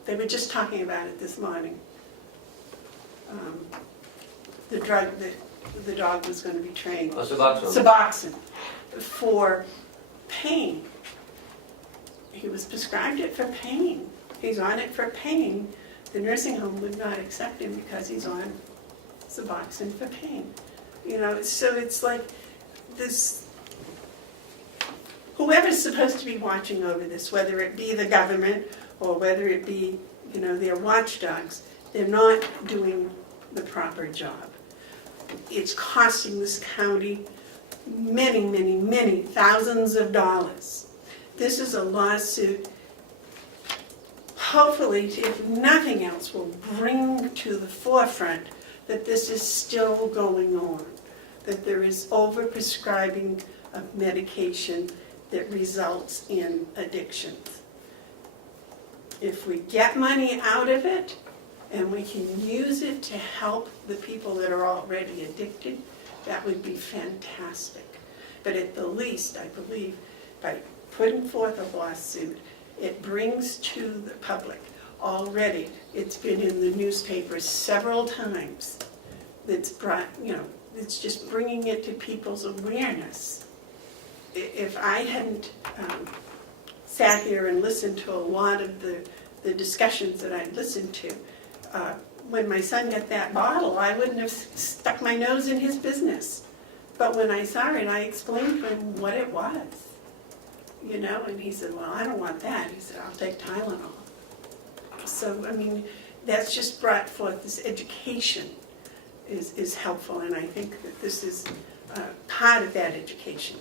they were just talking about it this morning. The drug that the dog was going to be trained. Oh, Suboxone. Suboxone for pain. He was prescribed it for pain. He's on it for pain. The nursing home would not accept him because he's on Suboxone for pain. You know, so it's like this, whoever's supposed to be watching over this, whether it be the government or whether it be, you know, their watchdogs, they're not doing the proper job. It's costing this county many, many, many thousands of dollars. This is a lawsuit, hopefully, if nothing else, will bring to the forefront that this is still going on, that there is overprescribing of medication that results in addictions. If we get money out of it, and we can use it to help the people that are already addicted, that would be fantastic. But at the least, I believe, by putting forth a lawsuit, it brings to the public, already, it's been in the newspapers several times, it's brought, you know, it's just bringing it to people's awareness. If I hadn't sat here and listened to a lot of the discussions that I listened to, when my son got that bottle, I wouldn't have stuck my nose in his business. But when I saw it, I explained to him what it was. You know, and he said, well, I don't want that. He said, I'll take Tylenol. So, I mean, that's just brought forth this education is helpful, and I think that this is part of that education.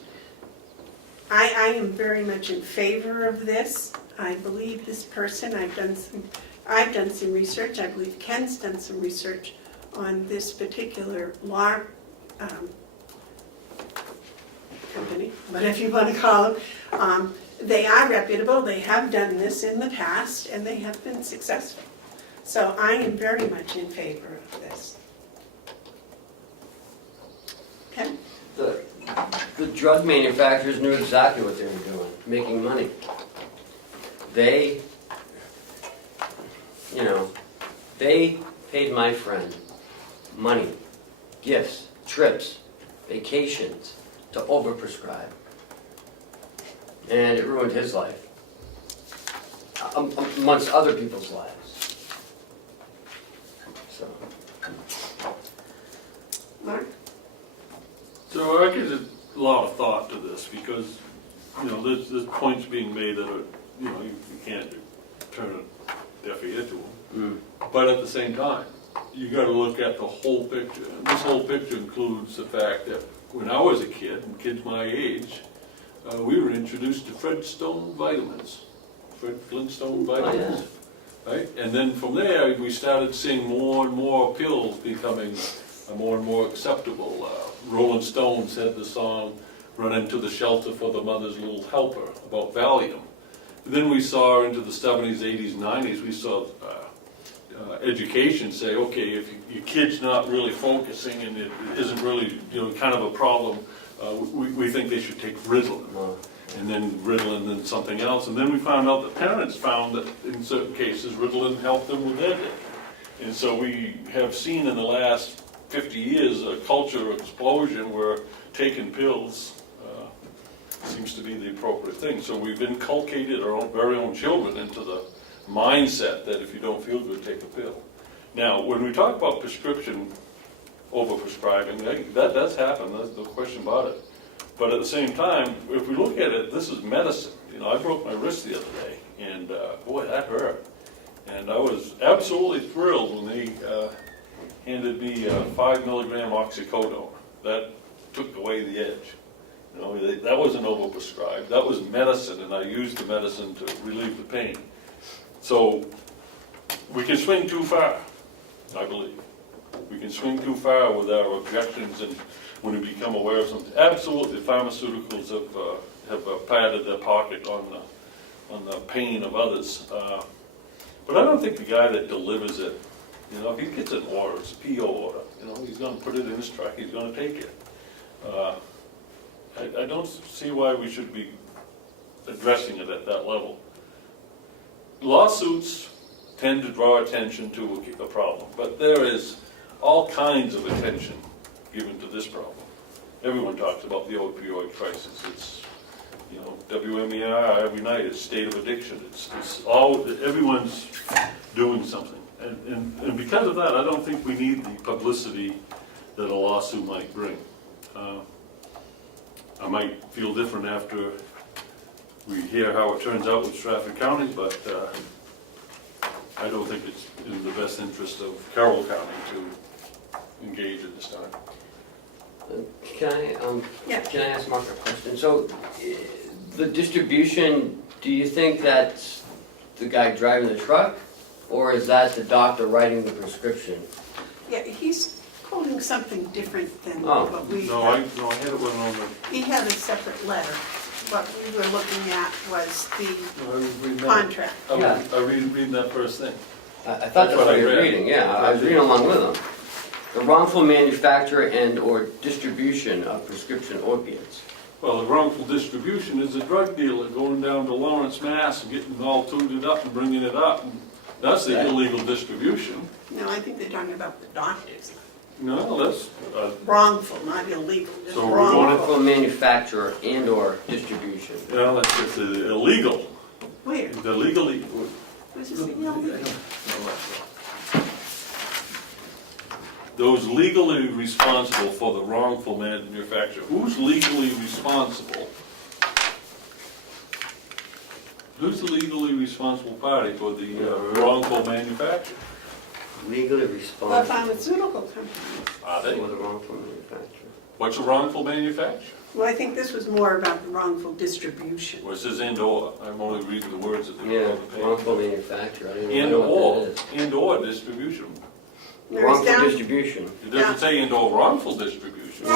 I am very much in favor of this. I believe this person, I've done some research, I believe Ken's done some research on this particular law company, whatever you want to call them. They are reputable, they have done this in the past, and they have been successful. So I am very much in favor of this. Ken? The drug manufacturers knew exactly what they were doing, making money. They, you know, they paid my friend money, gifts, trips, vacations to overprescribe. And it ruined his life, amongst other people's lives. So. Mark? I give a lot of thought to this because, there's points being made that are, you can't turn a deaf ear to them. But at the same time, you gotta look at the whole picture. And this whole picture includes the fact that when I was a kid, and kids my age, we were introduced to Fred Flintstone vitamins. Right? And then from there, we started seeing more and more pills becoming more and more acceptable. Rolling Stones had the song "Run Into the Shelter for the Mother's Little Helper" about Valium. And then we saw into the 70s, 80s, 90s, we saw education say, okay, if your kid's not really focusing and it isn't really, kind of a problem, we think they should take Ritalin. And then Ritalin, then something else. And then we found out that parents found that in certain cases Ritalin helped them with their day. And so we have seen in the last 50 years a culture explosion where taking pills seems to be the appropriate thing. So we've inculcated our very own children into the mindset that if you don't feel good, take a pill. Now, when we talk about prescription overprescribing, that does happen, there's no question about it. But at the same time, if we look at it, this is medicine. I broke my wrist the other day, and boy, that hurt. And I was absolutely thrilled when they handed me 5 milligram oxycodone. That took away the edge. That wasn't overprescribed. That was medicine, and I used the medicine to relieve the pain. So we can swing too far, I believe. We can swing too far with our objections and when we become aware of something. Absolutely, pharmaceuticals have padded their pocket on the pain of others. But I don't think the guy that delivers it, if he gets an order, it's a PO order, he's going to put it in his truck, he's going to take it. I don't see why we should be addressing it at that level. Lawsuits tend to draw attention to a problem, but there is all kinds of attention given to this problem. Everyone talks about the opioid crisis. It's, WMER every night, it's state of addiction. It's all, everyone's doing something. And because of that, I don't think we need the publicity that a lawsuit might bring. I might feel different after we hear how it turns out with Stratford County, but I don't think it's in the best interest of Carroll County to engage at this time. Can I ask Mark a question? So, the distribution, do you think that's the guy driving the truck, or is that the doctor writing the prescription? Yeah, he's quoting something different than Oh. what we No, I had. had it one on the. He had a separate letter. What we were looking at was the I was reading that. contract. I was reading that first thing. I thought that's what you were reading, yeah, I was reading along with him. The wrongful manufacture and/or distribution of prescription opiates. Well, the wrongful distribution is a drug dealer going down to Lawrence, Mass. and getting all tuned up and bringing it up. And that's the illegal distribution. No, I think they're talking about the doctors. No, that's, Wrongful, not illegal, just So we're going wrongful. Wrongful manufacture and/or distribution. well, it's illegal. Where? The legally. Where's this illegal? Those legally responsible for the wrongful manufacture. Who's legally responsible? Who's the legally responsible party for the wrongful manufacture? Legally The responsible pharmaceutical company. Are they? for the wrongful manufacture. What's a wrongful manufacture? Well, I think this was more about the wrongful distribution. Well, it says and/or. I'm only reading the words that they Yeah, put on the page. wrongful manufacture, I don't even know what that is. And/or distribution. There's Wrongful down, distribution. It doesn't say and/or wrongful distribution.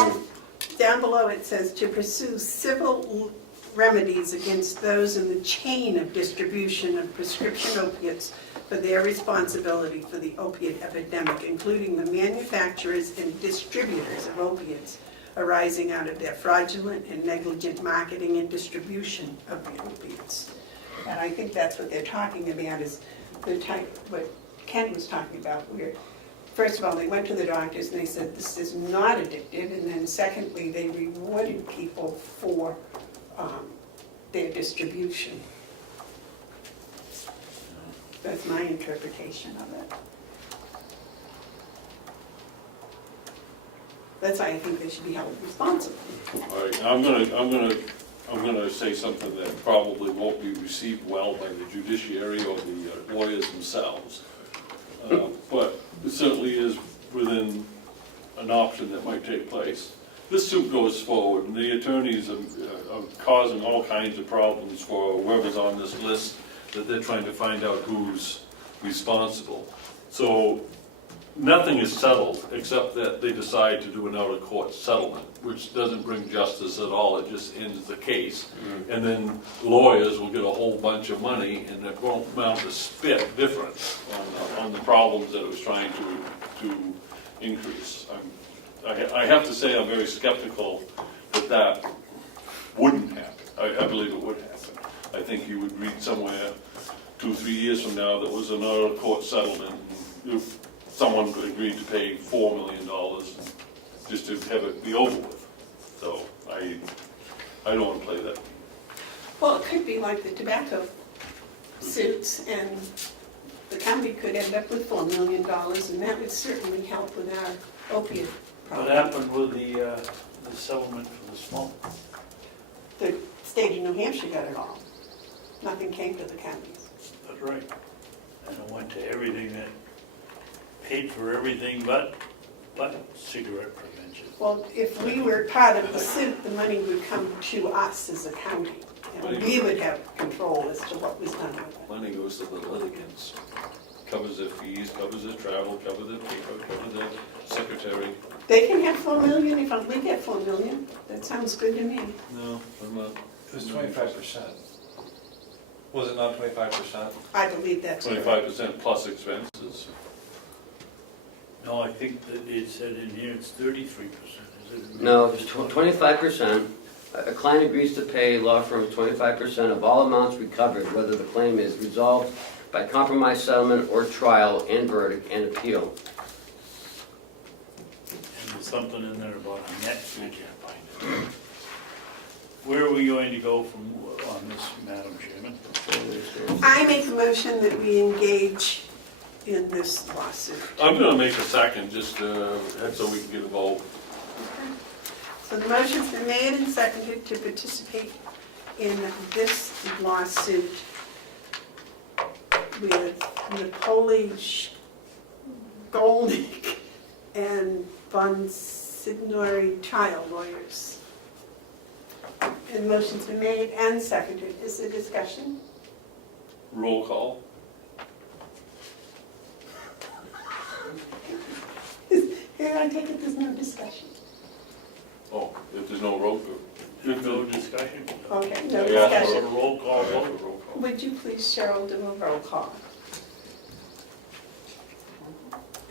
down below it says to pursue civil remedies against those in the chain of distribution of prescription opiates for their responsibility for the opiate epidemic, including the manufacturers and distributors of opiates arising out of their fraudulent and negligent marketing and distribution of the opiates. And I think that's what they're talking about, is the type, what Ken was talking about, where, first of all, they went to the doctors and they said this is not addictive, and then secondly, they rewarded people for their distribution. That's my interpretation of it. That's why I think they should be held responsible. All right, I'm gonna say something that probably won't be received well by the judiciary or the lawyers themselves. But it certainly is within an option that might take place. This suit goes forward, and the attorneys are causing all kinds of problems for whoever's on this list, that they're trying to find out who's responsible. So nothing is settled, except that they decide to do an out-of-court settlement, which doesn't bring justice at all, it just ends the case. And then lawyers will get a whole bunch of money, and it won't amount to spit difference on the problems that it was trying to increase. I have to say I'm very skeptical that wouldn't happen. I believe it would happen. I think you would read somewhere 2-3 years from now that was an out-of-court settlement, and if someone agreed to pay $4 million just to have it be over with. So I don't want to play that. Well, it could be like the tobacco suits, and the county could end up with $4 million, and that would certainly help with our opiate What problem. happened with the settlement for the smoke? The state of New Hampshire got it all. Nothing came to the counties. That's right. And it went to everything that paid for everything but cigarette prevention. Well, if we were part of the suit, the money would come to us as a county, and we would have control as to what was done with it. Money goes to the litigants, covers their fees, covers their travel, covers their paper, covers their secretary. They can have $4 million if we get $4 million. That sounds good to me. No, I'm not. It was 25%. Was it not 25%? I believe that's correct. 25% plus expenses. No, I think that it said in here it's 33%, is it? No, it's 25%. A client agrees to pay law firms 25% of all amounts recovered, whether the claim is resolved by compromise settlement or trial and verdict and appeal. And there's something in there about a net, I can't find it. Where are we going to go from on this, Madam Chairman? I make a motion that we engage in this lawsuit. I'm gonna make a second, just so we can get a vote. So the motion's been made and seconded to participate in this lawsuit with Napoli Goldnick and Von Signori trial lawyers. And the motion's been made and seconded. Is there discussion? Roll call. Here, I take it there's no discussion. Oh, if there's no roll call. There's no discussion? Okay, no Yeah. discussion. Roll call vote. Roll call. Would you please, Cheryl, do a roll call?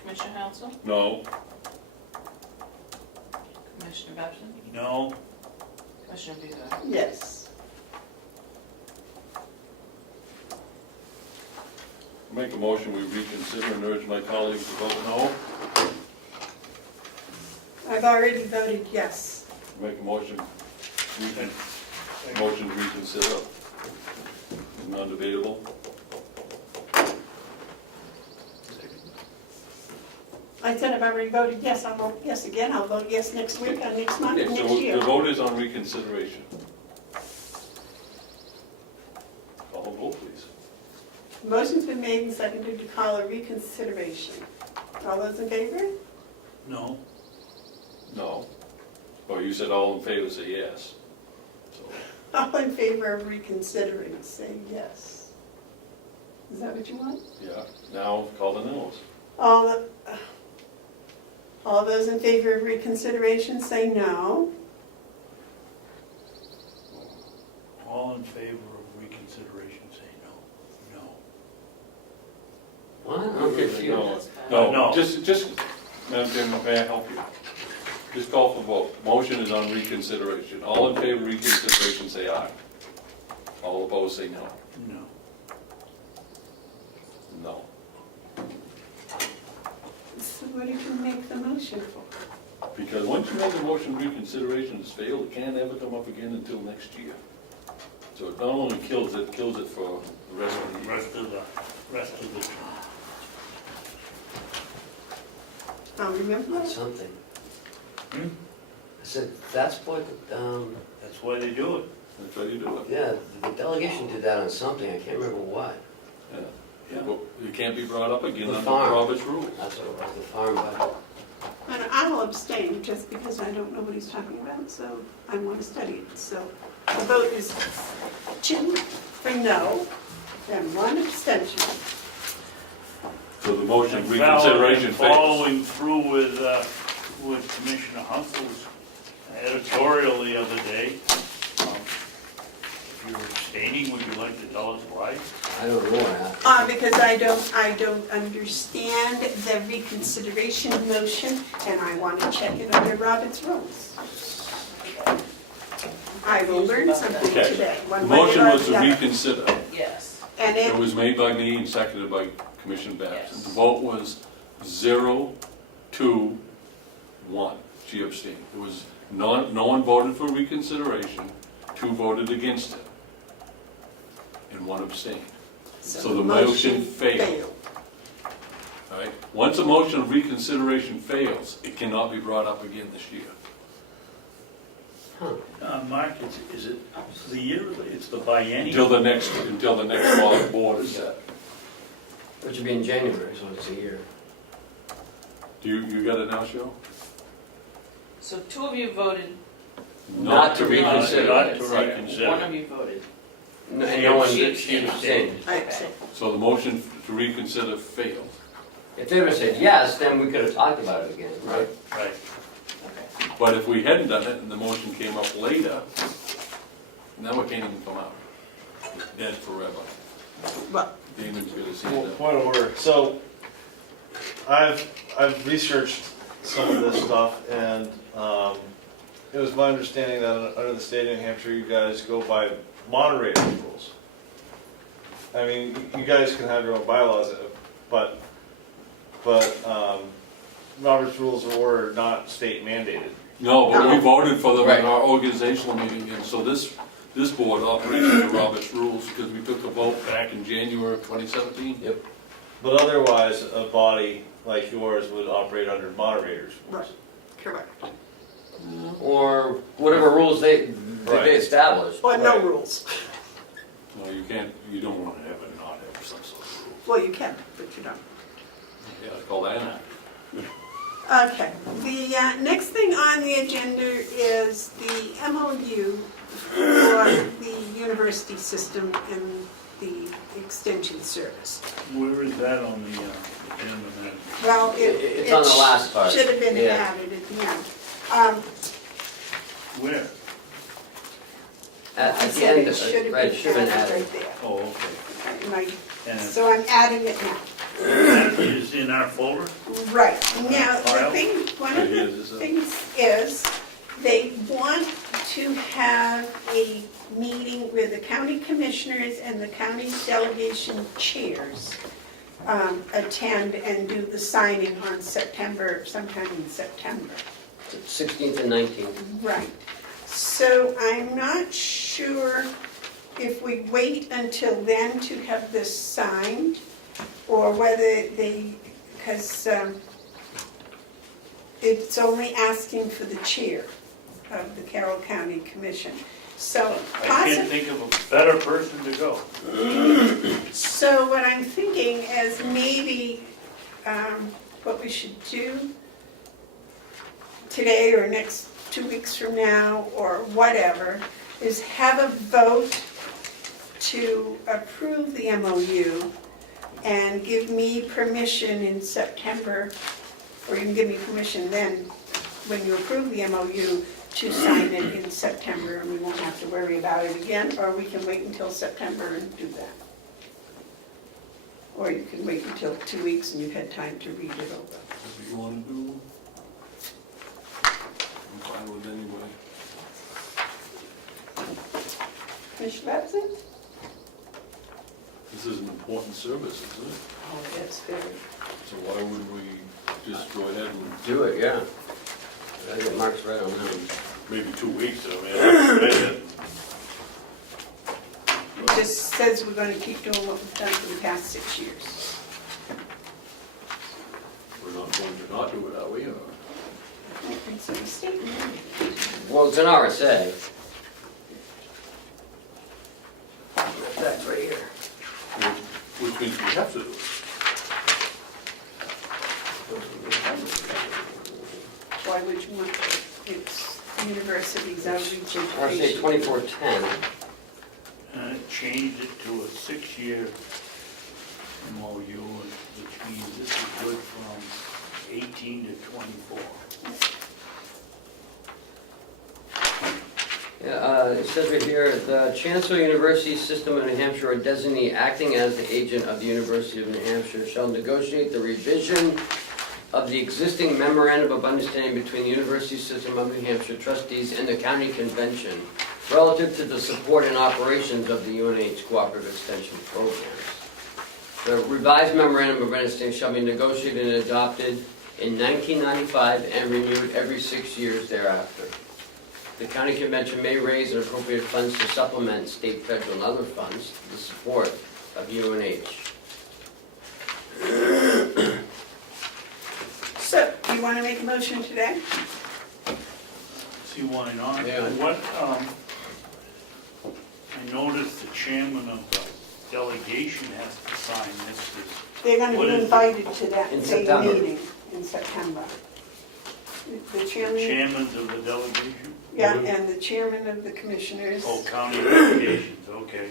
Commissioner Hounsell? No. Commissioner Babson? No, Commissioner Bevard? Yes. Make a motion, we reconsider and urge my colleagues to vote no. I've already voted yes. Make a motion, motion to reconsider. Non-debatable. I said I've already voted yes. I'll vote yes again. I'll vote yes next week, next month, Okay, next so year. the vote is on reconsideration. Call a vote, please. Motion's been made and seconded to call a reconsideration. All those in favor? no. No. Well, you said all in favor, say yes. So, All in favor of reconsidering, say yes. Is that what you want? yeah, now call the noes. All those in favor of reconsideration, say no. All in favor of reconsideration, say no. No. What? I'm confused. No, No. just, Madam Chairman, may I help you? Just call for vote. Motion is on reconsideration. All in favor of reconsideration, say aye. All opposed, say no. No. No. So what did you make the motion for? Because once you make a motion reconsideration has failed, it can't ever come up again until next year. So it not only kills it for the rest of the year. Rest of the term. Remember That's something. Hmm? I said, that's what, That's why they do it. That's how you do it. yeah, the delegation did that on something, I can't remember what. Yeah. But it can't be brought up again The under farm. Robert's rules. That's what it was, the farm budget. And I will abstain just because I don't know what he's talking about, so I want to study it. So the vote is 2 for no and 1 abstention. So the motion And reconsideration fails. following through with Commissioner Hounsell's editorial the other day. If you're abstaining, would you like to tell us why? I don't know what Because I don't understand the reconsideration motion, and I want to check it under Robert's rules. I will learn something Okay. today. The one way motion or was to the other. reconsider. Yes. And It it, was made by me and seconded by Commissioner Babson. Yes. The vote was 0, 2, 1. She abstained. It was no one voted for reconsideration, 2 voted against it, and 1 abstained. So the motion failed. All right? Once a motion of reconsideration fails, it cannot be brought up again this year. Mark, is it the year, it's the biennial? Until the next board is set. Which would be in January, so it's a year. Do you got it now, Cheryl? So 2 of you voted. Not to reconsider. Not to Right. reconsider. 1 of you voted. And no one She abstained. abstained. I abstain. So the motion to reconsider failed. If they would have said yes, then we could have talked about it again, right? Right. Okay. But if we hadn't done it and the motion came up later, now it can't even come out. It's dead forever. Well, Damon's gonna see Well, that. point of order. So, I've researched some of this stuff, and it was my understanding that under the state of New Hampshire, you guys go by moderator rules. I mean, you guys can have your own bylaws, but Robert's Rules of Order are not state mandated. No, but we No. voted for them Right. in our organizational meeting, and so this board operates under Robert's rules because we took a vote back in January of 2017. Yep. But otherwise, a body like yours would operate under moderators' rules. right, correct. Or whatever rules that Right. they established. Or no Right. rules. No, you don't want to have it not have some sort of rule. Well, you can, but you don't. Yeah, I call that an Okay, the next thing on the agenda is the MOU for the university system and the extension service. Where is that on the agenda then? Well, It's on the last part. Should have been Yeah. added at the end. Where? At I the said end, it should have right, been should have been added added. right there. Oh, okay. And I- And So I'm adding it now. it is in our folder? Right, now, the File? thing, one of Here, the this is- things is, they want to have a meeting where the county commissioners and the county delegation chairs attend and do the signing on sometime in September. 16th and 19th. Right, so I'm not sure if we wait until then to have this signed, or whether they, because it's only asking for the chair of the Carroll County Commission. So I can't think of a better person to go. So what I'm thinking is maybe what we should do today or next 2 weeks from now or whatever is have a vote to approve the MOU and give me permission in September, or you can give me permission then when you approve the MOU to sign it in September, and we won't have to worry about it again, or we can wait until September and do that. Or you can wait until 2 weeks and you've had time to read it over. What you want to do? I'm fine with anybody. Commissioner Babson? This is an important service, isn't it? Oh, that's very. So why wouldn't we just go ahead and Do it, yeah. I think Mark's right on that. maybe 2 weeks, I mean, It just says we're going to keep doing what we've done for the past 6 years. we're not going to not do it, are we? Or It's a mistake. Well, it's an RSA. That's right here. Which means we have to do it. Why would you want, it's universities outreach RSA education. 2410. And it changed it to a 6-year MOU, which means this is good from 18 to 24. Yeah, it says right here, the Chancellor University System of New Hampshire or designee acting as the agent of the University of New Hampshire shall negotiate the revision of the existing memorandum of understanding between the University System of New Hampshire trustees and the county convention relative to the support and operations of the UNH cooperative extension programs. The revised memorandum of understanding shall be negotiated and adopted in 1995 and renewed every 6 years thereafter. The county convention may raise and appropriate funds to supplement state, federal, and other funds to the support of UNH. So, do you want to make a motion today? See why not? Yeah. What, I noticed the chairman of the delegation has to sign this. They're going to What be is it? invited to that In same September. meeting in September. The The chairman, chairman of the delegation? yeah, and the chairman of the commissioners. Oh, county delegations, okay.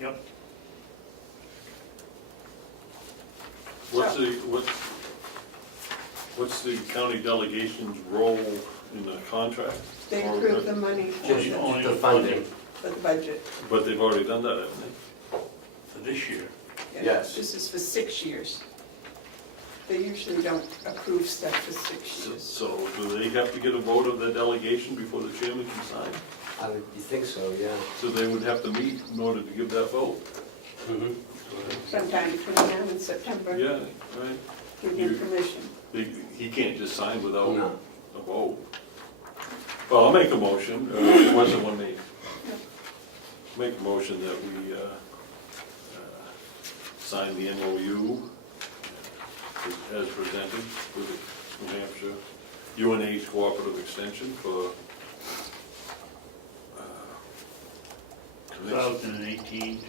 Yep. What's the county delegation's role in the contract? They approve the money for Just Only the funding. the budget. But they've already done that, haven't they? For this year. Yes. This is for 6 years. They usually don't approve stuff for 6 years. So do they have to get a vote of the delegation before the chairman can sign? You think so, yeah. So they would have to meet in order to give that vote? Mhm. Sometime between now and September, Yeah, right. give him permission. He can't just sign without No. a vote. Well, I'll make a motion, it wasn't one made. Make a motion that we sign the MOU as presented with the New Hampshire UNH Cooperative Extension for 2018 to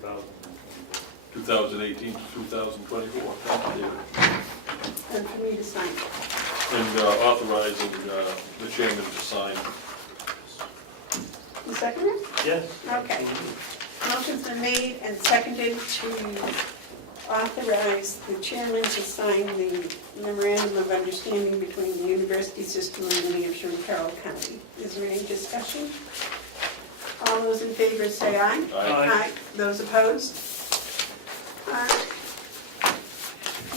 2024. 2018 to 2024. And for me to sign. And authorizing the chairman to sign. You second it? Yes. Okay. Motion's been made and seconded to authorize the chairman to sign the memorandum of understanding between the university system of New Hampshire and Carroll County. Is there any discussion? All those in favor say aye. Aye. Those opposed?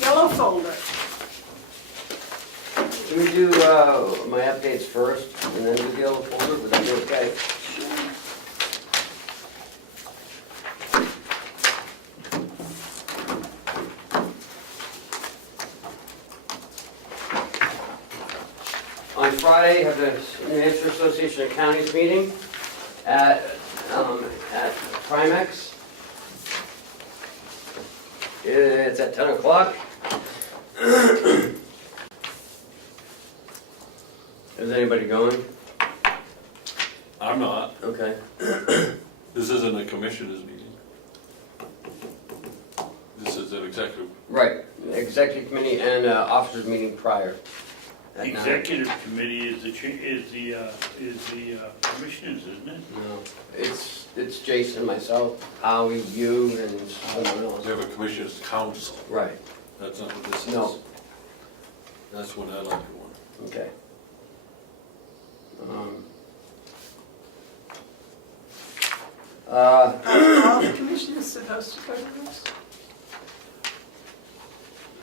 Yellow folder. Can we do my updates first and then do the yellow folder? Would that be okay? On Friday, have the New Hampshire Association of Counties meeting at Primex. It's at 10 o'clock. Is anybody going? I'm not. Okay. This isn't a commissioners meeting. This is an executive. Right, executive committee and officers meeting prior. at 9. Executive committee is the commissioners, isn't it? No, it's Jason, myself, Howie, you, and someone We else. have a commissioners council. Right, That's not what this is. No. That's what I like one. okay. Are all the commissioners supposed to go to this?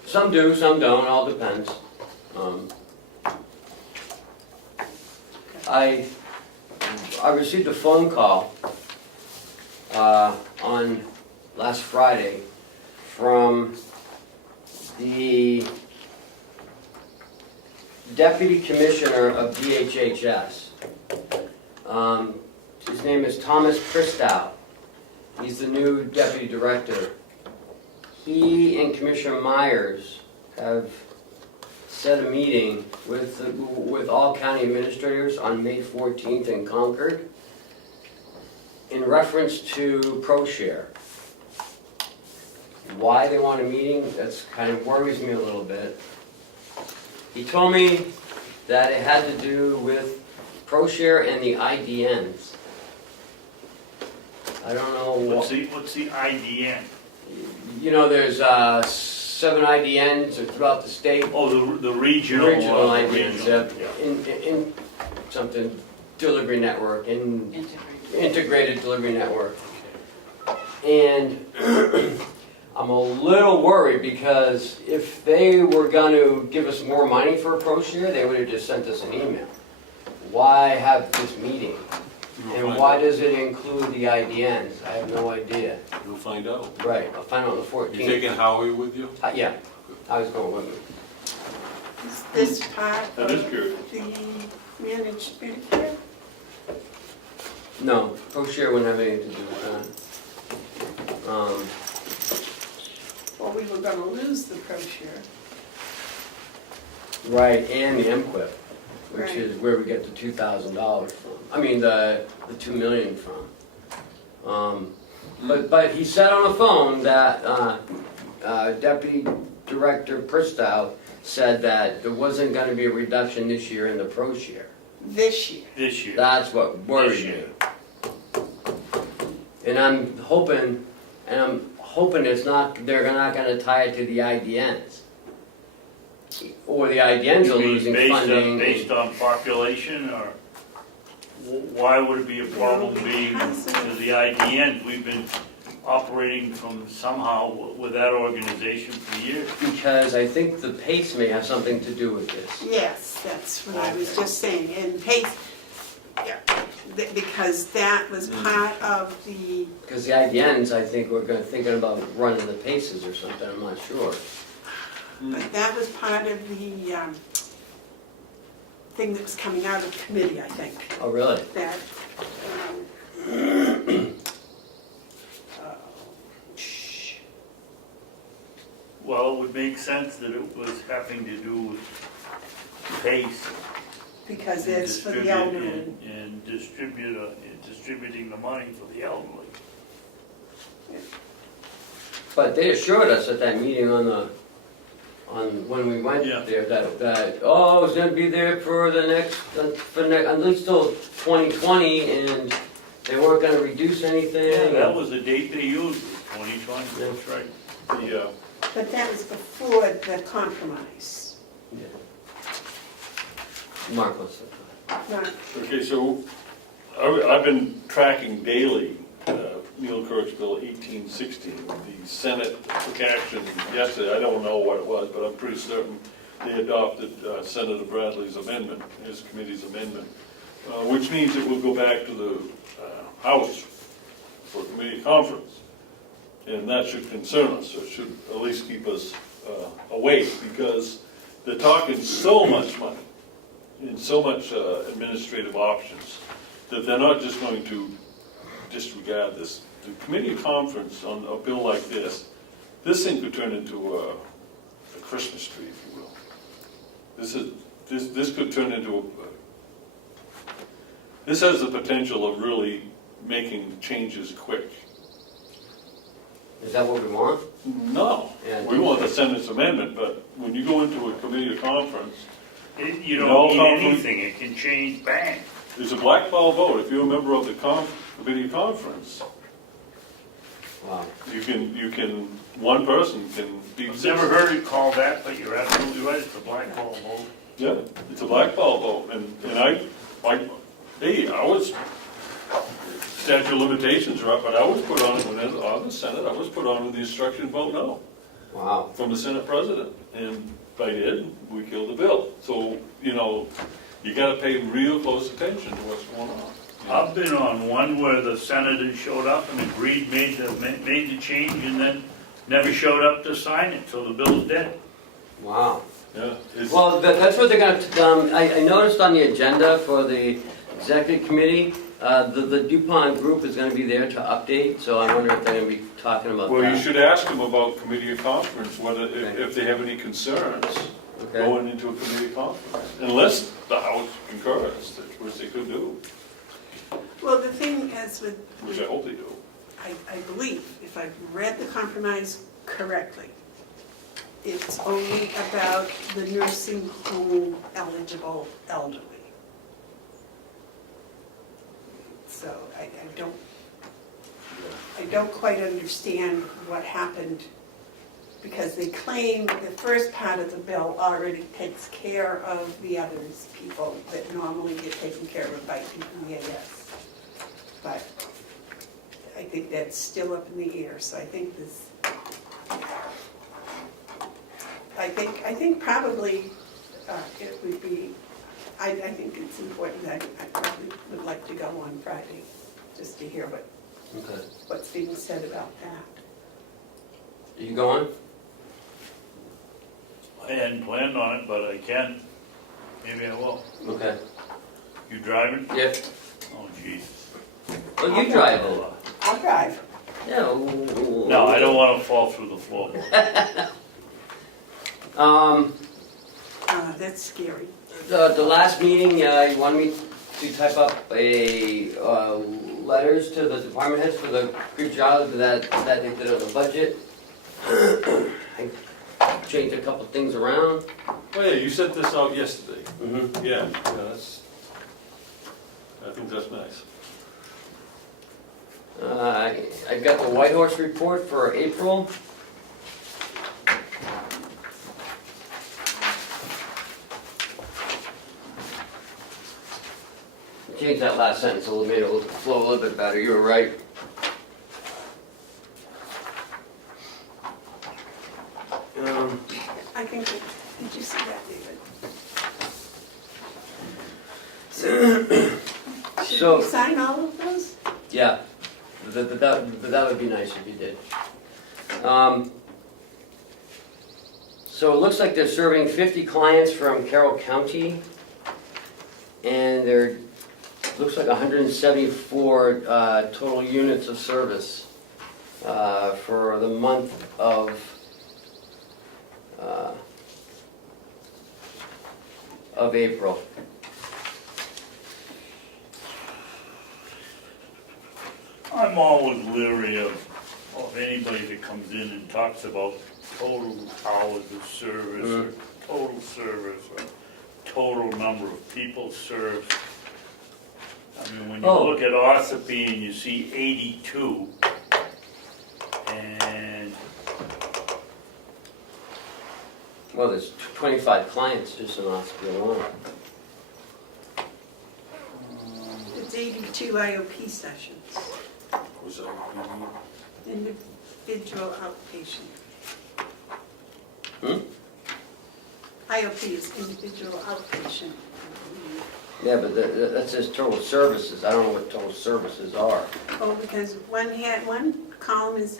Some do, some don't, all depends. I received a phone call on last Friday from the Deputy Commissioner of DHHS. His name is Thomas Christow. He's the new Deputy Director. He and Commissioner Myers have set a meeting with all county administrators on May 14th in Concord in reference to ProShare. Why they want a meeting, that's kind of worries me a little bit. He told me that it had to do with ProShare and the IDNs. I don't know What's the IDN? You know, there's 7 IDNs throughout the state. Oh, the regional. Regional IDNs, regional, in something, delivery network, integrated delivery network. And I'm a little worried because if they were going to give us more money for ProShare, they would have just sent us an email. Why have this meeting? And why does it include the IDNs? I have no idea. You'll find out. Right, I'll find out on the 14th. You taking Howie with you? Yeah, I was going with me. Is this part That is of curious. the managed Medicare? No, ProShare wouldn't have anything to do with that. Well, we were gonna lose the ProShare. Right, and the MQuip, which Right. is where we get the $2,000 from. I mean, the $2 million from. But he said on the phone that Deputy Director Pristow said that there wasn't going to be a reduction this year in the ProShare. This year. This year. That's what worried This me. year. And I'm hoping it's not, they're not going to tie it to the IDNs. Or the IDNs are You mean losing funding. Based on population, or why would it be a problem being Because of- to the IDN? We've been operating from somehow with that organization for years. Because I think the pace may have something to do with this. Yes, that's what I was just saying, and Pace, yeah, because that was part of the, Because the IDNs, I think, were thinking about running the paces or something, I'm not sure. but that was part of the thing that was coming out of committee, I think, Oh, really? that, Well, it would make sense that it was having to do with pace. because it's for the elderly. And distributing the money for the elderly. But they assured us at that meeting when we went Yeah. there, that, oh, it was gonna be there for the next, at least till 2020, and they weren't gonna reduce anything. Yeah, that was the date they used, 2020, that's right. The, But that was before the compromise. Mark, what's Not- okay, so I've been tracking daily Neil Kirk's Bill 1816. The Senate took action yesterday. I don't know what it was, but I'm pretty certain they adopted Senator Bradley's amendment, his committee's amendment, which means it will go back to the House for committee conference. And that should concern us, or should at least keep us awake, because they're talking so much money and so much administrative options that they're not just going to disregard this. The committee conference on a bill like this thing could turn into a Christmas tree, if you will. This could turn into this has the potential of really making changes quick. Is that what we want? No, Yeah. we want the Senate's amendment, but when you go into a committee conference, You No, don't no, need anything, it can change, bang. there's a black ball vote. If you're a member of the committee conference, Wow. one person can beat I've six. never heard it called that, but you're absolutely right, it's a black ball vote. Yeah, it's a black ball vote, and I was, statute of limitations are up, but I was put on it when I was on the Senate, I was put on with the instruction vote no, Wow. from the Senate president, and if I did, we killed the bill. So, you gotta pay real close attention to what's going on. I've been on one where the senators showed up and agreed, made the change, and then never showed up to sign it, so the bill's dead. Wow. Yeah, it's, Well, that's what they're gonna, I noticed on the agenda for the executive committee, the DuPont group is gonna be there to update, so I wonder if they're gonna be talking about that. well, you should ask them about committee of conference, whether, if they have any concerns Okay. going into a committee conference, unless the House concurs, which they could do, Well, the thing is with, which I hope they do. I believe, if I've read the compromise correctly, it's only about the nursing home eligible elderly. So I don't quite understand what happened, because they claim the first part of the bill already takes care of the others, people that normally get taken care of by PPAS. But I think that's still up in the air, so I think this, I think probably it would be, I think it's important that I probably would like to go on Friday, just to hear Okay. what's being said about that. You going? I hadn't planned on it, but I can. Maybe I will. Okay. You driving? Yeah. Oh, jeez. Well, you drive it. I'll drive. Yeah. No, I don't want to fall through the floorboard. That's scary. The last meeting, you wanted me to type up a letters to the department heads for the good job that they did on the budget. I changed a couple things around. Oh yeah, you sent this out yesterday. Mm-hmm. Yeah, I think that's nice. I got the White Horse report for April. Change that last sentence a little bit, it'll flow a little bit better, you were right. I think, did you see that, David? Should we sign all of those? Yeah, that would be nice if you did. So it looks like they're serving 50 clients from Carroll County, and they're, looks like 174 total units of service for the month of April. I'm always leery of anybody that comes in and talks about total hours of service, or total service, or total number of people served. I mean, when you look at Ossipee and you see 82, and Well, there's 25 clients just in Ossipee alone. It's 82 IOP sessions, Was that what individual outpatient. Hmm? IOP is individual outpatient. Yeah, but that says total services. I don't know what total services are. Oh, because one column is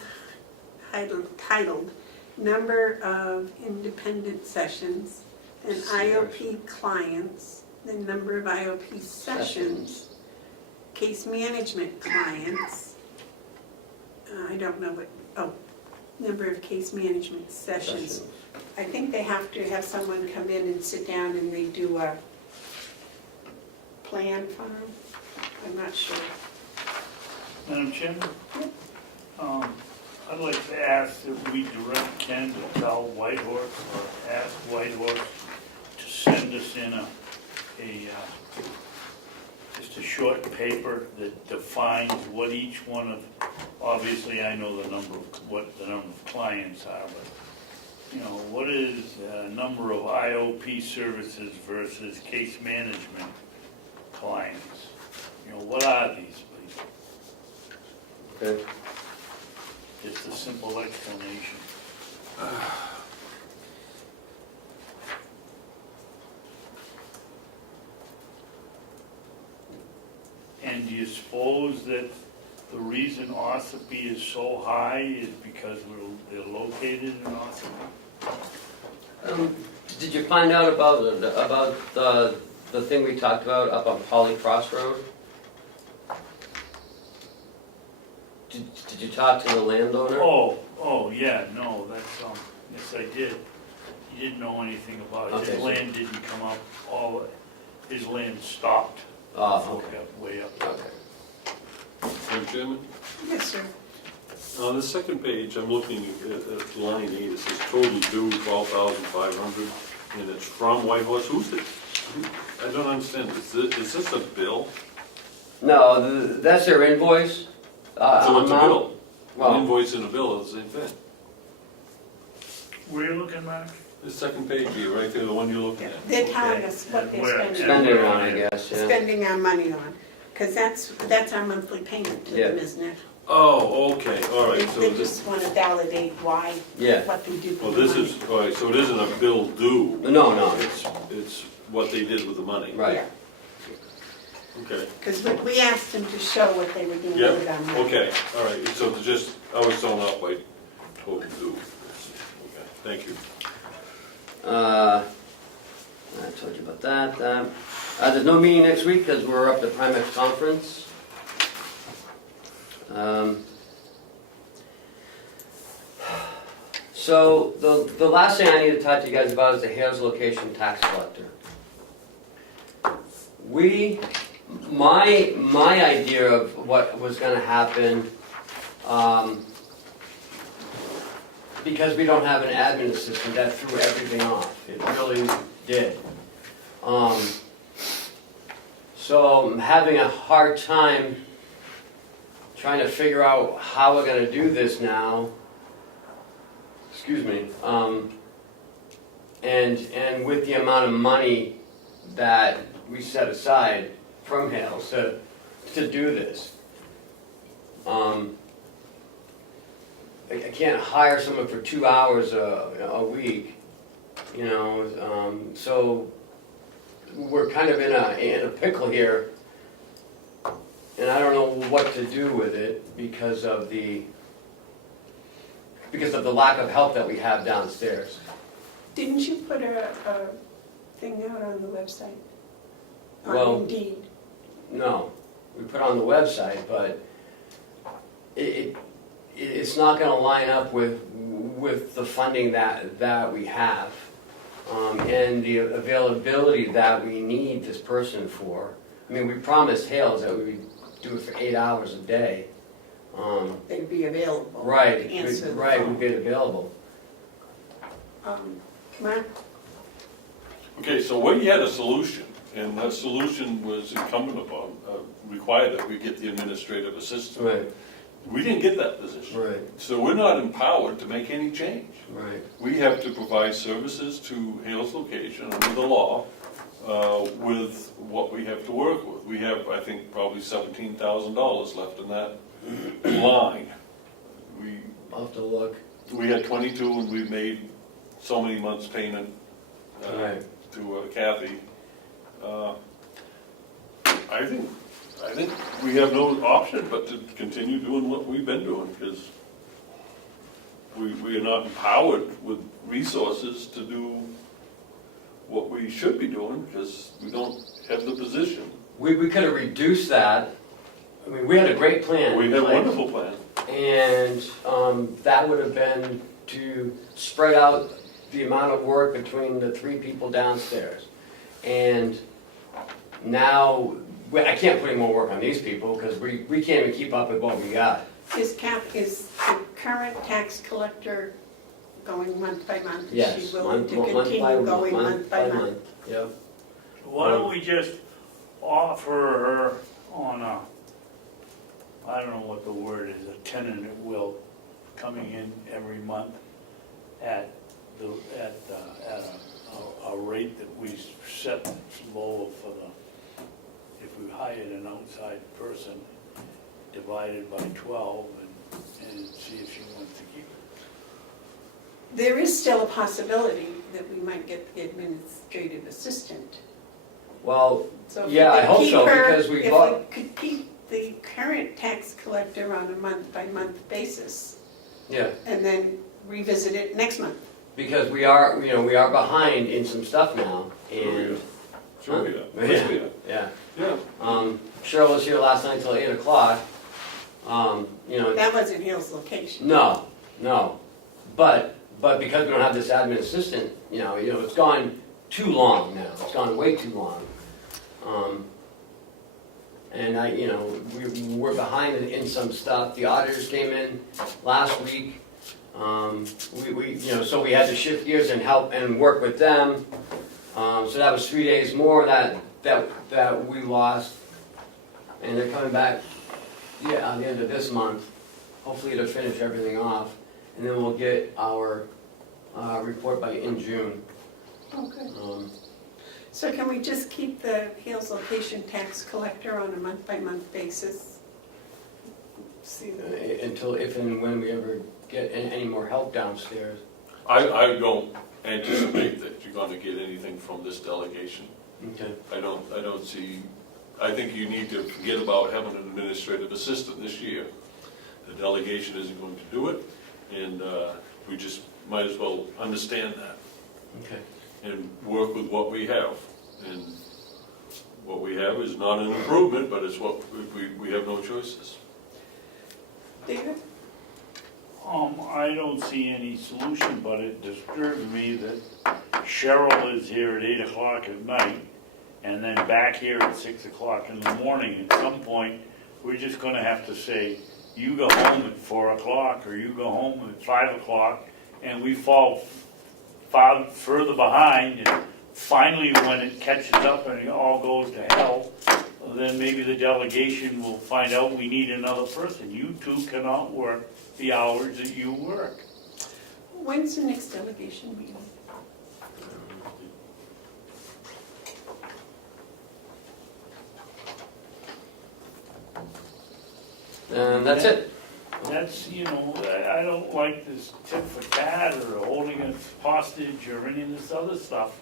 titled number of independent sessions and IOP clients, the number of IOP sessions, case management clients, I don't know what, number of case management sessions. I think they have to have someone come in and sit down and they do a plan for them. I'm not sure. Madam Chairman, I'd like to ask that we direct Ken to tell Whitehorse, or ask Whitehorse to send us in just a short paper that defines what each one of, obviously I know what the number of clients are, but what is the number of IOP services versus case management clients? What are these, please? Okay. Just a simple explanation. And do you suppose that the reason Ossipee is so high is because they're located in Ossipee? Did you find out about the thing we talked about up on Polly Cross Road? Did you talk to the landowner? Oh, yeah, no, that's, yes, I did. didn't know anything about it. Okay, His so- land didn't come up, his land stopped. Okay. Way up. Okay. Madam Chairman, Yes, sir. on the second page, I'm looking at line 8, it says total due 12,500, and it's from White Horse. Who's this? I don't understand, is this a bill? No, that's their invoice. So it's a amount. bill? An Well, invoice and a bill are the same thing. Where you looking, Mark? The second page here, right there, the one you're looking at. They're telling us what they're Where? spending, spending on, I guess, yeah. spending our money on, because that's our monthly payment to them, Yeah. isn't it? Oh, okay, all right, so They this, just want to validate why, Yeah. what they do well, with the this money. is, all right, so it isn't a bill due. No, It's what they did with the money. right. Yeah, Okay, because we asked them to show what they were doing Yep, with our money. okay, all right, so to just, I was thrown off by total due. Okay, thank you. I told you about that. There's no meeting next week because we're up at Primex Conference. So the last thing I need to talk to you guys about is the Hales location tax collector. My idea of what was going to happen, because we don't have an admin assistant, that threw everything off. It really did. So I'm having a hard time trying to figure out how we're going to do this now. Excuse me. And with the amount of money that we set aside from Hales to do this. I can't hire someone for 2 hours a week, you know, so we're kind of in a pickle here, and I don't know what to do with it because of the lack of help that we have downstairs. Didn't you put a thing out on the website? Well- On Indeed? No, we put it on the website, but it's not going to line up with the funding that we have, and the availability that we need this person for. I mean, we promised Hales that we would do it for 8 hours a day. They'd be available. Right, To answer the right, phone. we'd be available. Mark? Okay, so we had a solution, and that solution was incumbent upon, required that we get the administrative assistant. Right, We didn't get that position. right, So we're not empowered to make any change. right. We have to provide services to Hales location under the law with what we have to work with. We have, I think, probably $17,000 left in that line. I'll have to look. We had 22 and we made so many months payment Right. to Kathy. I think we have no option but to continue doing what we've been doing, because we are not empowered with resources to do what we should be doing, because we don't have the position. We could have reduced that. I mean, we had a great plan. We had a Like, wonderful plan. And that would have been to spread out the amount of work between the 3 people downstairs. And now, I can't put any more work on these people because we can't even keep up with what we got. Is the current tax collector going month by month? Is Yes, she willing to month continue by going month by month? Yep. Why don't we just offer her on a, I don't know what the word is, a tenant at will, coming in every month at a rate that we set low for if we hired an outside person, divided by 12 and see if she wants to keep it. There is still a possibility that we might get the administrative assistant. Well, So if yeah, we I could hope keep so, her- because we bought- If we could keep the current tax collector on a month-by-month basis, yeah, and then revisit it next month. because we are behind in some stuff now, and, Sure we are. Yes, we are. yeah. Yeah. Cheryl was here last night till 8 o'clock. You know, That wasn't Hill's location. no, but but because we don't have this admin assistant, it's gone too long now. It's gone way too long. And we're behind in some stuff. The auditors came in last week. So we had to shift gears and help and work with them. So that was 3 days more that we lost. And they're coming back, on the end of this month. Hopefully to finish everything off. And then we'll get our report in June. Okay. So can we just keep the Hales location tax collector on a month-by-month basis? See the... Until if and when we ever get any more help downstairs. I don't anticipate that you're gonna get anything from this delegation. Okay. I don't see, I think you need to forget about having an administrative assistant this year. The delegation isn't going to do it, and we just might as well understand that. Okay. And work with what we have. And what we have is not an improvement, but it's what we have no choices. David? I don't see any solution, but it disturbs me that Cheryl is here at 8 o'clock at night and then back here at 6 o'clock in the morning. At some point, we're just gonna have to say, you go home at 4 o'clock or you go home at 5 o'clock, and we fall further behind, and finally when it catches up and it all goes to hell, then maybe the delegation will find out we need another person. You two cannot work the hours that you work. When's the next delegation meeting? And that's it. That's, I don't like this tit for tat or holding us hostage or any of this other stuff.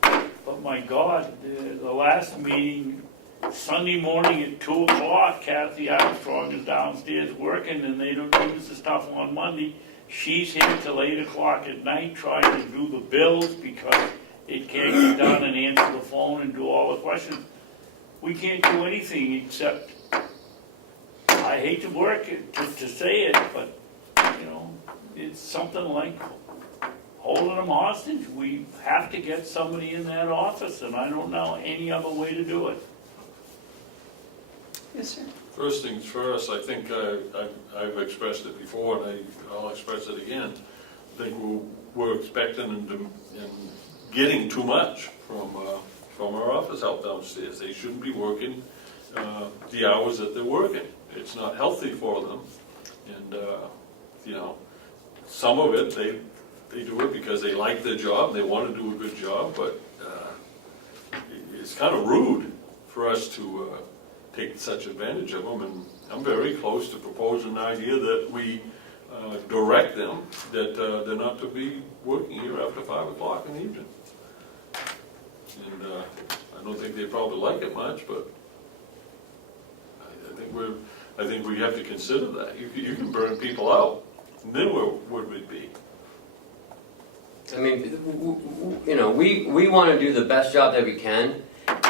But my God, the last meeting, Sunday morning at 2 o'clock, Kathy Armstrong is downstairs working, and they don't use the stuff on Monday. She's here till 8 o'clock at night trying to do the bills because it can't get done and answer the phone and do all the questions. We can't do anything except, I hate to work it, to say it, but, it's something like holding them hostage. We have to get somebody in that office, and I don't know any other way to do it. Yes, sir. First things first, I think I've expressed it before, and I'll express it again. I think we're expecting and getting too much from our office help downstairs. They shouldn't be working the hours that they're working. It's not healthy for them, and some of it they do it because they like their job, they want to do a good job, but it's kind of rude for us to take such advantage of them. And I'm very close to proposing an idea that we direct them that they're not to be working here after 5 o'clock in the evening. And I don't think they probably like it much, but I think we have to consider that. You can burn people out, and then where would we be? I mean, we want to do the best job that we can,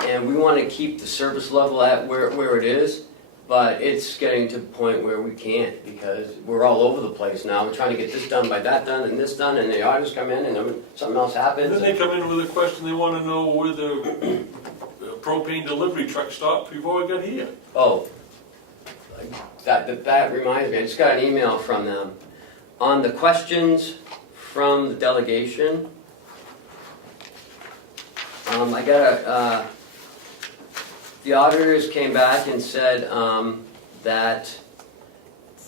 and we want to keep the service level at where it is, but it's getting to the point where we can't, because we're all over the place now. We're trying to get this done by that done and this done, and the auditors come in and then something else happens. And then they come in with a question, they want to know where the propane delivery truck stopped before it got here. Oh, that reminds me, I just got an email from them. On the questions from the delegation, I got the auditors came back and said that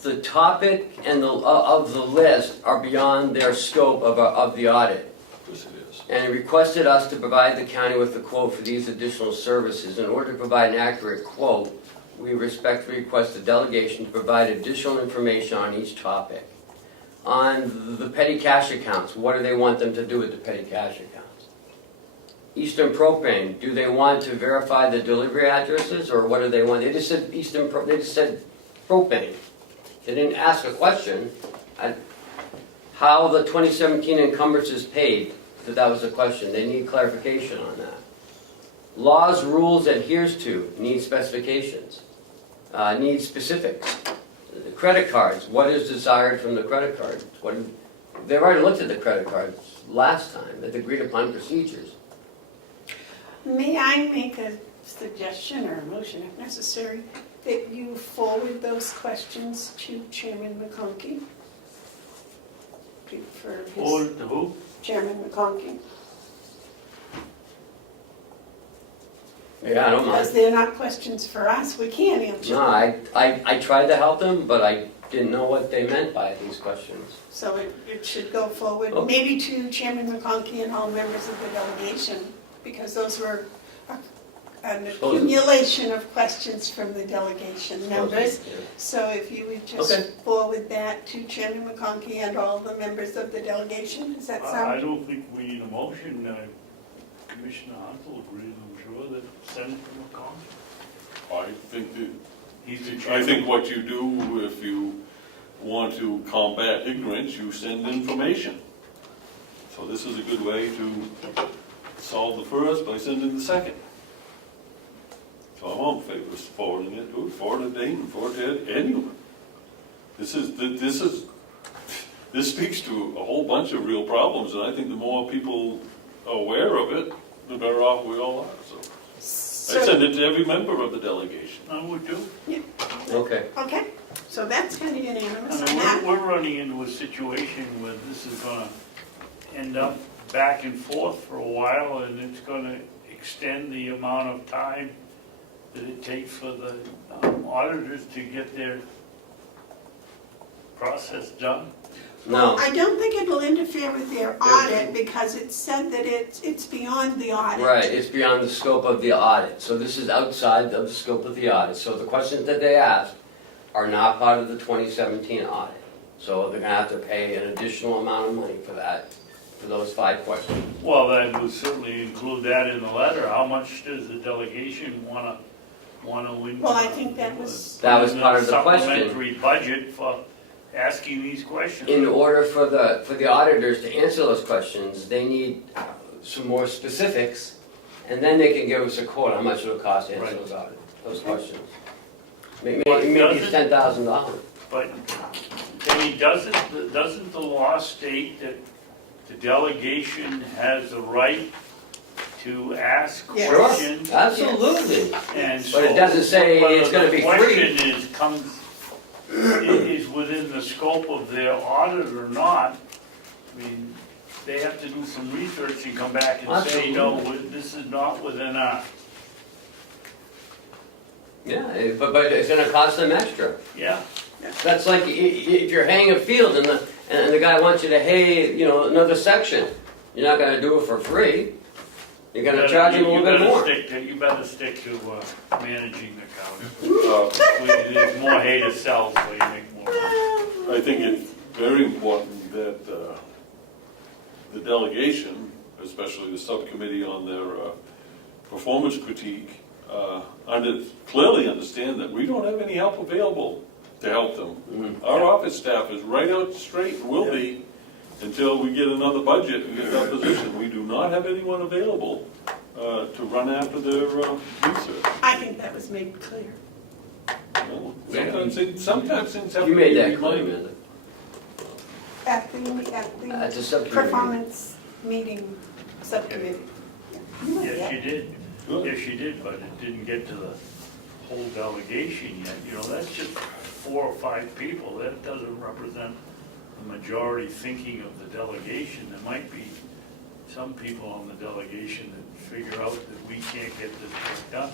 the topic and of the list are beyond their scope of the audit. Yes, it is. And requested us to provide the county with a quote for these additional services. In order to provide an accurate quote, we respectfully request the delegation to provide additional information on each topic. On the petty cash accounts, what do they want them to do with the petty cash accounts? Eastern Propane, do they want to verify the delivery addresses, or what do they want? They just said they just said propane. They didn't ask a question. How the 2017 encumbrances paid, that was a question. They need clarification on that. Laws, rules adheres to, need specifications, need specifics. The credit cards, what is desired from the credit card? they've already looked at the credit cards last time, at the agreed upon procedures. May I make a suggestion or a motion if necessary, that you forward those questions to Chairman McConkey? For his- Or to who? Chairman McConkey, Yeah, I don't because mind. they're not questions for us, we can't answer No, them. I tried to help them, but I didn't know what they meant by these questions. So it should go forward, Okay. maybe to Chairman McConkey and all members of the delegation, because those were an accumulation of questions from the delegation members. So if you would Okay. just forward that to Chairman McConkey and all the members of the delegation, does that I sound? don't think we need a motion. Commissioner Hounsell agrees, I'm sure, that Senator McConkey, I think that, he's the I chairman. think what you do, if you want to combat ignorance, you send information. So this is a good way to solve the first by sending the second. So I'm all in favor of forwarding it, do it, forward it to Dayton, forward it to anyone. This speaks to a whole bunch of real problems, and I think the more people are aware of it, the better off we all are, so. I send it to every member of the delegation. I would do. Okay. Okay, so that's kind of unanimous I on mean, that. we're running into a situation where this is gonna end up back and forth for a while, and it's gonna extend the amount of time that it takes for the auditors to get their process done. No, I don't think it'll interfere with their audit, because it said that it's beyond the audit. right, it's beyond the scope of the audit, so this is outside of the scope of the audit. So the questions that they asked are not part of the 2017 audit. So they're gonna have to pay an additional amount of money for that, for those 5 questions. Well, that would certainly include that in the letter. How much does the delegation wanna win? Well, I think that was, That was part of the question. Supplementary budget for asking these questions. In order for the auditors to answer those questions, they need some more specifics, and then they can give us a quote, how much it'll cost to answer Right. those questions. Maybe But it's doesn't- $10,000. But, Kenny, doesn't the law state that the delegation has the right to ask Yes. Sure, questions? absolutely. And But it doesn't say it's gonna be whether free. the question is within the scope of their audit or not, I mean, they have to do some research and come back and say, no, this is not within our, Yeah, but it's gonna cost them extra. yeah. That's like if you're haying a field and the guy wants you to hay, another section. You're not gonna do it for free. You're gonna charge him a little bit more. You better stick to managing the county. There's more hay to sell, so you make more money. I think it's very important that the delegation, especially the subcommittee on their performance critique, clearly understand that we don't have any help available to help them. Mhm. Our office staff is right out straight, and will be, until we get another budget and get that position. We do not have anyone available to run after their research. I think that was made clear. Well, Sometimes things have to You be made that clear, reminded. Amanda. At At the the subcommittee. performance meeting subcommittee. You know Yes, that. you did. Good. Yes, you did, but it didn't get to the whole delegation yet. That's just 4 or 5 people. That doesn't represent the majority thinking of the delegation. There might be some people on the delegation that figure out that we can't get this work done.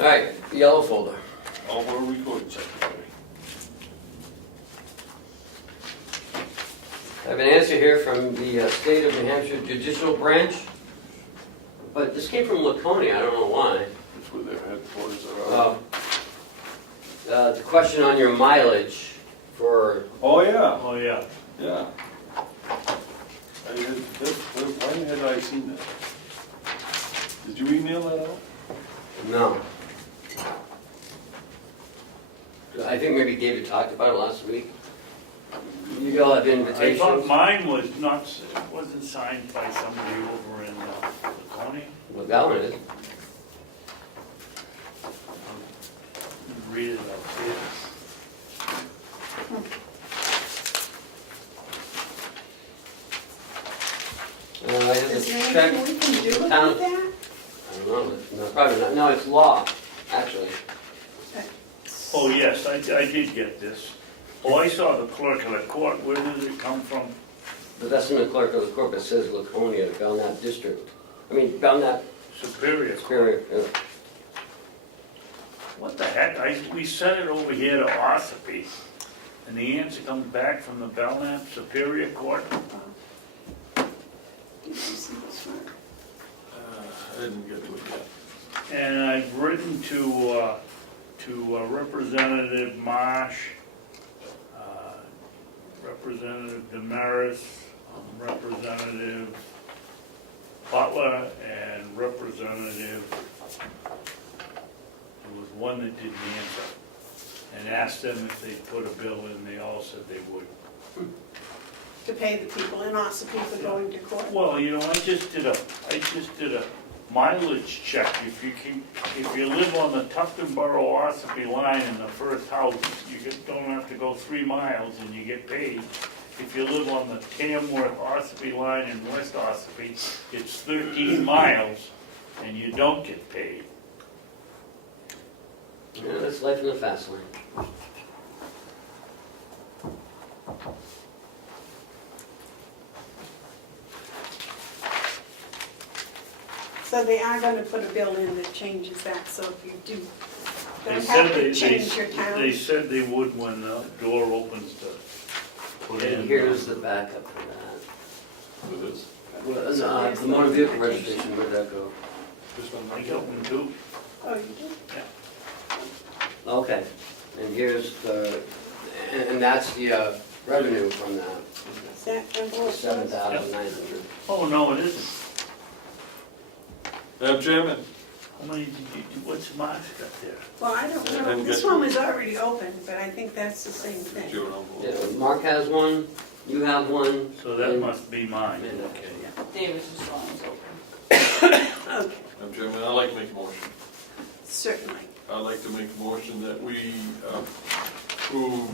All right, yellow folder. All for a recording secretary. I have an answer here from the State of New Hampshire Judicial Branch, but this came from Laconia, I don't know why. That's where their headquarters are. The question on your mileage for, Oh, yeah, Oh, yeah. yeah. Why had I seen that? Did you email that out? no. I think maybe David talked about it last week. You all have I invitations. thought mine was not, wasn't signed by somebody over in Laconia. Well, that one is. Read it, I'll see it. I have Is to there check. anything we can do the about town- that? I don't know, no, probably not, no, it's law, actually. Oh, yes, I did get this. Oh, I saw the clerk of the court, where did it come from? But that's in the clerk of the court, it says Laconia, Belknap District. I mean, Belknap Superior Court. Superior, yeah. What the heck, we sent it over here to Ossipee, and the answer comes back from the Belknap Superior Court? Did you see this one? I didn't get to it yet. And I've written to Representative Marsh, Representative Damaris, Representative Butler, and Representative, there was one that didn't answer, and asked them if they'd put a bill in, they all said they would. To pay the people in Ossipee for going to court? Well, you know, I just did a mileage check. If you live on the Tufton Borough Ossipee line in the first house, don't have to go 3 miles and you get paid. If you live on the Tamworth Ossipee line in West Ossipee, it's 13 miles and you don't get paid. Yeah, that's life in the fast lane. So they are gonna put a bill in that changes that, so if you do, They don't said have to change your they town. said they would when the door opens to put in. And here's the backup for that. For this, Well, the motor vehicle registration, where'd that go? this one I right got one too. Oh, you do? Okay, and here's the, and that's the revenue from that, Is that envelope? 7,900. Oh, no, it isn't. Madam Chairman, How many did you do? What's Marsh got there? Well, I don't know, And this get- one was already open, but I think that's the same it's thing. your envelope. Yeah, Mark has one, you have one. So that and- must be mine, and- okay. David's just one was open. Okay, Madam Chairman, I'd like to make a motion. certainly. I'd like to make a motion that we approve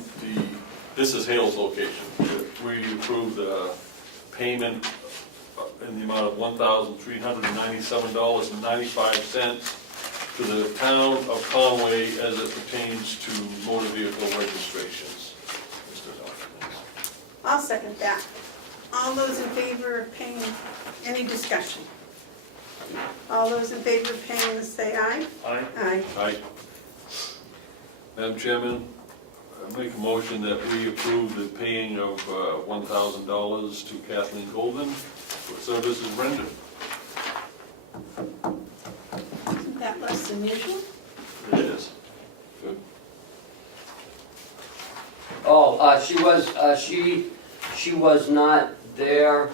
this is Hale's location. We approve the payment in the amount of $1,397.95 to the town of Conway as it pertains to motor vehicle registrations. Mr. Dawkins. I'll second that. All those in favor of paying, any discussion? All those in favor of paying this, say aye. Aye. Aye. Aye. Madam Chairman, I make a motion that we approve the paying of $1,000 to Kathleen Golden for services rendered. Isn't that less than usual? It is. Good. Oh, she was not there,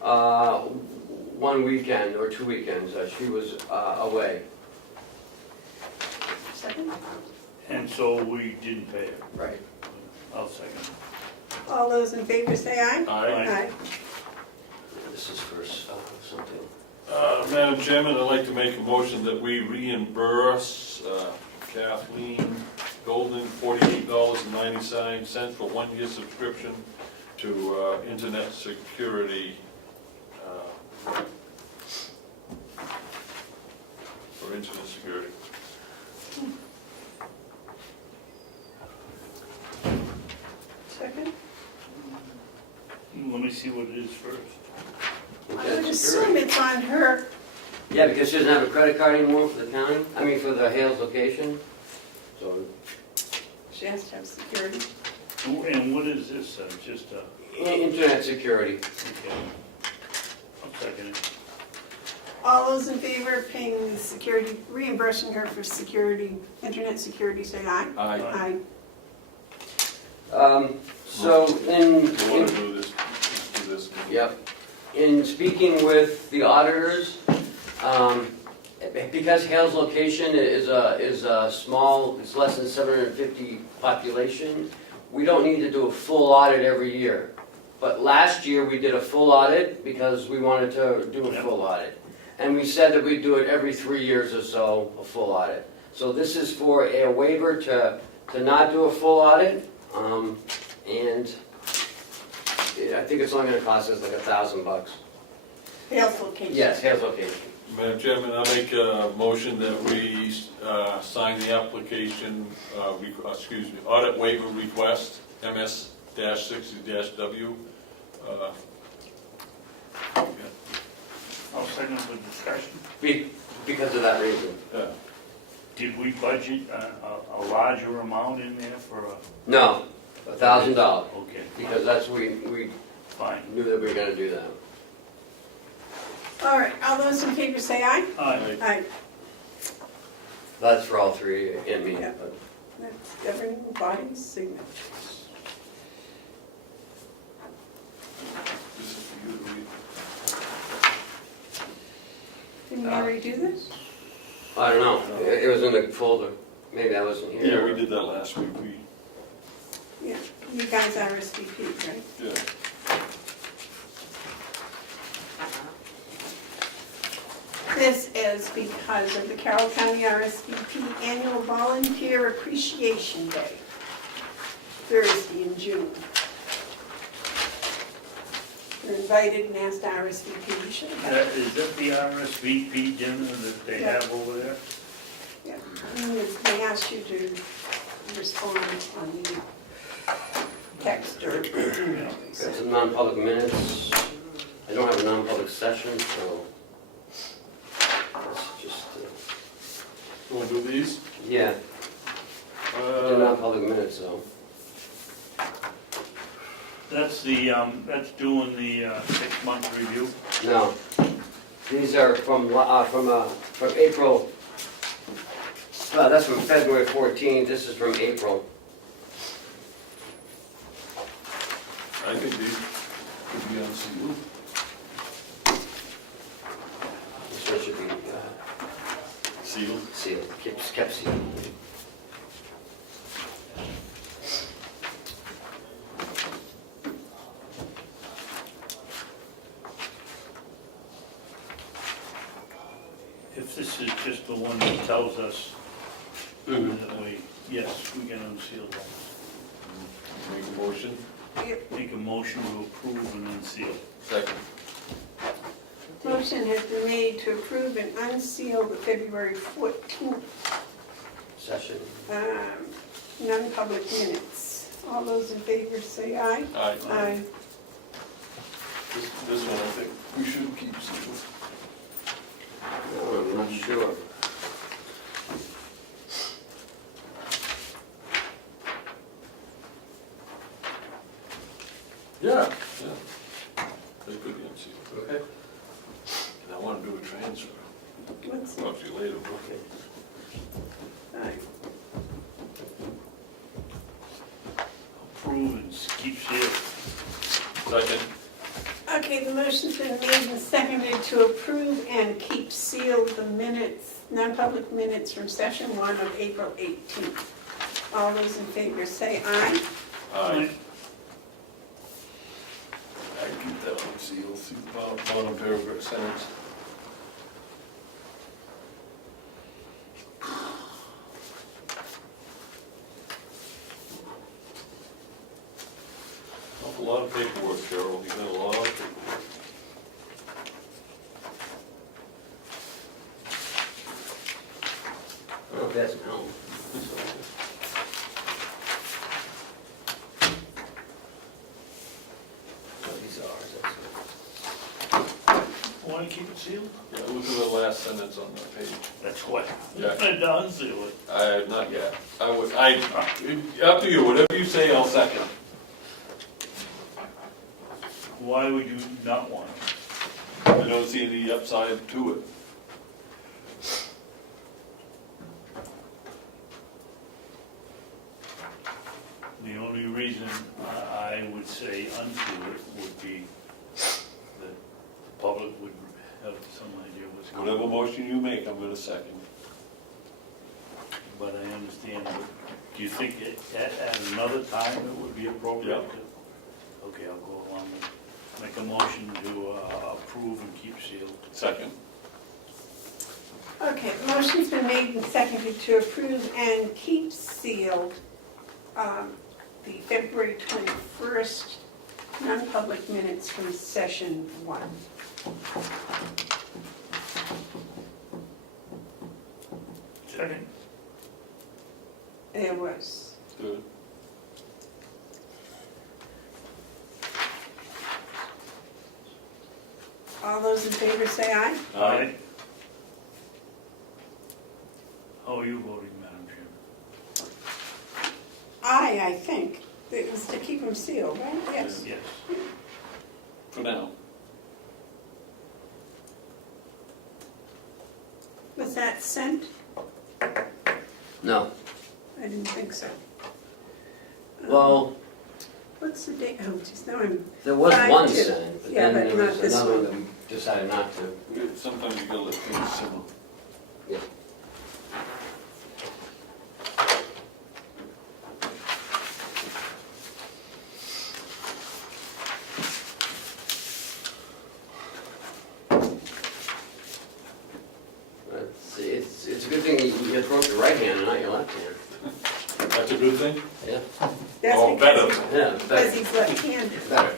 one weekend or 2 weekends, she was, away. Second. And so we didn't pay it. Right. I'll second. All those in favor, say aye. Aye. This is for, something. Madam Chairman, I'd like to make a motion that we reimburse Kathleen Golden $48.99 for 1 year subscription to internet security. For internet security. Second. Let me see what it is first. I would assume it's on her. Yeah, because she doesn't have a credit card anymore for the county, I mean, for the Hales location, so. She has to have security. And what is this, just a, Internet security. okay. I'll second it. All those in favor of paying the security, reimbursing her for security, internet security, say aye. Aye. Aye. So in. You want to do this? Do this? Yep. In speaking with the auditors, because Hale's location is a small, it's less than 750 population, we don't need to do a full audit every year. But last year, we did a full audit because we wanted to do a full audit. And we said that we'd do it every 3 years or so, a full audit. So this is for a waiver to not do a full audit. And I think it's only gonna cost us like $1,000. Hales location. Yes, Hales location. Madam Chairman, I make a motion that we sign the application, audit waiver request, MS-60-W. I'll second the discussion. Because of that reason. Did we budget a larger amount in there for a, No, $1,000, okay, because that's, we fine. knew that we were gonna do that. All right, all those in favor say aye. Aye. Aye. That's for all three and me, Yeah. but That's governing body's signature. This is for you to read. Didn't we already do this? I don't know, it was in the folder, maybe I wasn't here. Yeah, we did that last week, Yeah, you guys are RSVP, right? yeah. This is because of the Carroll County RSVP Annual Volunteer Appreciation Day, Thursday in June. You're invited and asked to RSVP. You should have. Is that the RSVP dinner that they have over there? Yeah, and they asked you to respond on the text or email. Got some non-public minutes. I don't have a non-public session, so let's just, You wanna do these? yeah, the non-public minutes, though. That's the, that's doing the 6-month review. No, these are from April, that's from February 14th, this is from April. I think these could be unsealed. This one should be Sealed? sealed, kept sealed. If this is just the one that tells us Mhm. that we, yes, we can unseal those. Make a motion? Make a motion to approve and unseal. Second. Motion has been made to approve and unseal the February 14th Session. non-public minutes. All those in favor say aye. Aye. Aye. This one I think we should keep sealed. No, I'm not sure. Yeah. They could be unsealed. Okay. And I wanna do a transfer. What's Talk to you later. Okay. aye? Approve and keep sealed. Second. Okay, the motion's been made and seconded to approve and keep sealed the minutes, non-public minutes from session 1 of April 18th. All those in favor say aye. Aye. I keep that one sealed, see the bottom paragraph sentence. A lot of paperwork, Carol, you got a lot of paperwork. Oh, that's no. These are ours, that's Want to keep it sealed? Yeah, look at the last sentence on that page. That's what. Yeah. To unseal it. Not yet. Up to you, whatever you say, I'll second. Why would you not want it? I don't see any upside to it. The only reason I would say unseal it would be that the public would have some idea what's going on. Whatever motion you make, I'm gonna second. But I understand, but do you think at another time it would be appropriate? Yeah. Okay, I'll go along with, make a motion to approve and keep sealed. Second. Okay, the motion's been made and seconded to approve and keep sealed the February 21st non-public minutes from session 1. Second. It was. Good. All those in favor say aye. Aye. How are you voting, Madam Chairman? Aye, I think. It was to keep them sealed, right? Yes. Yes. For now. Was that sent? No, I didn't think so. well, What's the date? Oh, just now I'm, there was Five one to- sent, but yeah, then but there not was this another one. that we decided not to. Sometimes you gotta let things simmer. Yeah. It's a good thing you broke your right hand and not your left hand. That's a good thing? Yeah. that's Oh, better. because, Yeah, because better. he's left-handed. Better.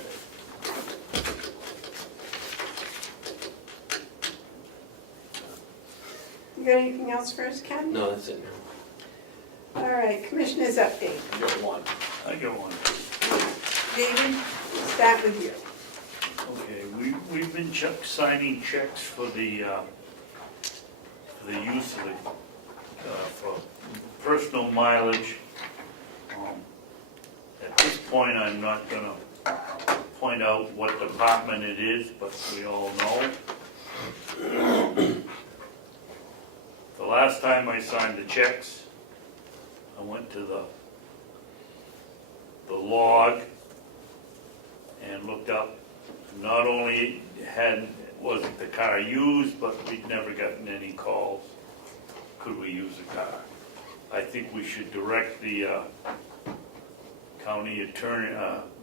You got anything else for us, Ken? No, that's it. All right, Commissioners update. You got one. I got one. David, we'll start with you. Okay, we've been signing checks for the use of for personal mileage. At this point, I'm not gonna point out what department it is, but we all know. The last time I signed the checks, I went to the log and looked up. Not only wasn't the car used, but we'd never gotten any calls. Could we use the car? I think we should direct the county attorney,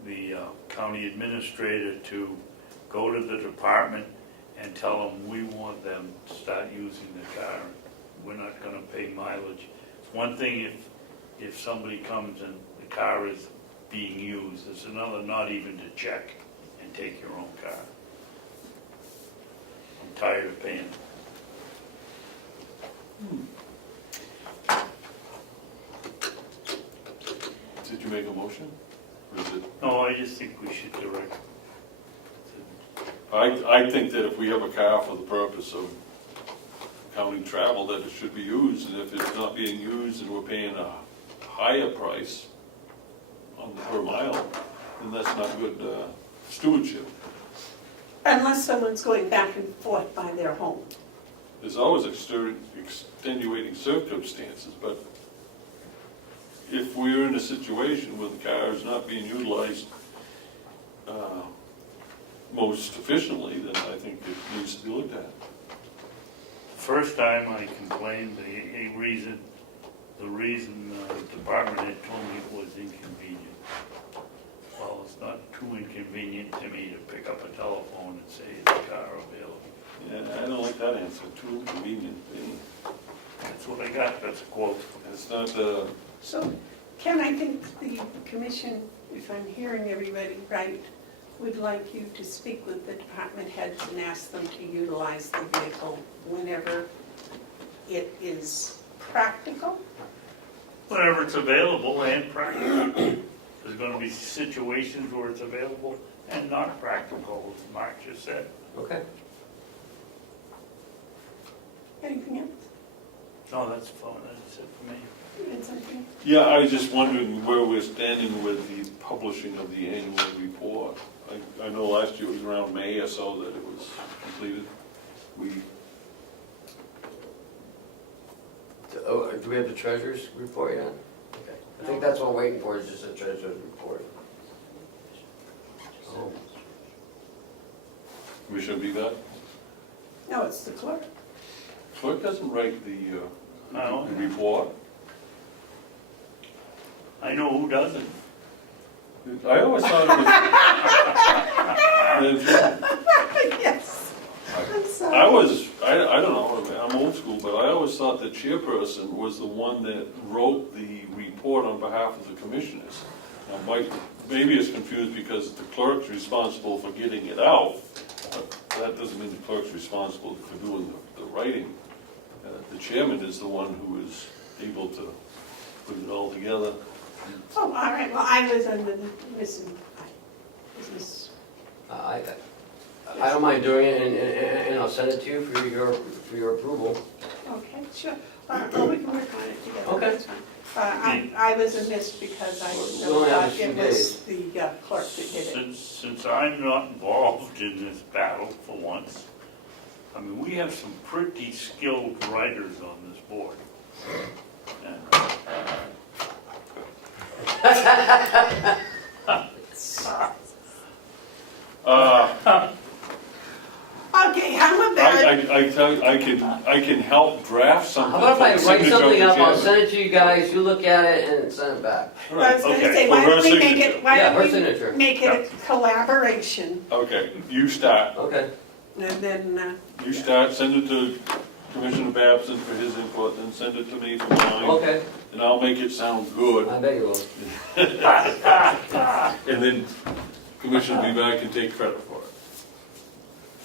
the county administrator to go to the department and tell them we want them to start using the car. We're not gonna pay mileage. It's one thing if somebody comes and the car is being used. It's another not even to check and take your own car. I'm tired of paying. Did you make a motion? Or is it? No, I just think we should direct. I think that if we have a car for the purpose of county travel, that it should be used, and if it's not being used and we're paying a higher price on the per mile, then that's not good stewardship. Unless someone's going back and forth by their home. There's always extenuating circumstances, but if we're in a situation where the car is not being utilized most efficiently, then I think it needs to be looked at. First time I complained, the reason the department had told me it was inconvenient. Well, it's not too inconvenient to me to pick up a telephone and say, is the car available? Yeah, I don't like that answer, too convenient. That's what I got, that's a quote. It's not, So, Ken, I think the commission, if I'm hearing everybody right, would like you to speak with the department heads and ask them to utilize the vehicle whenever it is practical. Whenever it's available and practical. There's gonna be situations where it's available and not practical, as Mark just said. Okay. Anything else? No, that's fine, that's it for me. You had something? yeah, I was just wondering where we're standing with the publishing of the annual report. I know last year it was around May or so that it was completed. Do we have the treasurer's report yet? Okay. I think that's what we're waiting for, is just a treasurer's report. Oh. We should be that. No, it's the clerk. Clerk doesn't write the No. report. I know who doesn't. I always thought it was. Yes. I'm sorry. I don't know, I'm old school, but I always thought the chairperson was the one that wrote the report on behalf of the commissioners. Now, maybe it's confused because the clerk's responsible for getting it out, but that doesn't mean the clerk's responsible for doing the writing. The chairman is the one who is able to put it all together. Oh, all right, well, I was under the business. I don't mind doing it, and I'll send it to you for your approval. Okay, sure. Well, we can work on it together. Okay. That's fine. I was amiss because I We didn't only know have a that few it was days. the clerk that did it. Since I'm not involved in this battle for once, I mean, we have some pretty skilled writers on this board. Okay, how about, I tell you, I can help draft something. How about if I for the write signature of something the up, I'll chairman. send it to you guys, you look at it, and send it back. I was gonna Okay, say, for why her don't we make signature. it, why Yeah, don't her we signature. make it a collaboration? Okay, you start. Okay. And then, You start, send it to Commissioner Babson for his input, and send it to me for mine. Okay, And I'll make it sound good. I bet you will. And then Commissioner will be back and take credit for it.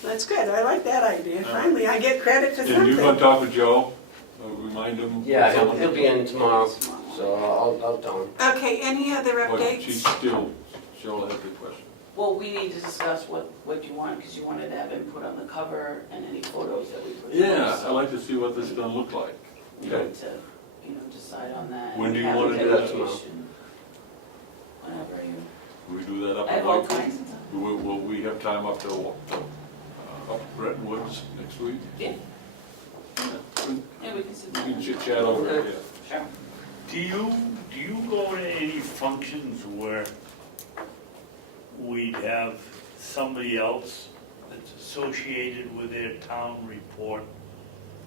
that's good, I like that idea. Finally, I get credit for And you're gonna something. talk with Joe, remind him. Yeah, he'll be in tomorrow, so I'll tell him. Okay, any other Well, she's updates? still, she'll have the question. Well, we need to discuss what you want, because you wanted to have input on the cover and any photos that we put in. Yeah, I'd like to see what this is gonna look like. We Okay. need to, decide on that. When do you and have wanna a do that? dedication. Whenever you, Will we do that up I in have all Lakewood? kinds of time. Will we have time up till, up Bretton Woods next week? Yeah. Yeah, Yeah, we can sit we down. can chit chat over it, yeah. Sure. Do you go to any functions where we'd have somebody else that's associated with their town report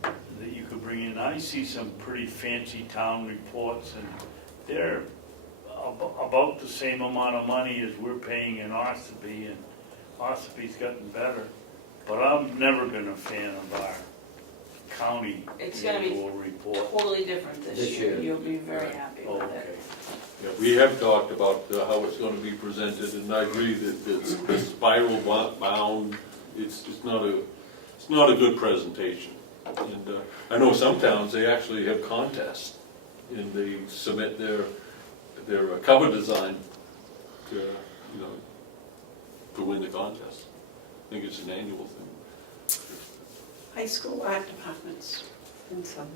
that you could bring in? I see some pretty fancy town reports, and they're about the same amount of money as we're paying in Ossipee, and Ossepee's gotten better. But I've never been a fan of our county It's gonna be annual report. Totally different this This year. year. You'll be very happy with Okay. it. Yeah, we have talked about how it's gonna be presented, and I agree that it's spiral bound, it's not a good presentation. And I know some towns, they actually have contests, and they submit their cover design to, to win the contest. I think it's an annual thing. High school art departments and some.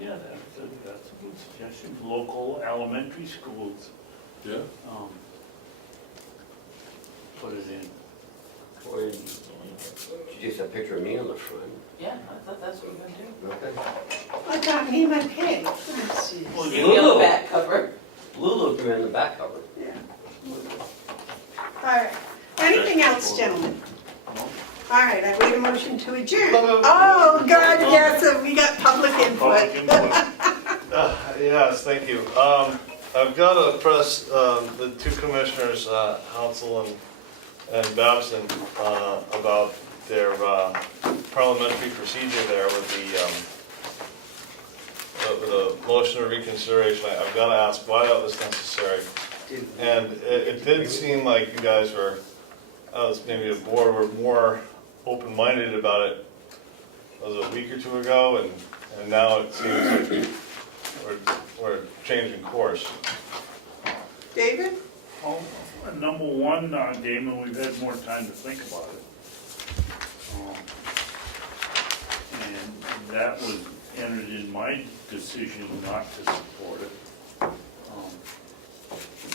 Yeah, that's a good suggestion. Local elementary schools, Yeah? put it in. Or you just have a picture of me on the front. Yeah, I thought that's what we're gonna do. Okay. I got me my pig. Let's see. Well, Give me a back cover. Lulu can be on the back cover. Yeah. All right. Anything else, gentlemen? All right, I wait a motion to adjourn. Oh, God, yes, we got public Public input. input. Yes, thank you. I've got to press the two commissioners, Hounsell and Babson, about their parliamentary procedure there with the motion of reconsideration. I've got to ask why that was necessary. And it did seem like you guys were, maybe the board were more open-minded about it, was it a week or two ago, and now it seems like we're changing course. David? Well, number one, Damon, we've had more time to think about it. And that was entered in my decision not to support it.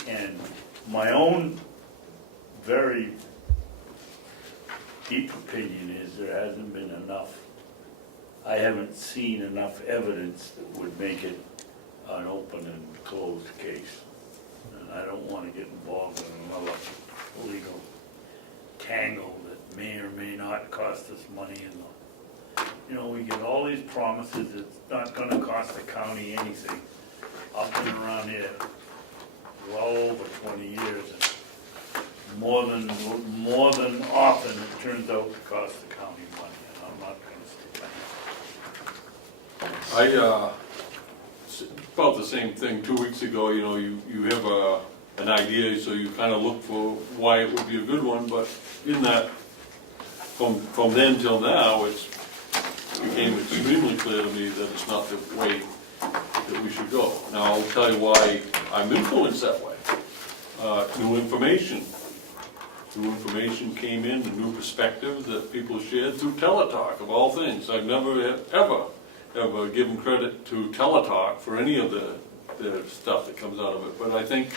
And my own very deep opinion is there hasn't been enough, I haven't seen enough evidence that would make it an open and closed case. And I don't want to get involved in another legal tangle that may or may not cost us money. We get all these promises, it's not going to cost the county anything. Up and around here, well over 20 years. And more than often, it turns out to cost the county money, and I'm not going to stick by it. About the same thing, 2 weeks ago, you have an idea, so you kind of look for why it would be a good one, but in that from then till now, it's became extremely clear to me that it's not the way that we should go. Now, I'll tell you why I'm influenced that way. New information. New information came in, a new perspective that people shared through teletalk, of all things. I've never, ever given credit to teletalk for any of the stuff that comes out of it. But I think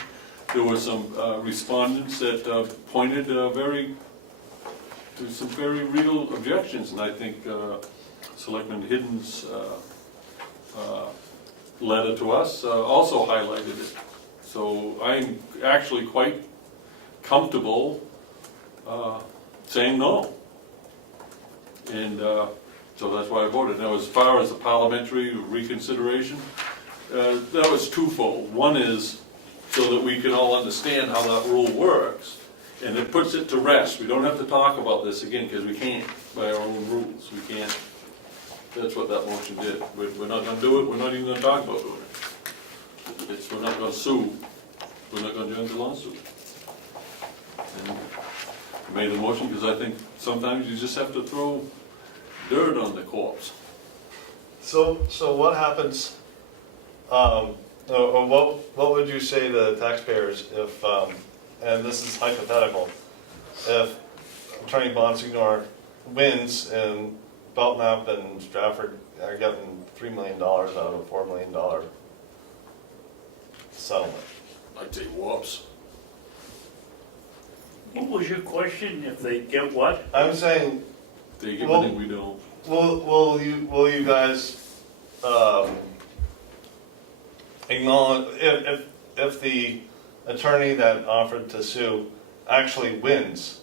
there were some respondents that pointed to some very real objections, and I think Selectman Hidden's letter to us also highlighted it. So I'm actually quite comfortable saying no. And so that's why I voted. Now, as far as the parliamentary reconsideration, that was twofold. One is so that we can all understand how that rule works, and it puts it to rest. We don't have to talk about this again, because we can't, by our own rules. We can't. That's what that motion did. We're not going to do it. We're not even going to talk about doing it. We're not going to sue. We're not going to join the lawsuit. And I made the motion because I think sometimes you just have to throw dirt on the corpse. So what happens, or what would you say to taxpayers if, and this is hypothetical, if Attorney Bonsignor wins and Belknap and Stratford are getting $3 million out of a $4 million settlement? I'd say whoops. What was your question, if they get what? I'm saying, They give Well- anything we don't. will you guys acknowledge if the attorney that offered to sue actually wins?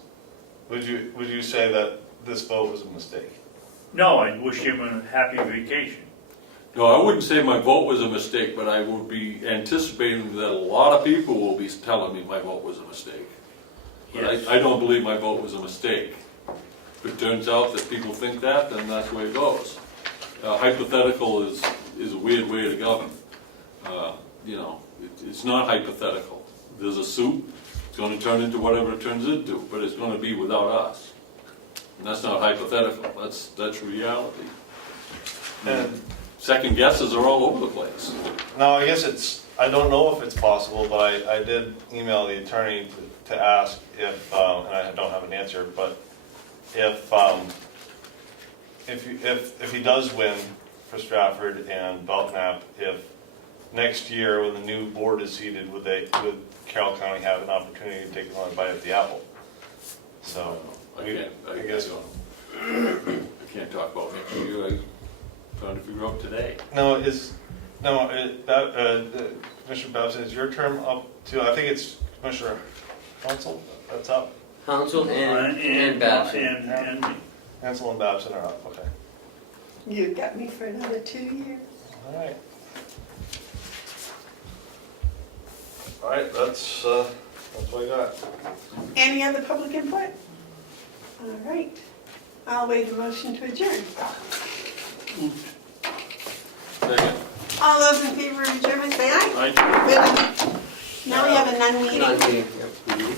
Would you say that this vote was a mistake? No, I wish him a happy vacation. No, I wouldn't say my vote was a mistake, but I would be anticipating that a lot of people will be telling me my vote was a mistake. But Yes. I don't believe my vote was a mistake. If it turns out that people think that, then that's the way it goes. Hypothetical is a weird way to govern. You know, it's not hypothetical. There's a suit, it's going to turn into whatever it turns into, but it's going to be without us. And that's not hypothetical, that's reality. And Second guesses are all over the place. now, I guess I don't know if it's possible, but I did email the attorney to ask if, and I don't have an answer, but if he does win for Stratford and Belknap, if next year when the new board is seated, would Carroll County have an opportunity to take another bite at the apple? So, I guess. can't talk about next year. I'm trying to figure out today. Commissioner Babson, is your term up to, I think it's Commissioner Hounsell that's up? Hounsell and Babson. And Hounsell and Babson are up, okay. You got me for another 2 years. All right. All right, that's what I got. Any other public input? All right. I'll waive the motion to adjourn. Second. All those in favor of adjournment, say aye. Aye. Good. Now we have a non-meeting. Non-meeting, yep. Who do you?